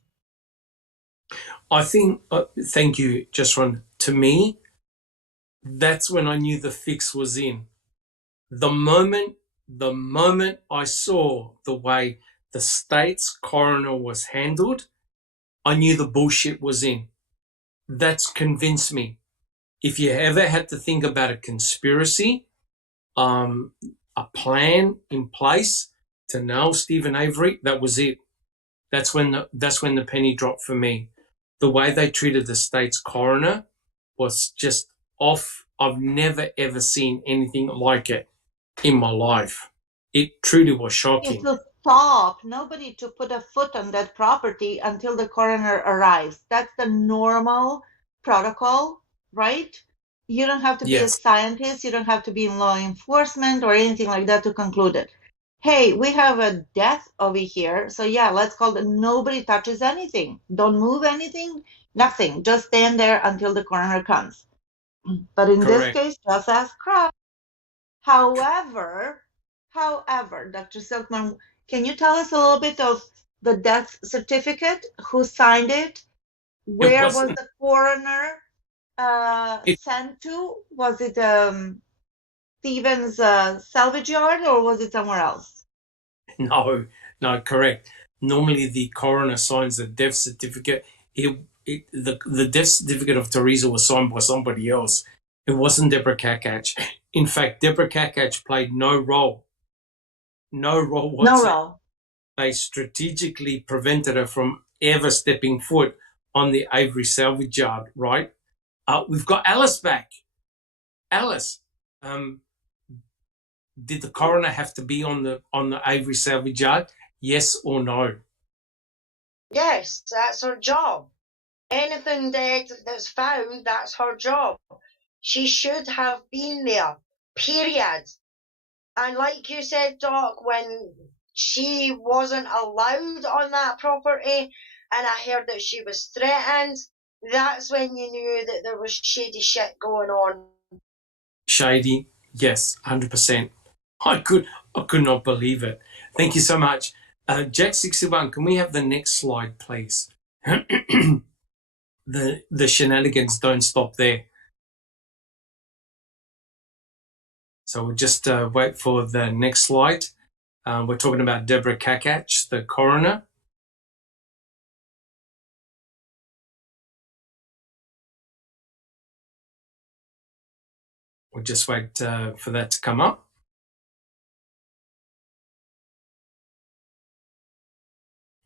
I think, thank you, just Ron. To me, that's when I knew the fix was in. The moment I saw the way the state's coroner was handled, I knew the bullshit was in. That's convinced me. If you ever had to think about a conspiracy, a plan in place to nail Stephen Avery, that was it. That's when the penny dropped for me. The way they treated the state's coroner was just off. I've never ever seen anything like it in my life. It truly was shocking. To stop nobody to put a foot on that property until the coroner arrives. That's the normal protocol, right? You don't have to be a scientist. You don't have to be in law enforcement or anything like that to conclude it. Hey, we have a death over here. So yeah, let's call it nobody touches anything. Don't move anything, nothing. Just stand there until the coroner comes. But in this case, just ask Kratz. However, Dr. Silkman, can you tell us a little bit of the death certificate? Who signed it? Where was the coroner sent to? Was it Stevens salvage yard or was it somewhere else? No, correct. Normally the coroner signs the death certificate. The death certificate of Teresa was signed by somebody else. It wasn't Deborah Kakach. In fact, Deborah Kakach played no role. No role whatsoever. No role. They strategically prevented her from ever stepping foot on the Avery salvage yard, right? We've got Alice back. Alice, did the coroner have to be on the Avery salvage yard? Yes or no? Yes, that's her job. Anything dead that's found, that's her job. She should have been there, period. And like you said, Doc, when she wasn't allowed on that property and I heard that she was threatened, that's when you knew that there was shady shit going on. Shady, yes, 100%. I could not believe it. Thank you so much. Jack61, can we have the next slide, please? The shenanigans don't stop there. So we'll just wait for the next slide. We're talking about Deborah Kakach, the coroner. We'll just wait for that to come up.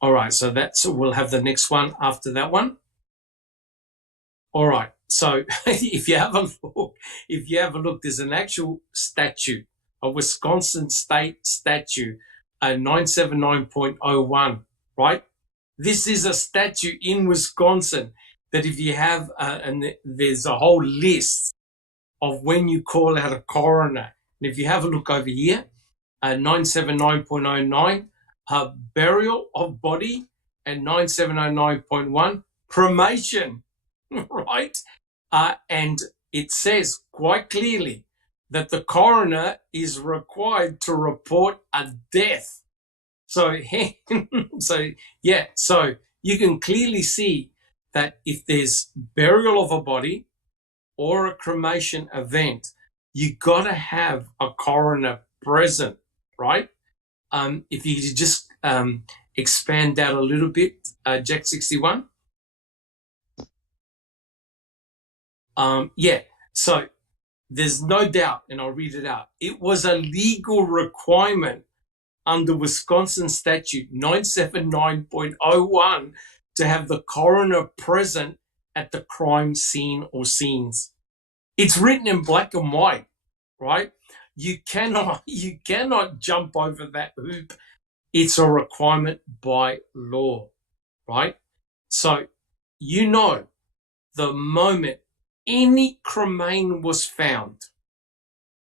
All right, so we'll have the next one after that one. All right, so if you have a look, there's an actual statute, a Wisconsin state statute, 979.01, right? This is a statute in Wisconsin that if you have, and there's a whole list of when you call out a coroner. And if you have a look over here, 979.09, burial of body, and 9709.1, cremation, right? And it says quite clearly that the coroner is required to report a death. So you can clearly see that if there's burial of a body or a cremation event, you got to have a coroner present, right? If you could just expand that a little bit, Jack61. So there's no doubt, and I'll read it out. It was a legal requirement under Wisconsin statute 979.01 to have the coroner present at the crime scene or scenes. It's written in black and white, right? You cannot jump over that hoop. It's a requirement by law, right? So, the moment any cremain was found,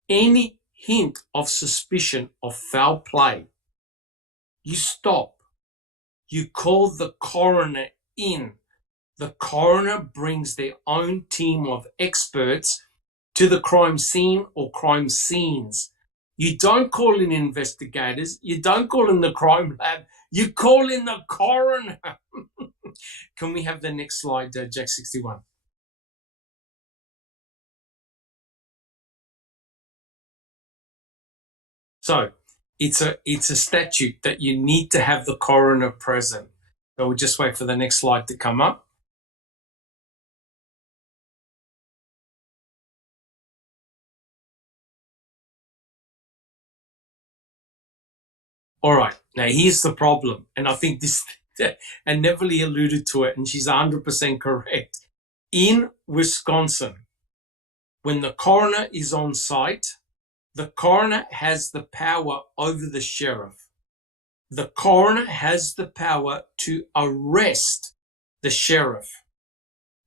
any hint of suspicion of foul play, you stop. You call the coroner in. The coroner brings their own team of experts to the crime scene or crime scenes. You don't call in investigators. You don't call in the crime lab. You call in the coroner. Can we have the next slide, Jack61? So it's a statute that you need to have the coroner present. So we'll just wait for the next slide to come up. All right, now here's the problem, and I think this, and Neverly alluded to it, and she's 100% correct. In Wisconsin, when the coroner is on site, the coroner has the power over the sheriff. The coroner has the power to arrest the sheriff,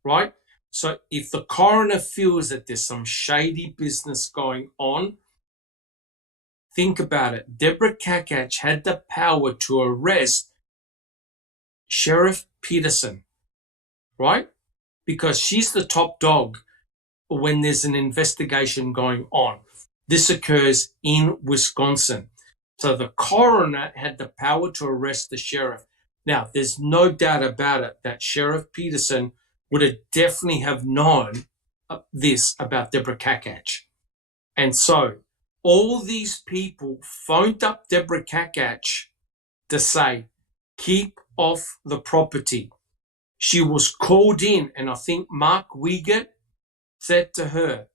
right? So if the coroner feels that there's some shady business going on, think about it. Deborah Kakach had the power to arrest Sheriff Peterson, right? Because she's the top dog when there's an investigation going on. This occurs in Wisconsin. So the coroner had the power to arrest the sheriff. Now, there's no doubt about it that Sheriff Peterson would have definitely have known this about Deborah Kakach. And so all these people phoned up Deborah Kakach to say, keep off the property. She was called in, and I think Mark Wiegert said to her,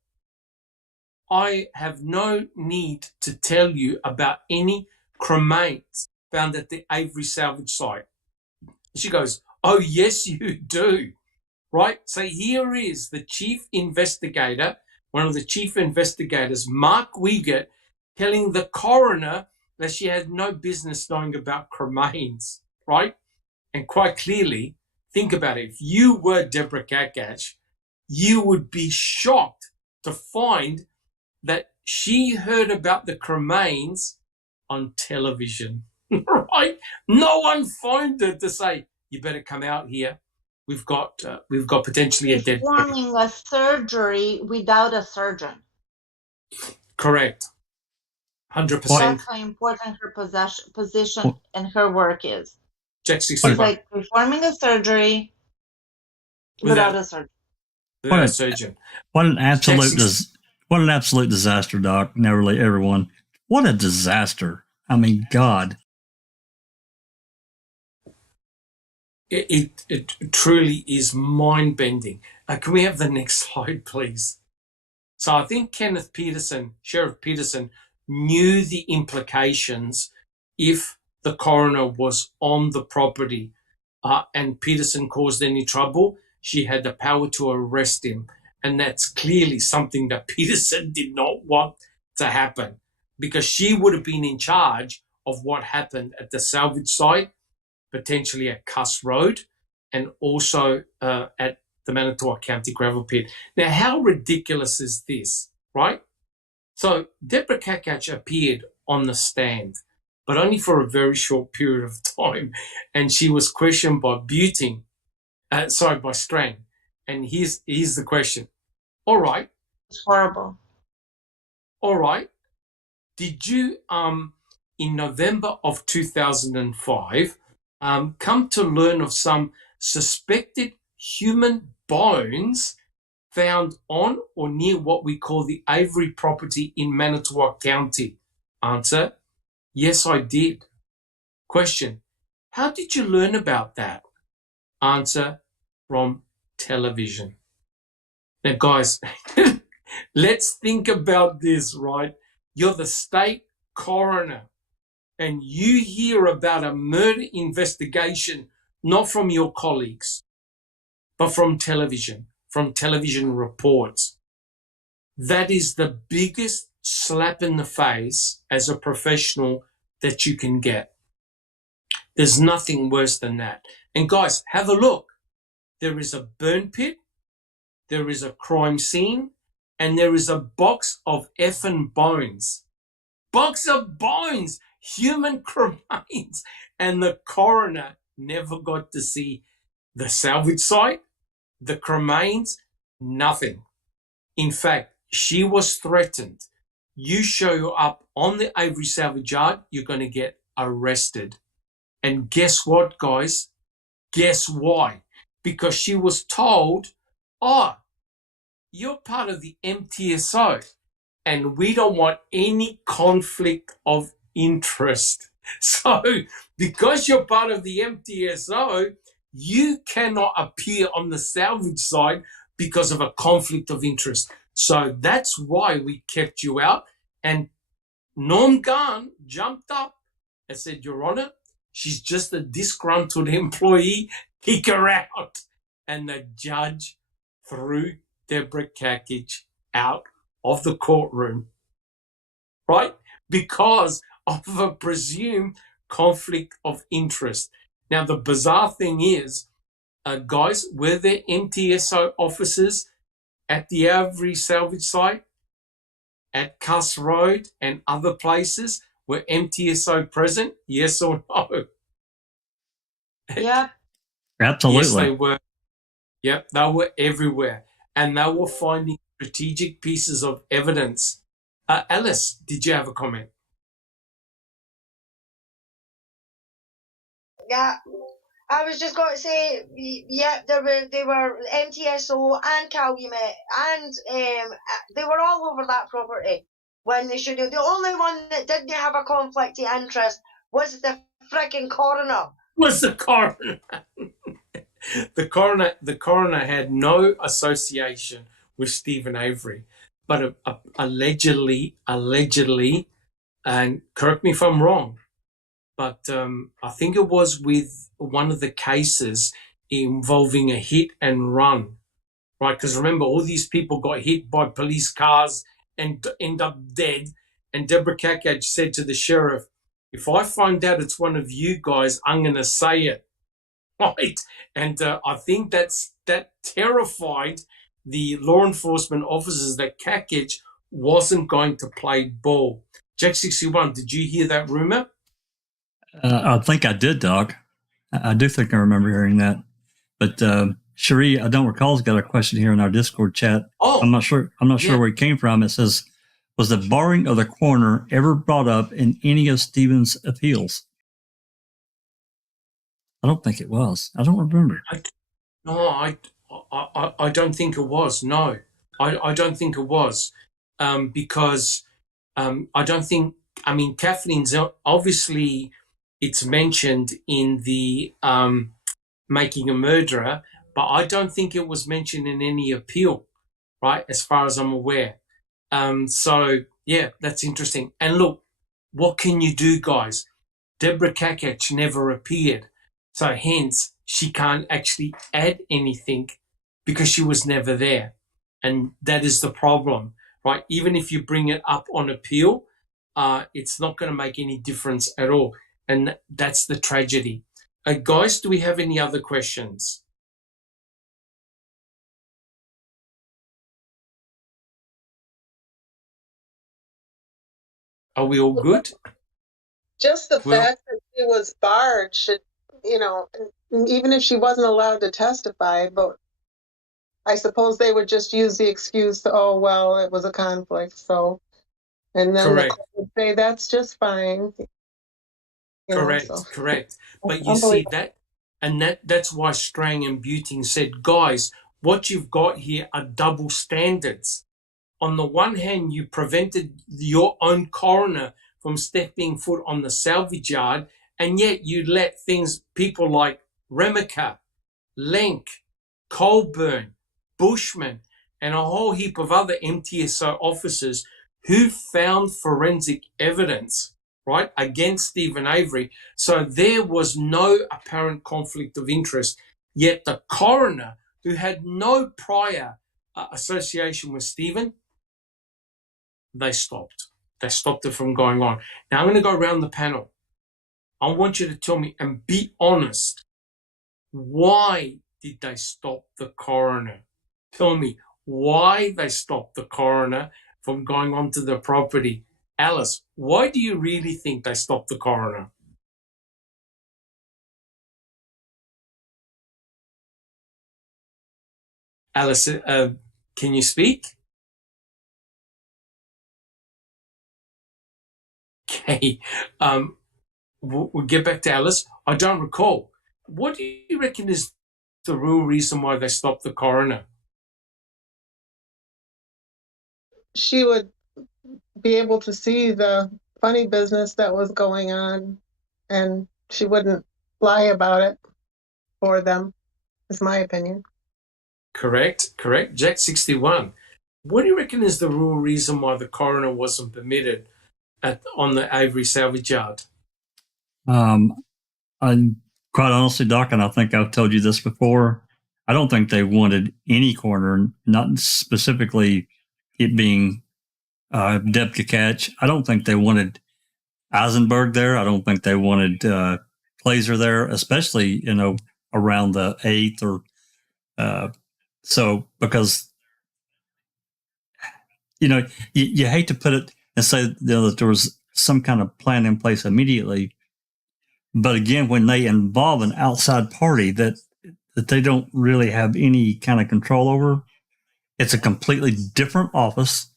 I have no need to tell you about any cremains found at the Avery salvage site. She goes, oh, yes, you do. Right? So here is the chief investigator, one of the chief investigators, Mark Wiegert, telling the coroner that she had no business knowing about cremains, right? And quite clearly, think about it. If you were Deborah Kakach, you would be shocked to find that she heard about the cremains on television, right? No one phoned her to say, you better come out here. We've got potentially a dead body. Performing a surgery without a surgeon. Correct. 100%. That's how important her position and her work is. Check It's 65. like performing a surgery without a surgeon. Without a surgeon. What an absolute disaster, Doc. Nearly everyone. What a disaster. I mean, God. It truly is mind-bending. Can we have the next slide, please? So I think Sheriff Peterson, knew the implications if the coroner was on the property and Peterson caused any trouble. She had the power to arrest him. And that's clearly something that Peterson did not want to happen, because she would have been in charge of what happened at the salvage site, potentially at Cuss Road, and also at the Manitowoc County gravel pit. Now, how ridiculous is this, right? So Deborah Kakach appeared on the stand, but only for a very short period of time, and she was questioned by by Strang. And here's the question. All right. It's horrible. All right. Did you, in November of 2005, come to learn of some suspected human bones found on or near what we call the Avery property in Manitowoc County? Answer, yes, I did. Question, how did you learn about that? Answer, from television. Now, guys, let's think about this, right? You're the state coroner and you hear about a murder investigation, not from your colleagues, but from television reports. That is the biggest slap in the face as a professional that you can get. There's nothing worse than that. And guys, have a look. There is a burn pit, there is a crime scene, and there is a box of effing bones. Box of bones, human remains. And the coroner never got to see the salvage site, the cremains, nothing. In fact, she was threatened. You show up on the Avery salvage yard, you're going to get arrested. And guess what, guys? Guess why? Because she was told, you're part of the MTSO and we don't want any conflict of interest. So because you're part of the MTSO, you cannot appear on the salvage side because of a conflict of interest. So that's why we kept you out. And Norm Gunn jumped up and said, Your Honor, she's just a disgruntled employee. Kick her out. And the judge threw Deborah Kakach out of the courtroom, right? Because of a presumed conflict of interest. Now, the bizarre thing is, guys, were there MTSO officers at the Avery salvage site, at Cuss Road and other places? Were MTSO present? Yes or no? Yep. Absolutely. Yes, they were. Yep, they were everywhere. And they were finding strategic pieces of evidence. Alice, did you have a comment? Yeah, I was just going to say, yeah, they were MTSO and Calumet, and they were all over that property when they should have. The only one that didn't have a conflict of interest was the frickin' coroner. Was the coroner. The coroner had no association with Stephen Avery, but allegedly, and correct me if I'm wrong, but I think it was with one of the cases involving a hit and run, right? Because remember, all these people got hit by police cars and end up dead. And Deborah Kakach said to the sheriff, if I find out it's one of you guys, I'm going to say it. right? And I think that terrified the law enforcement officers that Kakich wasn't going to play ball. Jack 61, did you hear that rumor? I think I did, Doc. I do think I remember hearing that. But Cherie, I don't recall, has got a question here in our Discord chat. Oh, I'm not sure where it came from. It says, was the barring of the coroner ever brought up in any of Stephen's appeals? I don't think it was. I don't remember. I don't think it was. No, I don't think it was, because I don't think. I mean, Kathleen's obviously it's mentioned in the Making a Murderer, but I don't think it was mentioned in any appeal, right? As far as I'm aware. So yeah, that's interesting. And look, what can you do, guys? Deborah Kakach never appeared, so hence she can't actually add anything because she was never there, and that is the problem, right? Even if you bring it up on appeal, it's not going to make any difference at all, and that's the tragedy. Guys, do we have any other questions? Are we all good? Just the fact that she was barred should, even if she wasn't allowed to testify, but I suppose they would just use the excuse, oh, well, it was a conflict. So, and then the court would say, that's just fine. Correct. But you see that, and that's why Strang and Buting said, guys, what you've got here are double standards. On the one hand, you prevented your own coroner from stepping foot on the salvage yard, and yet you let people like Remiker, Lenk, Colburn, Bushman, and a whole heap of other MTSO officers who found forensic evidence, right, against Stephen Avery. So there was no apparent conflict of interest, yet the coroner, who had no prior association with Stephen, they stopped. They stopped it from going on. Now I'm going to go around the panel. I want you to tell me and be honest. Why did they stop the coroner? Tell me why they stopped the coroner from going onto the property. Alice, why do you really think they stopped the coroner? Alice, can you speak? Okay. We'll get back to Alice. I don't recall. What do you reckon is the real reason why they stopped the coroner? She would be able to see the funny business that was going on, and she wouldn't lie about it for them, is my opinion. Correct. Jack 61. What do you reckon is the real reason why the coroner wasn't permitted on the Avery salvage yard? I'm quite honestly, Doc, and I think I've told you this before, I don't think they wanted any coroner, not specifically it being Depp Kakach. I don't think they wanted Eisenberg there. I don't think they wanted Plazer there, especially, around the 8th or so, because, you hate to put it and say that there was some kind of plan in place immediately. But again, when they involve an outside party that they don't really have any kind of control over, it's a completely different office.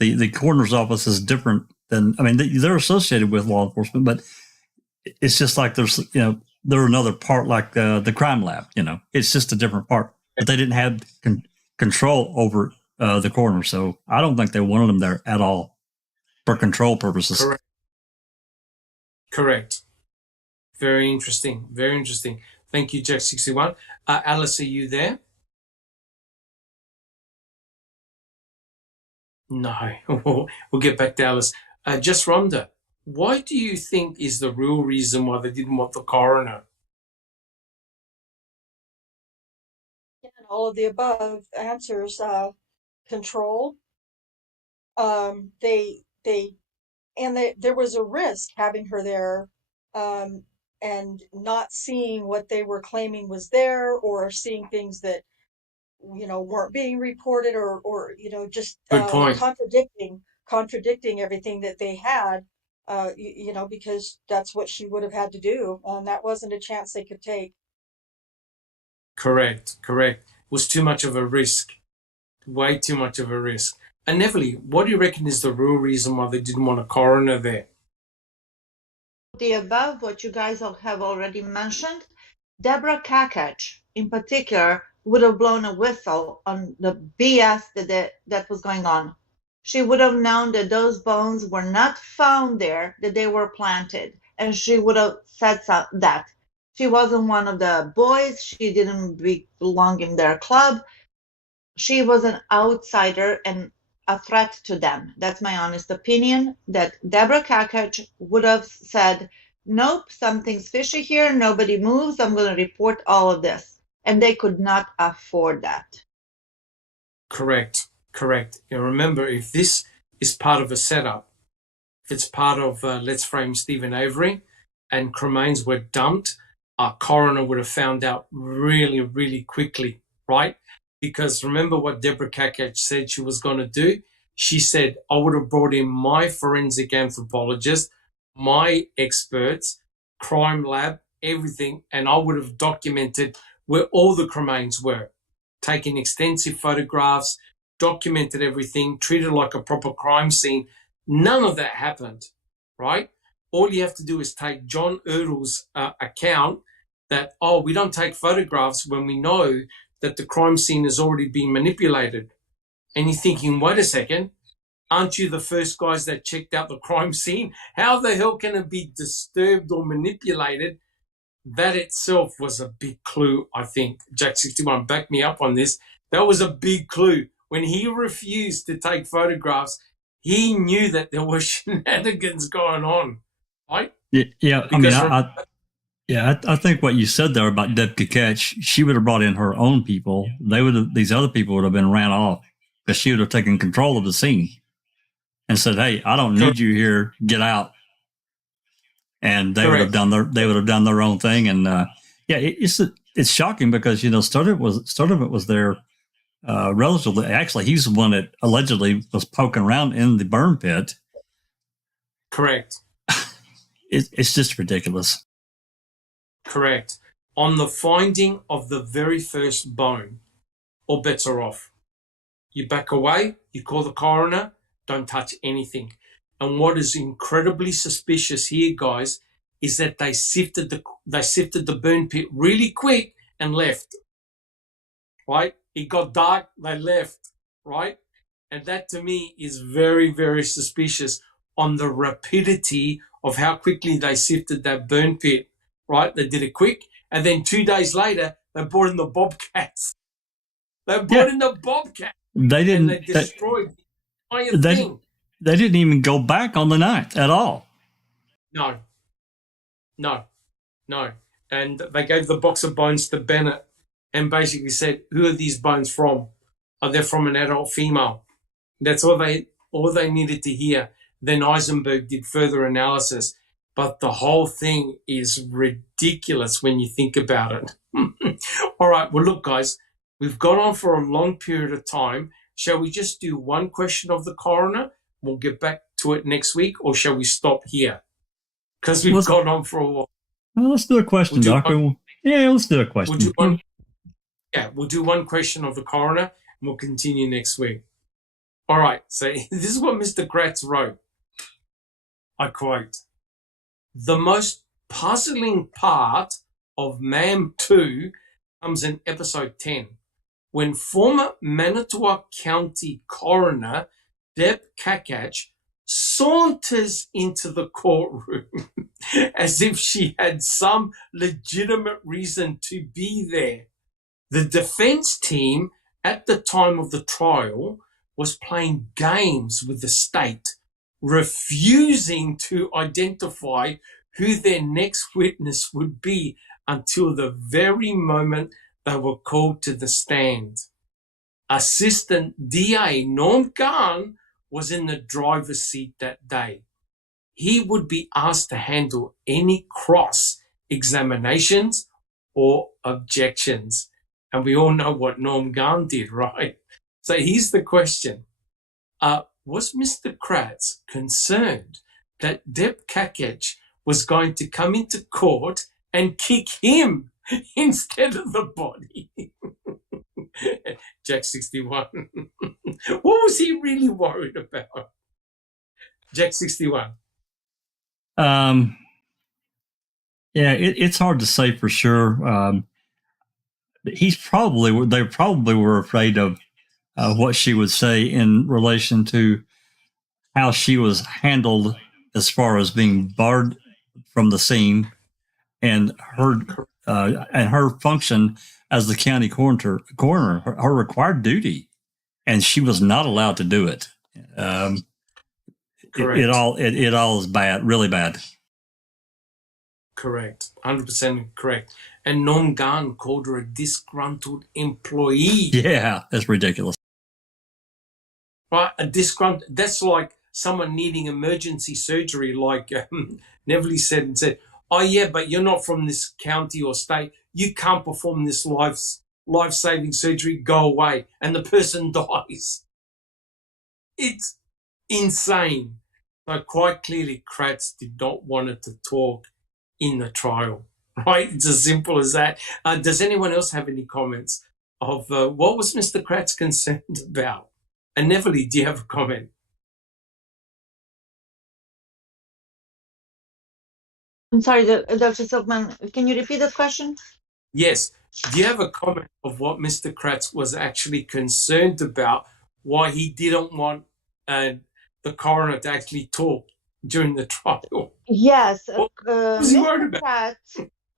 The coroner's office is different than, they're associated with law enforcement, but it's just like there's, they're another part, like the crime lab, it's just a different part. But they didn't have control over the coroner. So I don't think they wanted them there at all for control purposes. Correct. Very interesting. Thank you, Jack 61. Alice, are you there? No. We'll get back to Alice. Just Rhonda, why do you think is the real reason why they didn't want the coroner? All of the above answers. Control. There was a risk having her there. and not seeing what they were claiming was there, or seeing things that weren't being reported, or just Good point. contradicting everything that they had, because that's what she would have had to do, and that wasn't a chance they could take. Correct. It was too much of a risk. Way too much of a risk. And Neville, what do you reckon is the real reason why they didn't want a coroner there? The above, what you guys all have already mentioned, Deborah Kakach, in particular, would have blown a whistle on the BS that was going on. She would have known that those bones were not found there, that they were planted, and she would have said that. She wasn't one of the boys. She didn't belong in their club. She was an outsider and a threat to them. That's my honest opinion, that Deborah Kakach would have said, nope, something's fishy here, nobody moves, I'm going to report all of this. And they could not afford that. Correct. And remember, if this is part of a setup, if it's part of Let's Frame Stephen Avery and cremains were dumped, our coroner would have found out really, really quickly, right? Because remember what Deborah Kakach said she was going to do? She said, I would have brought in my forensic anthropologist, my experts, crime lab, everything, and I would have documented where all the cremains were, taken extensive photographs, documented everything, treated like a proper crime scene. None of that happened, right? All you have to do is take John Erdel's account that, we don't take photographs when we know that the crime scene has already been manipulated. And you're thinking, wait a second, aren't you the first guys that checked out the crime scene? How the hell can it be disturbed or manipulated? That itself was a big clue, I think. Jack61, back me up on this. That was a big clue. When he refused to take photographs, he knew that there were shenanigans going on, right? Yeah. I think what you said there about Deb Kakach, she would have brought in her own people. These other people would have been ran off because she would have taken control of the scene and said, "Hey, I don't need you here. Get out." And they would have done their own thing. And it's shocking because part of it was their relatively. Actually, he's the one that allegedly was poking around in the burn pit. Correct. It's just ridiculous. Correct. On the finding of the very first bone, all bets are off. You back away, you call the coroner, don't touch anything. And what is incredibly suspicious here, guys, is that they sifted the burn pit really quick and left. Right? It got dark, they left. Right? And that to me is very, very suspicious on the rapidity of how quickly they sifted that burn pit. Right? They did it quick. And then 2 days later, they brought in the bobcats. They didn't. They destroyed the entire thing. They didn't even go back on the night at all. No. And they gave the box of bones to Bennett and basically said, who are these bones from? Are they from an adult female? That's all they needed to hear. Then Eisenberg did further analysis. But the whole thing is ridiculous when you think about it. All right. Well, look, guys, we've gone on for a long period of time. Shall we just do one question of the coroner? We'll get back to it next week, or shall we stop here? Because we've gone on for a while. Well, let's do a question, Doctor. Let's do a question. We'll do one question of the coroner, and we'll continue next week. All right. So this is what Mr. Kratz wrote. I quote, "The most puzzling part of MAM 2 comes in episode 10, when former Manitowoc County coroner Deb Kakach saunters into the courtroom as if she had some legitimate reason to be there. The defense team at the time of the trial was playing games with the state, refusing to identify who their next witness would be until the very moment they were called to the stand. Assistant DA Norm Kahn was in the driver's seat that day. He would be asked to handle any cross examinations or objections. And we all know what Norm Gahn did, right? So here's the question. Was Mr. Kratz concerned that Depp Kakech was going to come into court and kick him instead of the body? Jack 61. What was he really worried about? Jack 61. Yeah, it's hard to say for sure. They probably were afraid of what she would say in relation to how she was handled as far as being barred from the scene and her function as the county coroner, her required duty, and she was not allowed to do it. It all is bad, really bad. Correct, 100% correct. And Norm Gahn called her a disgruntled employee. Yeah, that's ridiculous. Right, a disgruntled. That's like someone needing emergency surgery, like Neville said, oh yeah, but you're not from this county or state. You can't perform this life-saving surgery. Go away. And the person dies. It's insane. So quite clearly, Kratz did not want her to talk in the trial, right? It's as simple as that. Does anyone else have any comments of what was Mr. Kratz concerned about? And Neville, do you have a comment? I'm sorry, Dr. Silkman, can you repeat the question? Yes. Do you have a comment of what Mr. Kratz was actually concerned about, why he didn't want the coroner to actually talk during the trial? Yes. Was he worried about?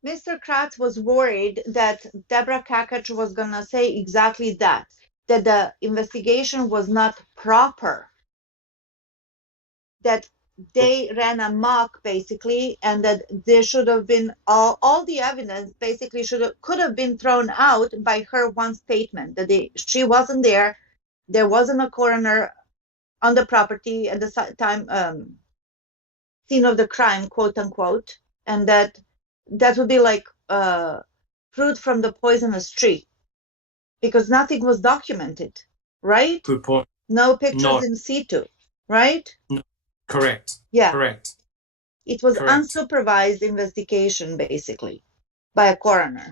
Mr. Kratz was worried that Deborah Kakach was going to say exactly that the investigation was not proper, that they ran amok basically, and that there should have been all the evidence basically could have been thrown out by her one statement that she wasn't there wasn't a coroner on the property at the time, scene of the crime, quote unquote, and that would be like fruit from the poisonous tree, because nothing was documented, right? Good point. No pictures in situ, right? No. Correct. Yeah. Correct. It was Correct. unsupervised investigation, basically, by a coroner.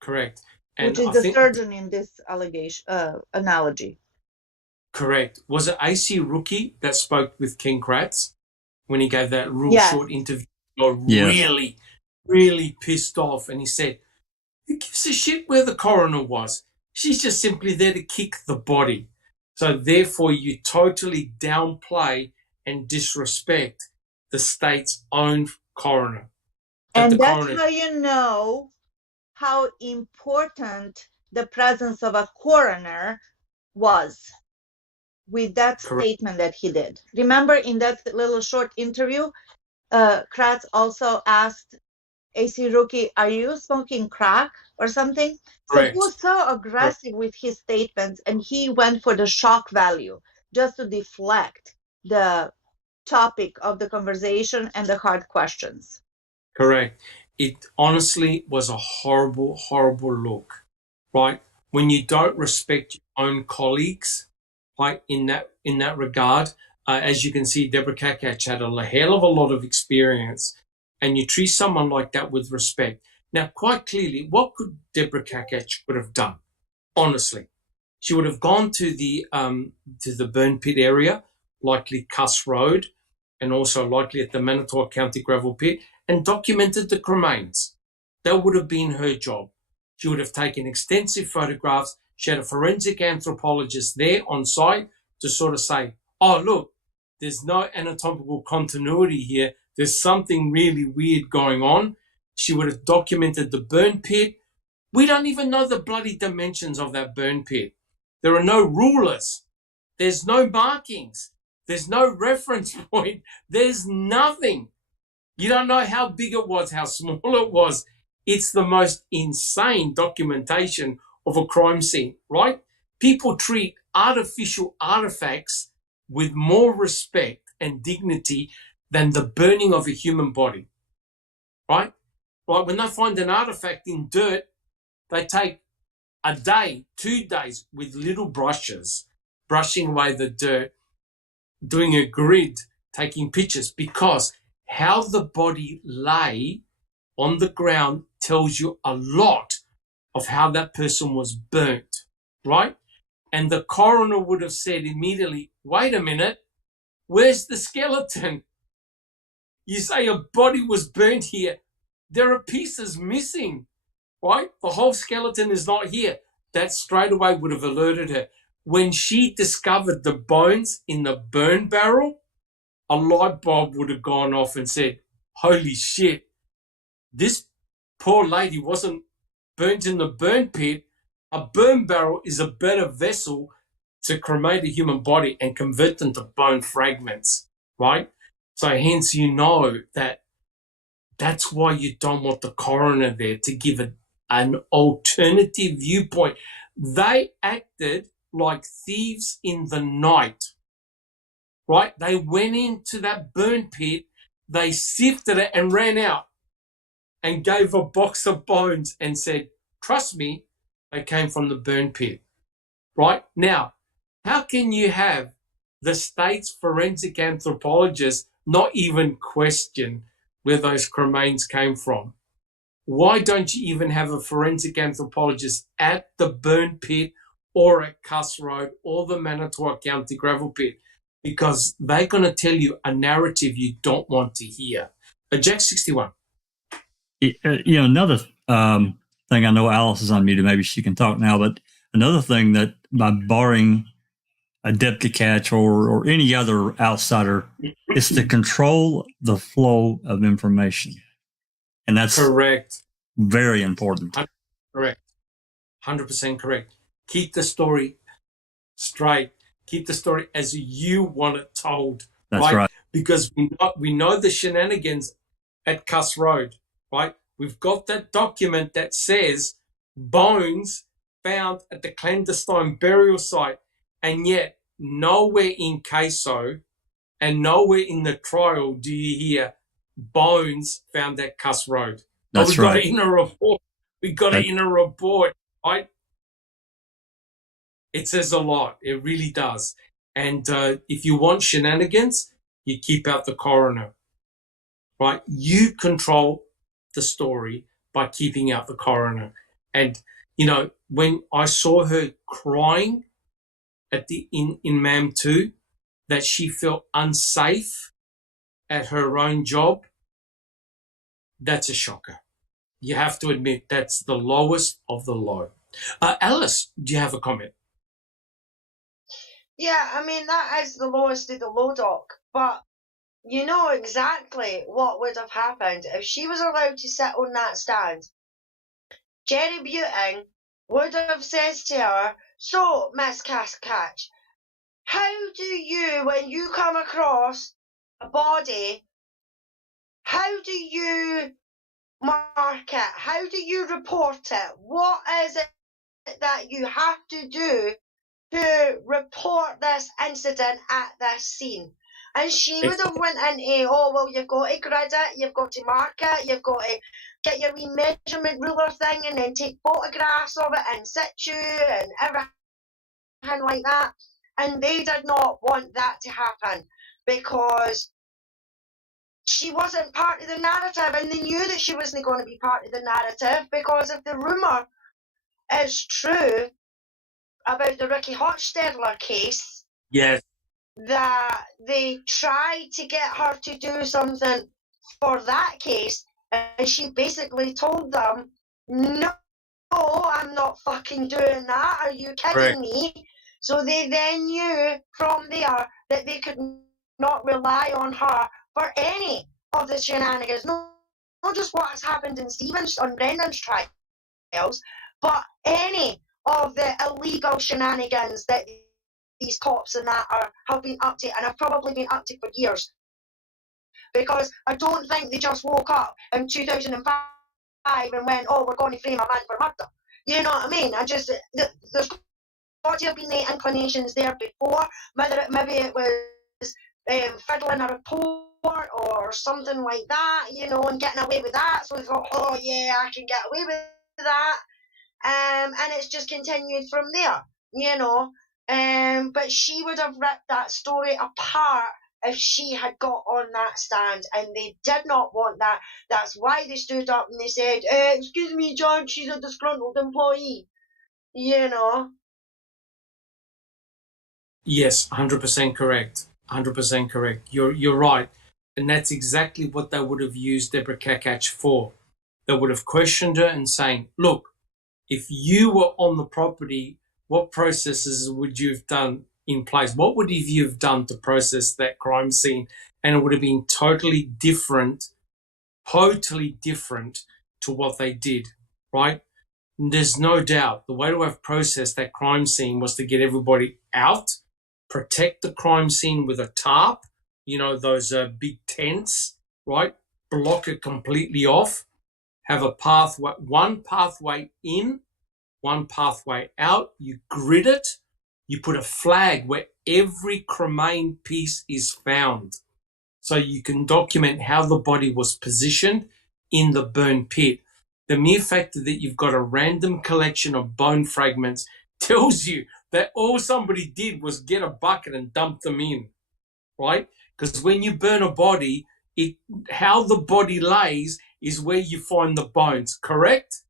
Correct. And which is the surgeon in this analogy. Correct. Was it AC Rookie that spoke with King Kratz when he gave that short interview? Really, really pissed off. And he said, who gives a shit where the coroner was? She's just simply there to kick the body. So therefore, you totally downplay and disrespect the state's own coroner. And that's how you know how important the presence of a coroner was with that statement that he did. Remember in that little short interview, Kratz also asked AC Rookie, are you smoking crack or something? So he was so aggressive with his statements, and he went for the shock value just to deflect the topic of the conversation and the hard questions. Correct. It honestly was a horrible, horrible look, right? When you don't respect your own colleagues, right, in that regard, as you can see, Deborah Kakach had a hell of a lot of experience, and you treat someone like that with respect. Now, quite clearly, what could Deborah Kakach would have done? Honestly, she would have gone to the burn pit area, likely Cuss Road, and also likely at the Manitowoc County gravel pit, and documented the cremains. That would have been her job. She would have taken extensive photographs. She had a forensic anthropologist there on site to sort of say, oh, look, there's no anatomical continuity here. There's something really weird going on. She would have documented the burn pit. We don't even know the bloody dimensions of that burn pit. There are no rulers. There's no markings. There's no reference point. There's nothing. You don't know how big it was, how small it was. It's the most insane documentation of a crime scene, right? People treat artificial artifacts with more respect and dignity than the burning of a human body, right? right? When they find an artifact in dirt, they take a day, 2 days with little brushes, brushing away the dirt, doing a grid, taking pictures, because how the body lay on the ground tells you a lot of how that person was burnt, right? And the coroner would have said immediately, wait a minute, where's the skeleton? You say a body was burnt here. There are pieces missing, right? The whole skeleton is not here. That straight away would have alerted her. When she discovered the bones in the burn barrel, a light bulb would have gone off and said, holy shit, this poor lady wasn't burnt in the burn pit. A burn barrel is a better vessel to cremate a human body and convert them to bone fragments, right? So hence you know that that's why you don't want the coroner there to give an alternative viewpoint. They acted like thieves in the night, right? They went into that burn pit, they sifted it and ran out and gave a box of bones and said, trust me, they came from the burn pit, right? Now, how can you have the state's forensic anthropologists not even question where those remains came from? Why don't you even have a forensic anthropologist at the burn pit or at Cuss Road or the Manitowoc County gravel pit? Because they're going to tell you a narrative you don't want to hear. Jack 61. Another thing, I know Alice is unmuted, maybe she can talk now, but another thing that by barring a deputy catch or any other outsider is to control the flow of information. And that's correct. Very important. Correct. 100% correct. Keep the story straight. Keep the story as you want it told. That's right. Because we know the shenanigans at Cuss Road, right? We've got that document that says bones found at the clandestine burial site, and yet nowhere in CASO and nowhere in the trial do you hear bones found at Cuss Road. That's right. Got it in a report. We got it in a report, right? It says a lot. It really does. And if you want shenanigans, you keep out the coroner, right? You control the story by keeping out the coroner. And, when I saw her crying in MAM 2, that she felt unsafe at her own job, that's a shocker. You have to admit that's the lowest of the low. Alice, do you have a comment? Yeah, I mean, that is the lowest of the low, Doc. But you know exactly what would have happened if she was allowed to sit on that stand. Jerry Buting would have said to her, so, Miss Catch, how do you, when you come across a body, how do you mark it? How do you report it? What is it that you have to do to report this incident at this scene? And she would have went into, you've got to grid it, you've got to mark it, you've got to get your wee measurement ruler thing and then take photographs of it in situ and everything like that. And they did not want that to happen because she wasn't part of the narrative, and they knew that she wasn't going to be part of the narrative because if the rumour is true about the Ricky Hochstadler case, yes, that they tried to get her to do something for that case, and she basically told them, no, I'm not fucking doing that. Are you kidding me? So they then knew from there that they could not rely on her for any of the shenanigans, not just what has happened in on Brendan's trials, but any of the illegal shenanigans that these cops and that have been up to, and have probably been up to for years. Because I don't think they just woke up in 2005 and went, we're going to frame a man for murder. You know what I mean? There's got to have been the inclinations there before, maybe it was fiddling a report or something like that, you know, and getting away with that. So we thought, oh yeah, I can get away with that. And it's just continued from there, you know. But she would have ripped that story apart if she had got on that stand, and they did not want that. That's why they stood up and they said, excuse me, Judge, she's a disgruntled employee, you know. Yes, 100% correct. 100% correct. You're right. And that's exactly what they would have used Deborah Kakach for. They would have questioned her and saying, look, if you were on the property, what processes would you have done in place? What would you have done to process that crime scene? And it would have been totally different to what they did, right? There's no doubt the way to have processed that crime scene was to get everybody out, protect the crime scene with a tarp, you know, those big tents, right? Block it completely off, have a pathway, one pathway in, one pathway out. You grid it, you put a flag where every cremain piece is found, so you can document how the body was positioned in the burn pit. The mere fact that you've got a random collection of bone fragments tells you that all somebody did was get a bucket and dump them in, right? Because when you burn a body, how the body lays is where you find the bones, correct?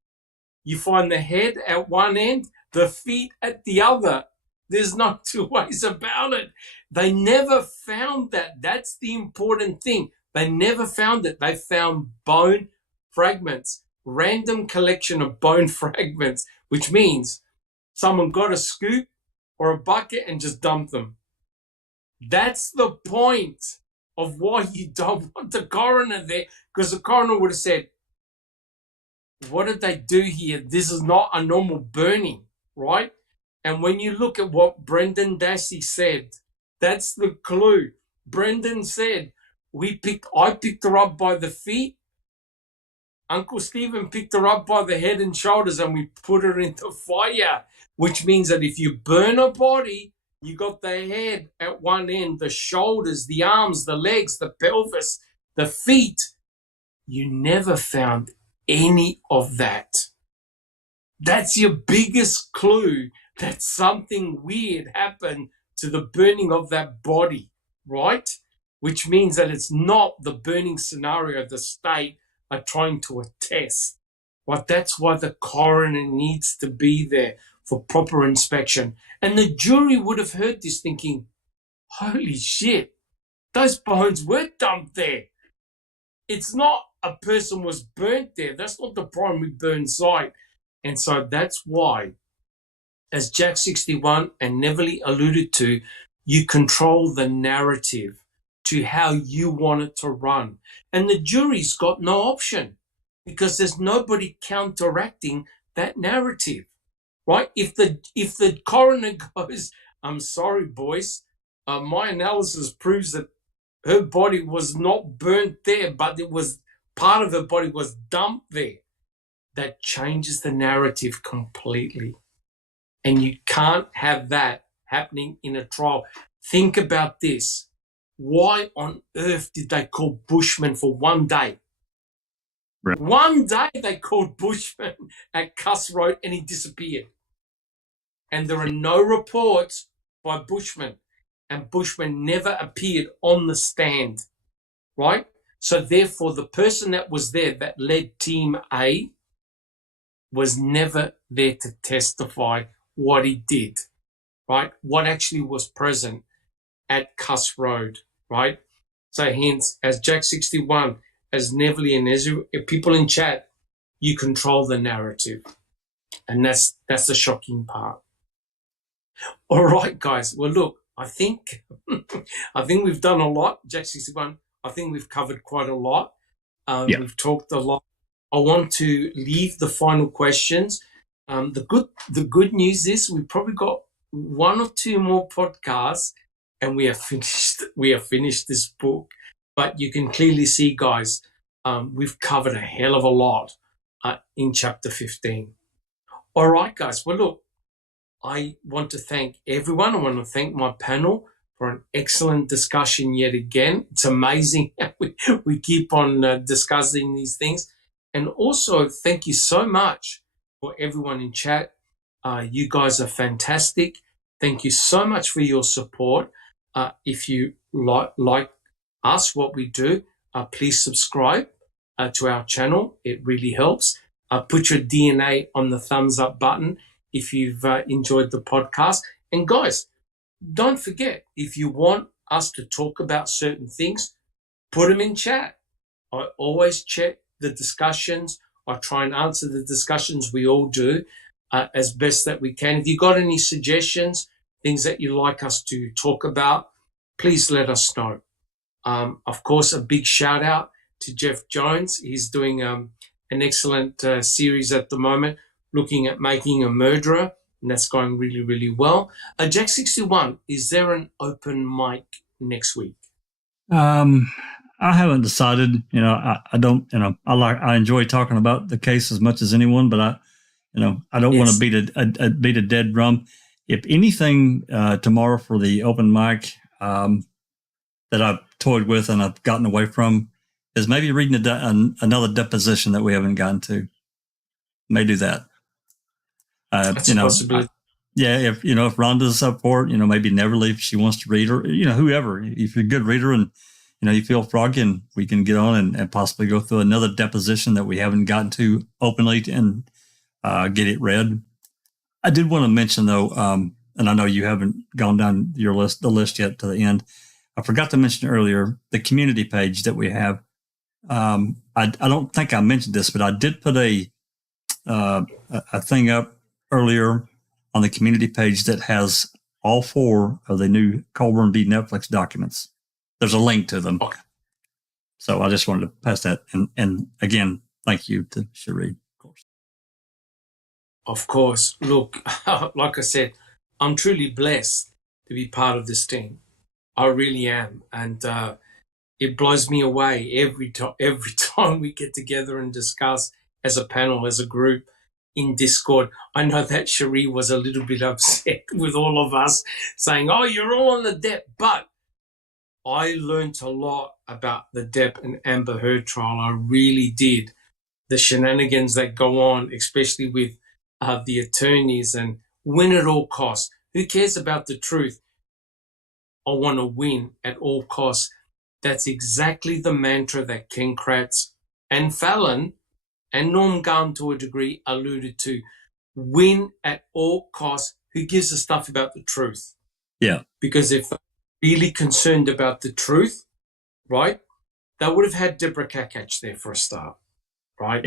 You find the head at one end, the feet at the other. There's no two ways about it. They never found that. That's the important thing. They never found it. They found bone fragments, random collection of bone fragments, which means someone got a scoop or a bucket and just dumped them. That's the point of why you don't want the coroner there, because the coroner would have said, what did they do here? This is not a normal burning, right? And when you look at what Brendan Dassey said, that's the clue. Brendan said, I picked her up by the feet. Uncle Stephen picked her up by the head and shoulders, and we put her into fire, which means that if you burn a body, you got the head at one end, the shoulders, the arms, the legs, the pelvis, the feet. You never found any of that. That's your biggest clue that something weird happened to the burning of that body, right? Which means that it's not the burning scenario the state are trying to attest. But that's why the coroner needs to be there for proper inspection. And the jury would have heard this thinking, holy shit, those bones were dumped there. It's not a person was burnt there. That's not the primary burn site. And so that's why, as Jack 61 and Neverly alluded to, you control the narrative to how you want it to run. And the jury's got no option because there's nobody counteracting that narrative, right? If the coroner goes, I'm sorry, boys, my analysis proves that her body was not burnt there, but it was part of her body was dumped there. That changes the narrative completely. And you can't have that happening in a trial. Think about this. Why on earth did they call Bushman for one day? Right. One day they called Bushman at Cuss Road and he disappeared. And there are no reports by Bushman. And Bushman never appeared on the stand, right? So therefore, the person that was there that led Team A was never there to testify what he did, right? What actually was present at Cuss Road, right? So hence, as Jack 61, as Neverly and Ezra, people in chat, you control the narrative. And that's the shocking part. All right, guys. Well, look, I think we've done a lot. Jack 61, I think we've covered quite a lot. We've talked a lot. I want to leave the final questions. The good news is we've probably got one or two more podcasts and we have finished this book. But you can clearly see, guys, we've covered a hell of a lot in chapter 15. All right, guys. Well, look, I want to thank everyone. I want to thank my panel for an excellent discussion yet again. It's amazing how we keep on discussing these things. And also, thank you so much for everyone in chat. You guys are fantastic. Thank you so much for your support. If you like us, what we do, please subscribe to our channel. It really helps. Put your DNA on the thumbs up button if you've enjoyed the podcast. And guys, don't forget, if you want us to talk about certain things, put them in chat. I always check the discussions. I try and answer the discussions. We all do as best that we can. If you got any suggestions, things that you'd like us to talk about, please let us know. Of course, a big shout out to Jeff Jones. He's doing an excellent series at the moment, looking at making a murderer, and that's going really, really well. Jack 61, is there an open mic next week? I haven't decided. I don't. I enjoy talking about the case as much as anyone, but I don't want to beat a dead drum. If anything, tomorrow for the open mic that I've toyed with and I've gotten away from is maybe reading another deposition that we haven't gotten to. May do that. That's a possibility. If Rhonda's up for it, maybe Neverly if she wants to read, or whoever. If you're a good reader and you feel froggy, and we can get on and possibly go through another deposition that we haven't gotten to openly and get it read. I did want to mention though, and I know you haven't gone down the list yet to the end. I forgot to mention earlier the community page that we have. I don't think I mentioned this, but I did put a thing up earlier on the community page that has all 4 of the new Colburn v. Netflix documents. There's a link to them. Okay. So I just wanted to pass that. And again, thank you to Cherie, of course. Of course. Look, like I said, I'm truly blessed to be part of this team. I really am. And it blows me away every time we get together and discuss as a panel, as a group in Discord. I know that Cherie was a little bit upset with all of us saying, oh, you're all on the Depp. But I learned a lot about the Depp and Amber Heard trial. I really did. The shenanigans that go on, especially with the attorneys, and win at all costs. Who cares about the truth? I want to win at all costs. That's exactly the mantra that Ken Kratz and Fallon and Norm Gunn to a degree alluded to. Win at all costs. Who gives a stuff about the truth? Yeah. Because if they're really concerned about the truth, right, they would have had Deborah Kakach there for a start, right?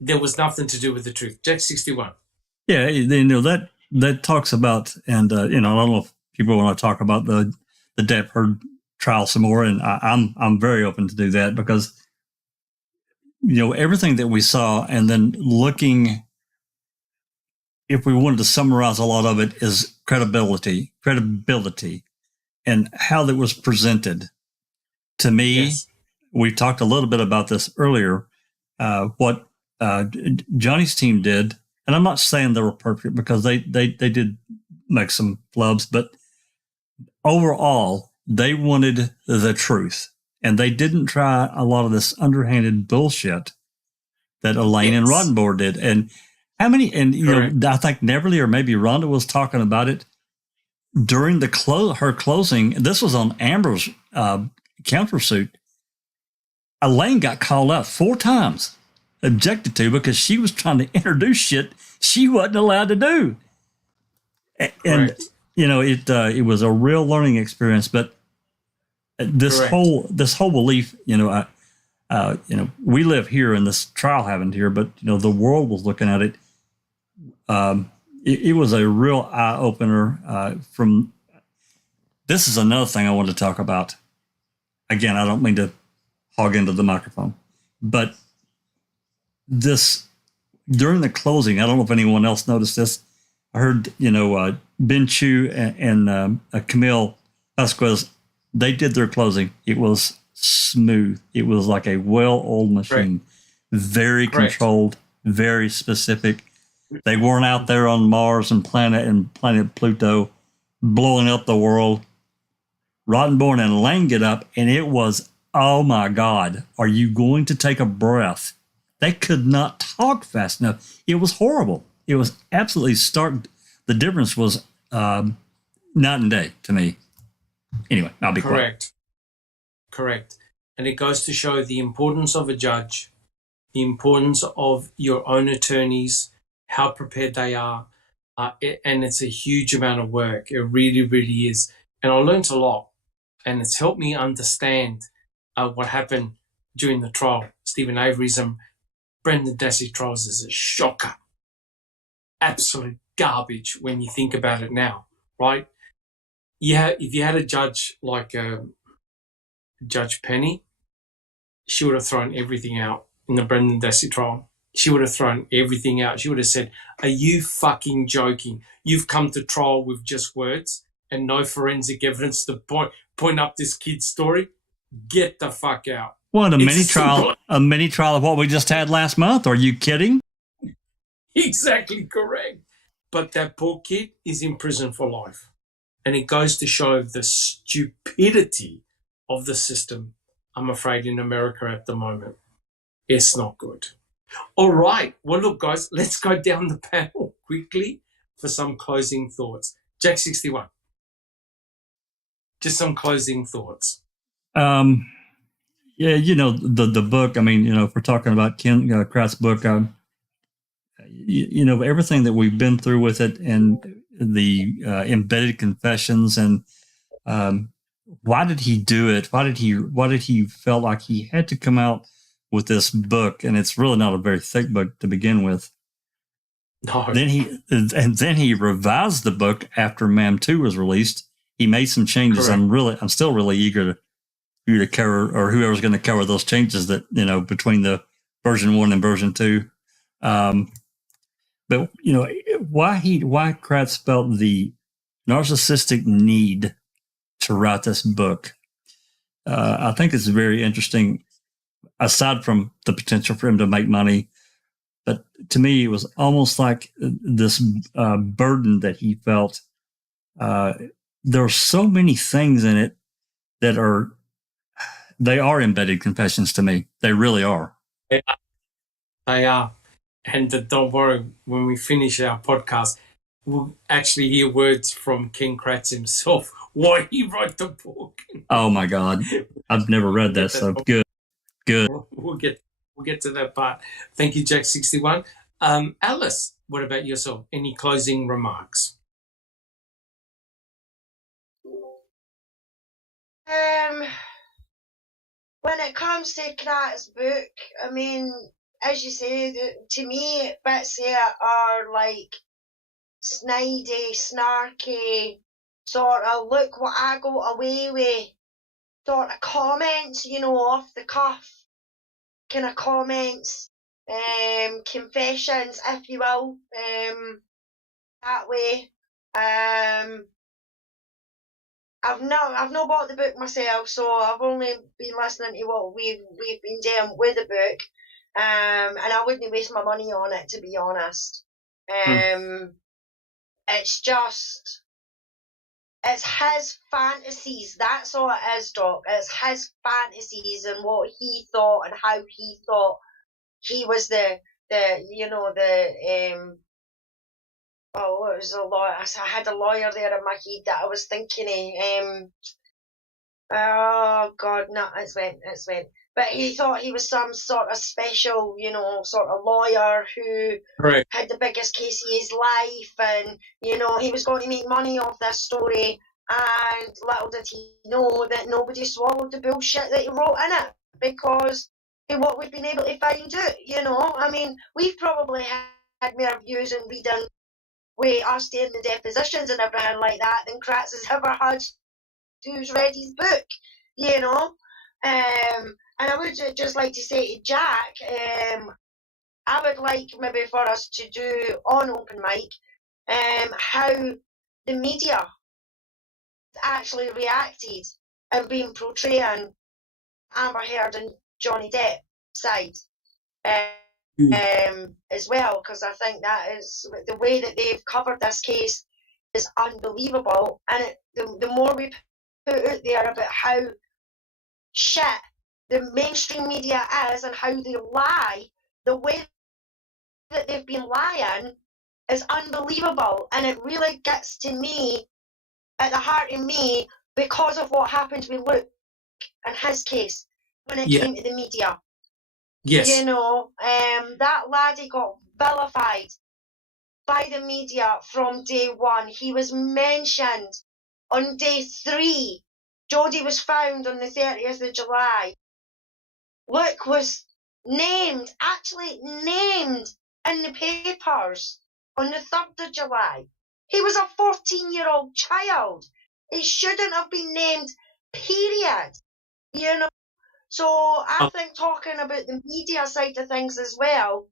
There was nothing to do with the truth. Jack 61. Yeah, that talks about, and I don't know if people want to talk about the Depp Heard trial some more, and I'm very open to do that because everything that we saw, and then looking, if we wanted to summarize a lot of it, is credibility, and how that was presented. To me, yes. We talked a little bit about this earlier. What Johnny's team did, and I'm not saying they were perfect because they did make some flubs, but overall, they wanted the truth, and they didn't try a lot of this underhanded bullshit that Elaine and Roddenberry did. And how many? And I think Neverly or maybe Rhonda was talking about it during her closing. This was on Amber's countersuit. Elaine got called out 4 times, objected to, because she was trying to introduce shit she wasn't allowed to do. And it was a real learning experience. But this whole belief, we live here and this trial happened here, but the world was looking at it. It was a real eye opener. This is another thing I want to talk about. Again, I don't mean to hog into the microphone, but this during the closing, I don't know if anyone else noticed this. I heard, Ben Chu and Camille Vasquez, they did their closing. It was smooth. It was like a well-oiled machine, very controlled, very specific. They weren't out there on Mars and planet Pluto blowing up the world. Rottenborn and Lane get up, and it was, oh my God, are you going to take a breath? They could not talk fast enough. It was horrible. It was absolutely stark. The difference was night and day to me. Anyway, I'll be quiet. Correct. And it goes to show the importance of a judge, the importance of your own attorneys, how prepared they are. And it's a huge amount of work. It really, really is. And I learned a lot. And it's helped me understand what happened during the trial. Stephen Avery's and Brendan Dassey trials is a shocker. Absolute garbage when you think about it now, right? Yeah, if you had a judge like Judge Penny, she would have thrown everything out in the Brendan Dassey trial. She would have thrown everything out. She would have said, are you fucking joking? You've come to trial with just words and no forensic evidence to point up this kid's story? Get the fuck out. Well, a mini trial of what we just had last month. Are you kidding? Exactly correct. But that poor kid is in prison for life. And it goes to show the stupidity of the system, I'm afraid, in America at the moment. It's not good. All right. Well, look, guys, let's go down the panel quickly for some closing thoughts. Jack 61. Just some closing thoughts. Yeah, you know, the book, I mean, you know, if we're talking about Ken Kratz's book, you know, everything that we've been through with it and the embedded confessions and why did he do it? Why did he felt like he had to come out with this book? And it's really not a very thick book to begin with. No. Then he revised the book after MAM 2 was released. He made some changes. Correct. I'm still really eager to cover, or whoever's going to cover those changes that, you know, between the version 1 and version 2. But you know, why Kratz felt the narcissistic need to write this book, I think it's very interesting. Aside from the potential for him to make money, but to me, it was almost like this burden that he felt. There are so many things in it that are embedded confessions to me. They really are. They are. And don't worry, when we finish our podcast, we'll actually hear words from Ken Kratz himself, why he wrote the book. Oh my God. I've never read that, so good. We'll get to that part. Thank you, Jack 61. Alice, what about yourself? Any closing remarks? When it comes to Kratz's book, I mean, as you say, to me, bits there are like snidey, snarky, sort of look what I got away with, sort of comments, you know, off the cuff kind of comments, confessions, if you will, that way. I've not bought the book myself, so I've only been listening to what we've been doing with the book, and I wouldn't waste my money on it, to be honest. It's just, it's his fantasies. That's all it is, Doc. It's his fantasies and what he thought and how he thought he was the what was the lawyer? I had a lawyer there in my head that I was thinking of. Oh God, no, it's went. But he thought he was some sort of special, you know, sort of lawyer who had the biggest case of his life, and you know he was going to make money off this story. And little did he know that nobody swallowed the bullshit that he wrote in it, because of what we've been able to find out. You know, I mean, we've probably had more views and reading with us doing the depositions and everything like that than Kratz has ever had who's read his book, you know. And I would just like to say to Jack, I would like maybe for us to do on open mic how the media actually reacted and been portraying Amber Heard and Johnny Depp side as well, because I think that is the way that they've covered this case is unbelievable. And the more we put out there about how shit the mainstream media is and how they lie, the way that they've been lying is unbelievable. And it really gets to me, at the heart of me, because of what happened with Luke and his case when it came to the media. Yes. You know, that laddie got vilified by the media from day one. He was mentioned on day 3. Jodie was found on the 30th of July. Luke was actually named in the papers on the 3rd of July. He was a 14-year-old child. He shouldn't have been named, period. You know? So I think talking about the media side of things as well,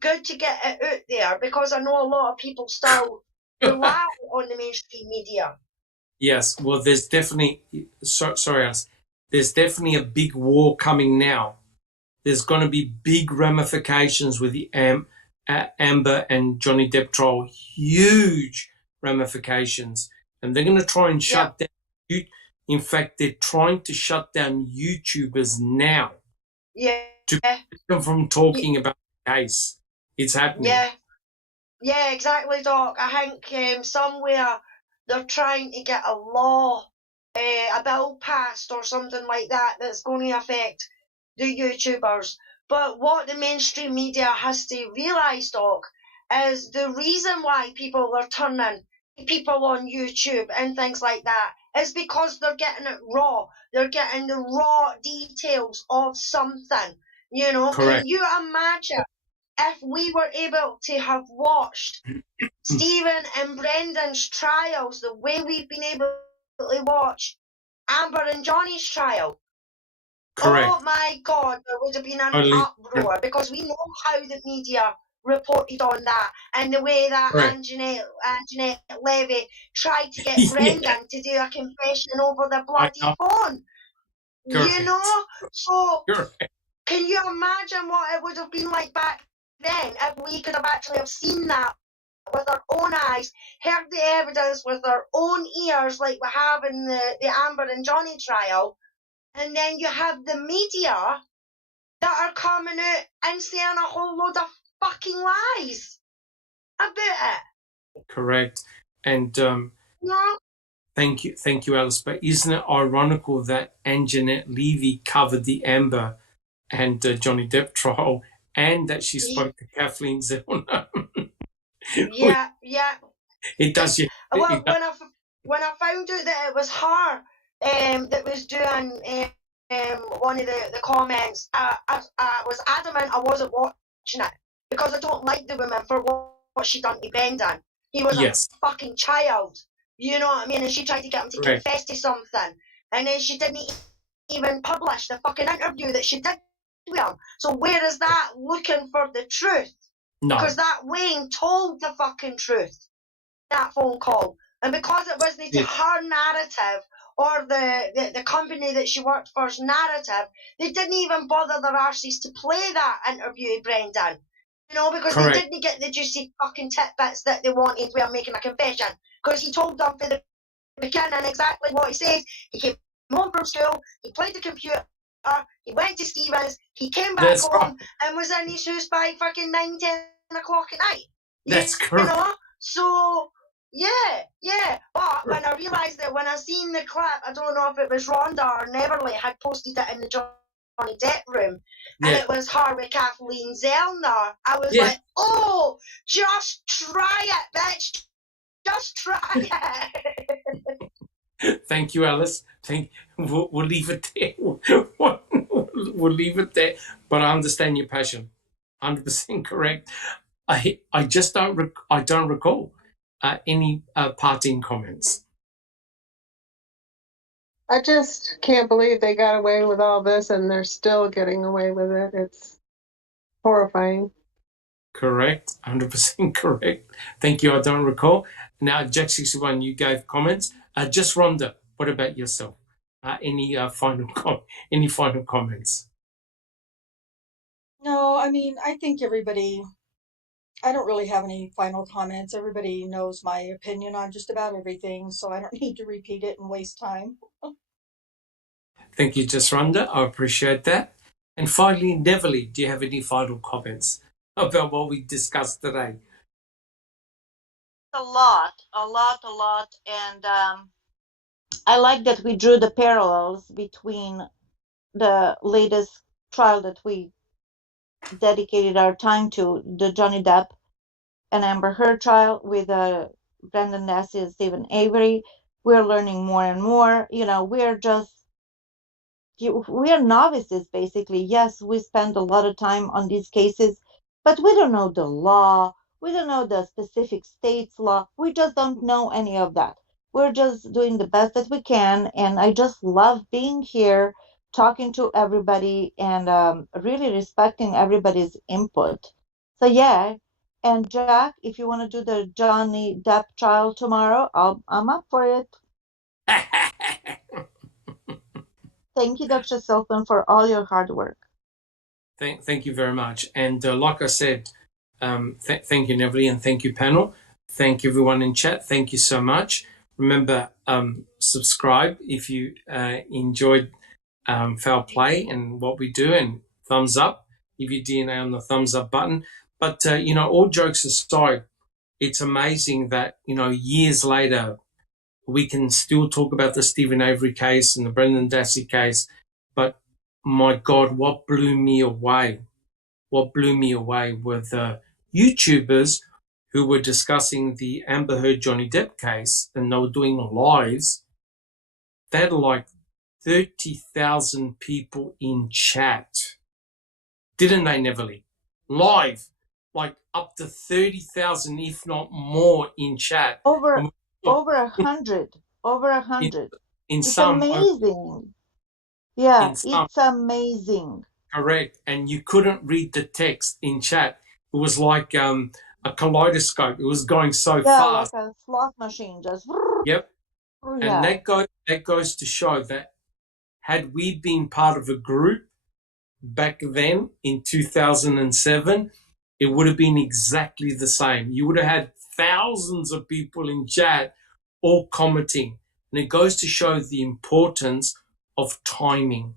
good to get it out there, because I know a lot of people still rely on the mainstream media. Yes, well, there's definitely, sorry, Alice, there's definitely a big war coming now. There's going to be big ramifications with the Amber and Johnny Depp trial, huge ramifications. And they're going to try and shut down, in fact, they're trying to shut down YouTubers now. Yeah. To keep them from talking about the case. It's happening. Yeah, exactly, Doc. I think somewhere they're trying to get a law, a bill passed or something like that that's going to affect the YouTubers. But what the mainstream media has to realise, Doc, is the reason why people are turning people on YouTube and things like that is because they're getting it raw. They're getting the raw details of something. You know, correct. Can you imagine if we were able to have watched Stephen and Brendan's trials the way we've been able to watch Amber and Johnny's trial? Correct. Oh my God, there would have been an uproar, because we know how the media reported on that, and the way that Anjanette Levy tried to get Brendan to do a confession over the bloody phone. Correct. You know? So can you imagine what it would have been like back then if we could have actually have seen that with our own eyes, heard the evidence with our own ears like we have in the Amber and Johnny trial, and then you have the media that are coming out and saying a whole load of fucking lies about it. Correct. And No. Thank you, Alice. But isn't it ironical that Anjanette Levy covered the Amber and Johnny Depp trial, and that she spoke to Kathleen Zellner? Yeah. It does. Well, when I found out that it was her that was doing one of the comments, I was adamant I wasn't watching it, because I don't like the woman for what she done to Brendan. He was a fucking child, you know what I mean? And she tried to get him to confess to something, and then she didn't even publish the fucking interview that she did with him. So where is that looking for the truth? No. Because that Wayne told the fucking truth, that phone call. And because it wasn't her narrative or the company that she worked for's narrative, they didn't even bother their arses to play that interview with Brendan. You know, because they didn't get the juicy fucking tidbits that they wanted while making a confession. Because he told them for the beginning exactly what he said. He came home from school, he played the computer, he went to Stevens, he came back home and was in his house by fucking 9, 10 o'clock at night. That's correct. You know? So, yeah. But when I realised that, when I seen the clip, I don't know if it was Rhonda or Neverly had posted it in the Johnny Depp room, and it was her with Kathleen Zellner, I was like, oh, just try it, bitch. Just try it. Thank you, Alice. We'll leave it there. We'll leave it there. But I understand your passion. 100% correct. I just don't recall any parting comments. I just can't believe they got away with all this and they're still getting away with it. It's horrifying. Correct. 100% correct. Thank you. I don't recall. Now, Jack 61, you gave comments. Just Rhonda, what about yourself? Any final comments? No, I mean, I think everybody I don't really have any final comments. Everybody knows my opinion on just about everything, so I don't need to repeat it and waste time. Thank you, Jasranda. I appreciate that. And finally, Neverly, do you have any final comments about what we discussed today? A lot. And I like that we drew the parallels between the latest trial that we dedicated our time to, the Johnny Depp and Amber Heard trial with Brendan Dassey and Stephen Avery. We're learning more and more. We are novices, basically. Yes, we spend a lot of time on these cases, but we don't know the law. We don't know the specific state's law. We just don't know any of that. We're just doing the best that we can. And I just love being here, talking to everybody, and really respecting everybody's input. So, yeah. And Jack, if you want to do the Johnny Depp trial tomorrow, I'm up for it. Thank you, Dr. Silkman, for all your hard work. Thank you very much. And like I said, thank you, Neverly, and thank you, panel. Thank you, everyone in chat. Thank you so much. Remember, subscribe if you enjoyed Foul Play and what we do, and thumbs up if you DNA on the thumbs up button. But, all jokes aside, it's amazing that, years later, we can still talk about the Stephen Avery case and the Brendan Dassey case, but my God, what blew me away were the YouTubers who were discussing the Amber Heard Johnny Depp case, and they were doing lives. They had like 30,000 people in chat, didn't they, Neverly? Live, like up to 30,000, if not more, in chat. Over 100. Over 100. It's some, amazing. Yeah, it's amazing. Correct. And you couldn't read the text in chat. It was like a kaleidoscope. It was going so fast. Like a slot machine, just. Yep. Yeah. And that goes to show that had we been part of a group back then in 2007, it would have been exactly the same. You would have had thousands of people in chat all commenting. And it goes to show the importance of timing.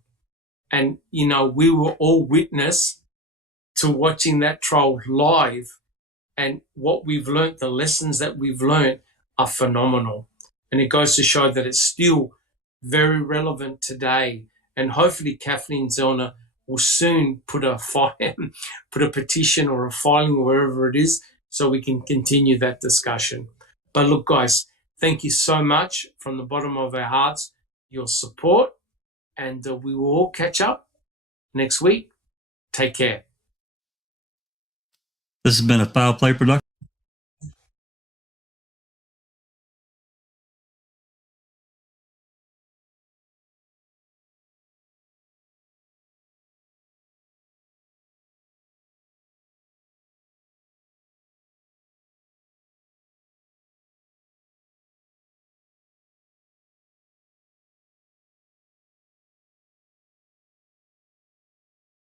And, we were all witness to watching that trial live. And what we've learned, the lessons that we've learned are phenomenal. And it goes to show that it's still very relevant today. And hopefully Kathleen Zellner will soon put a petition or a filing wherever it is so we can continue that discussion. But look, guys, thank you so much from the bottom of our hearts, your support, and we will all catch up next week. Take care. This has been a Foul Play production.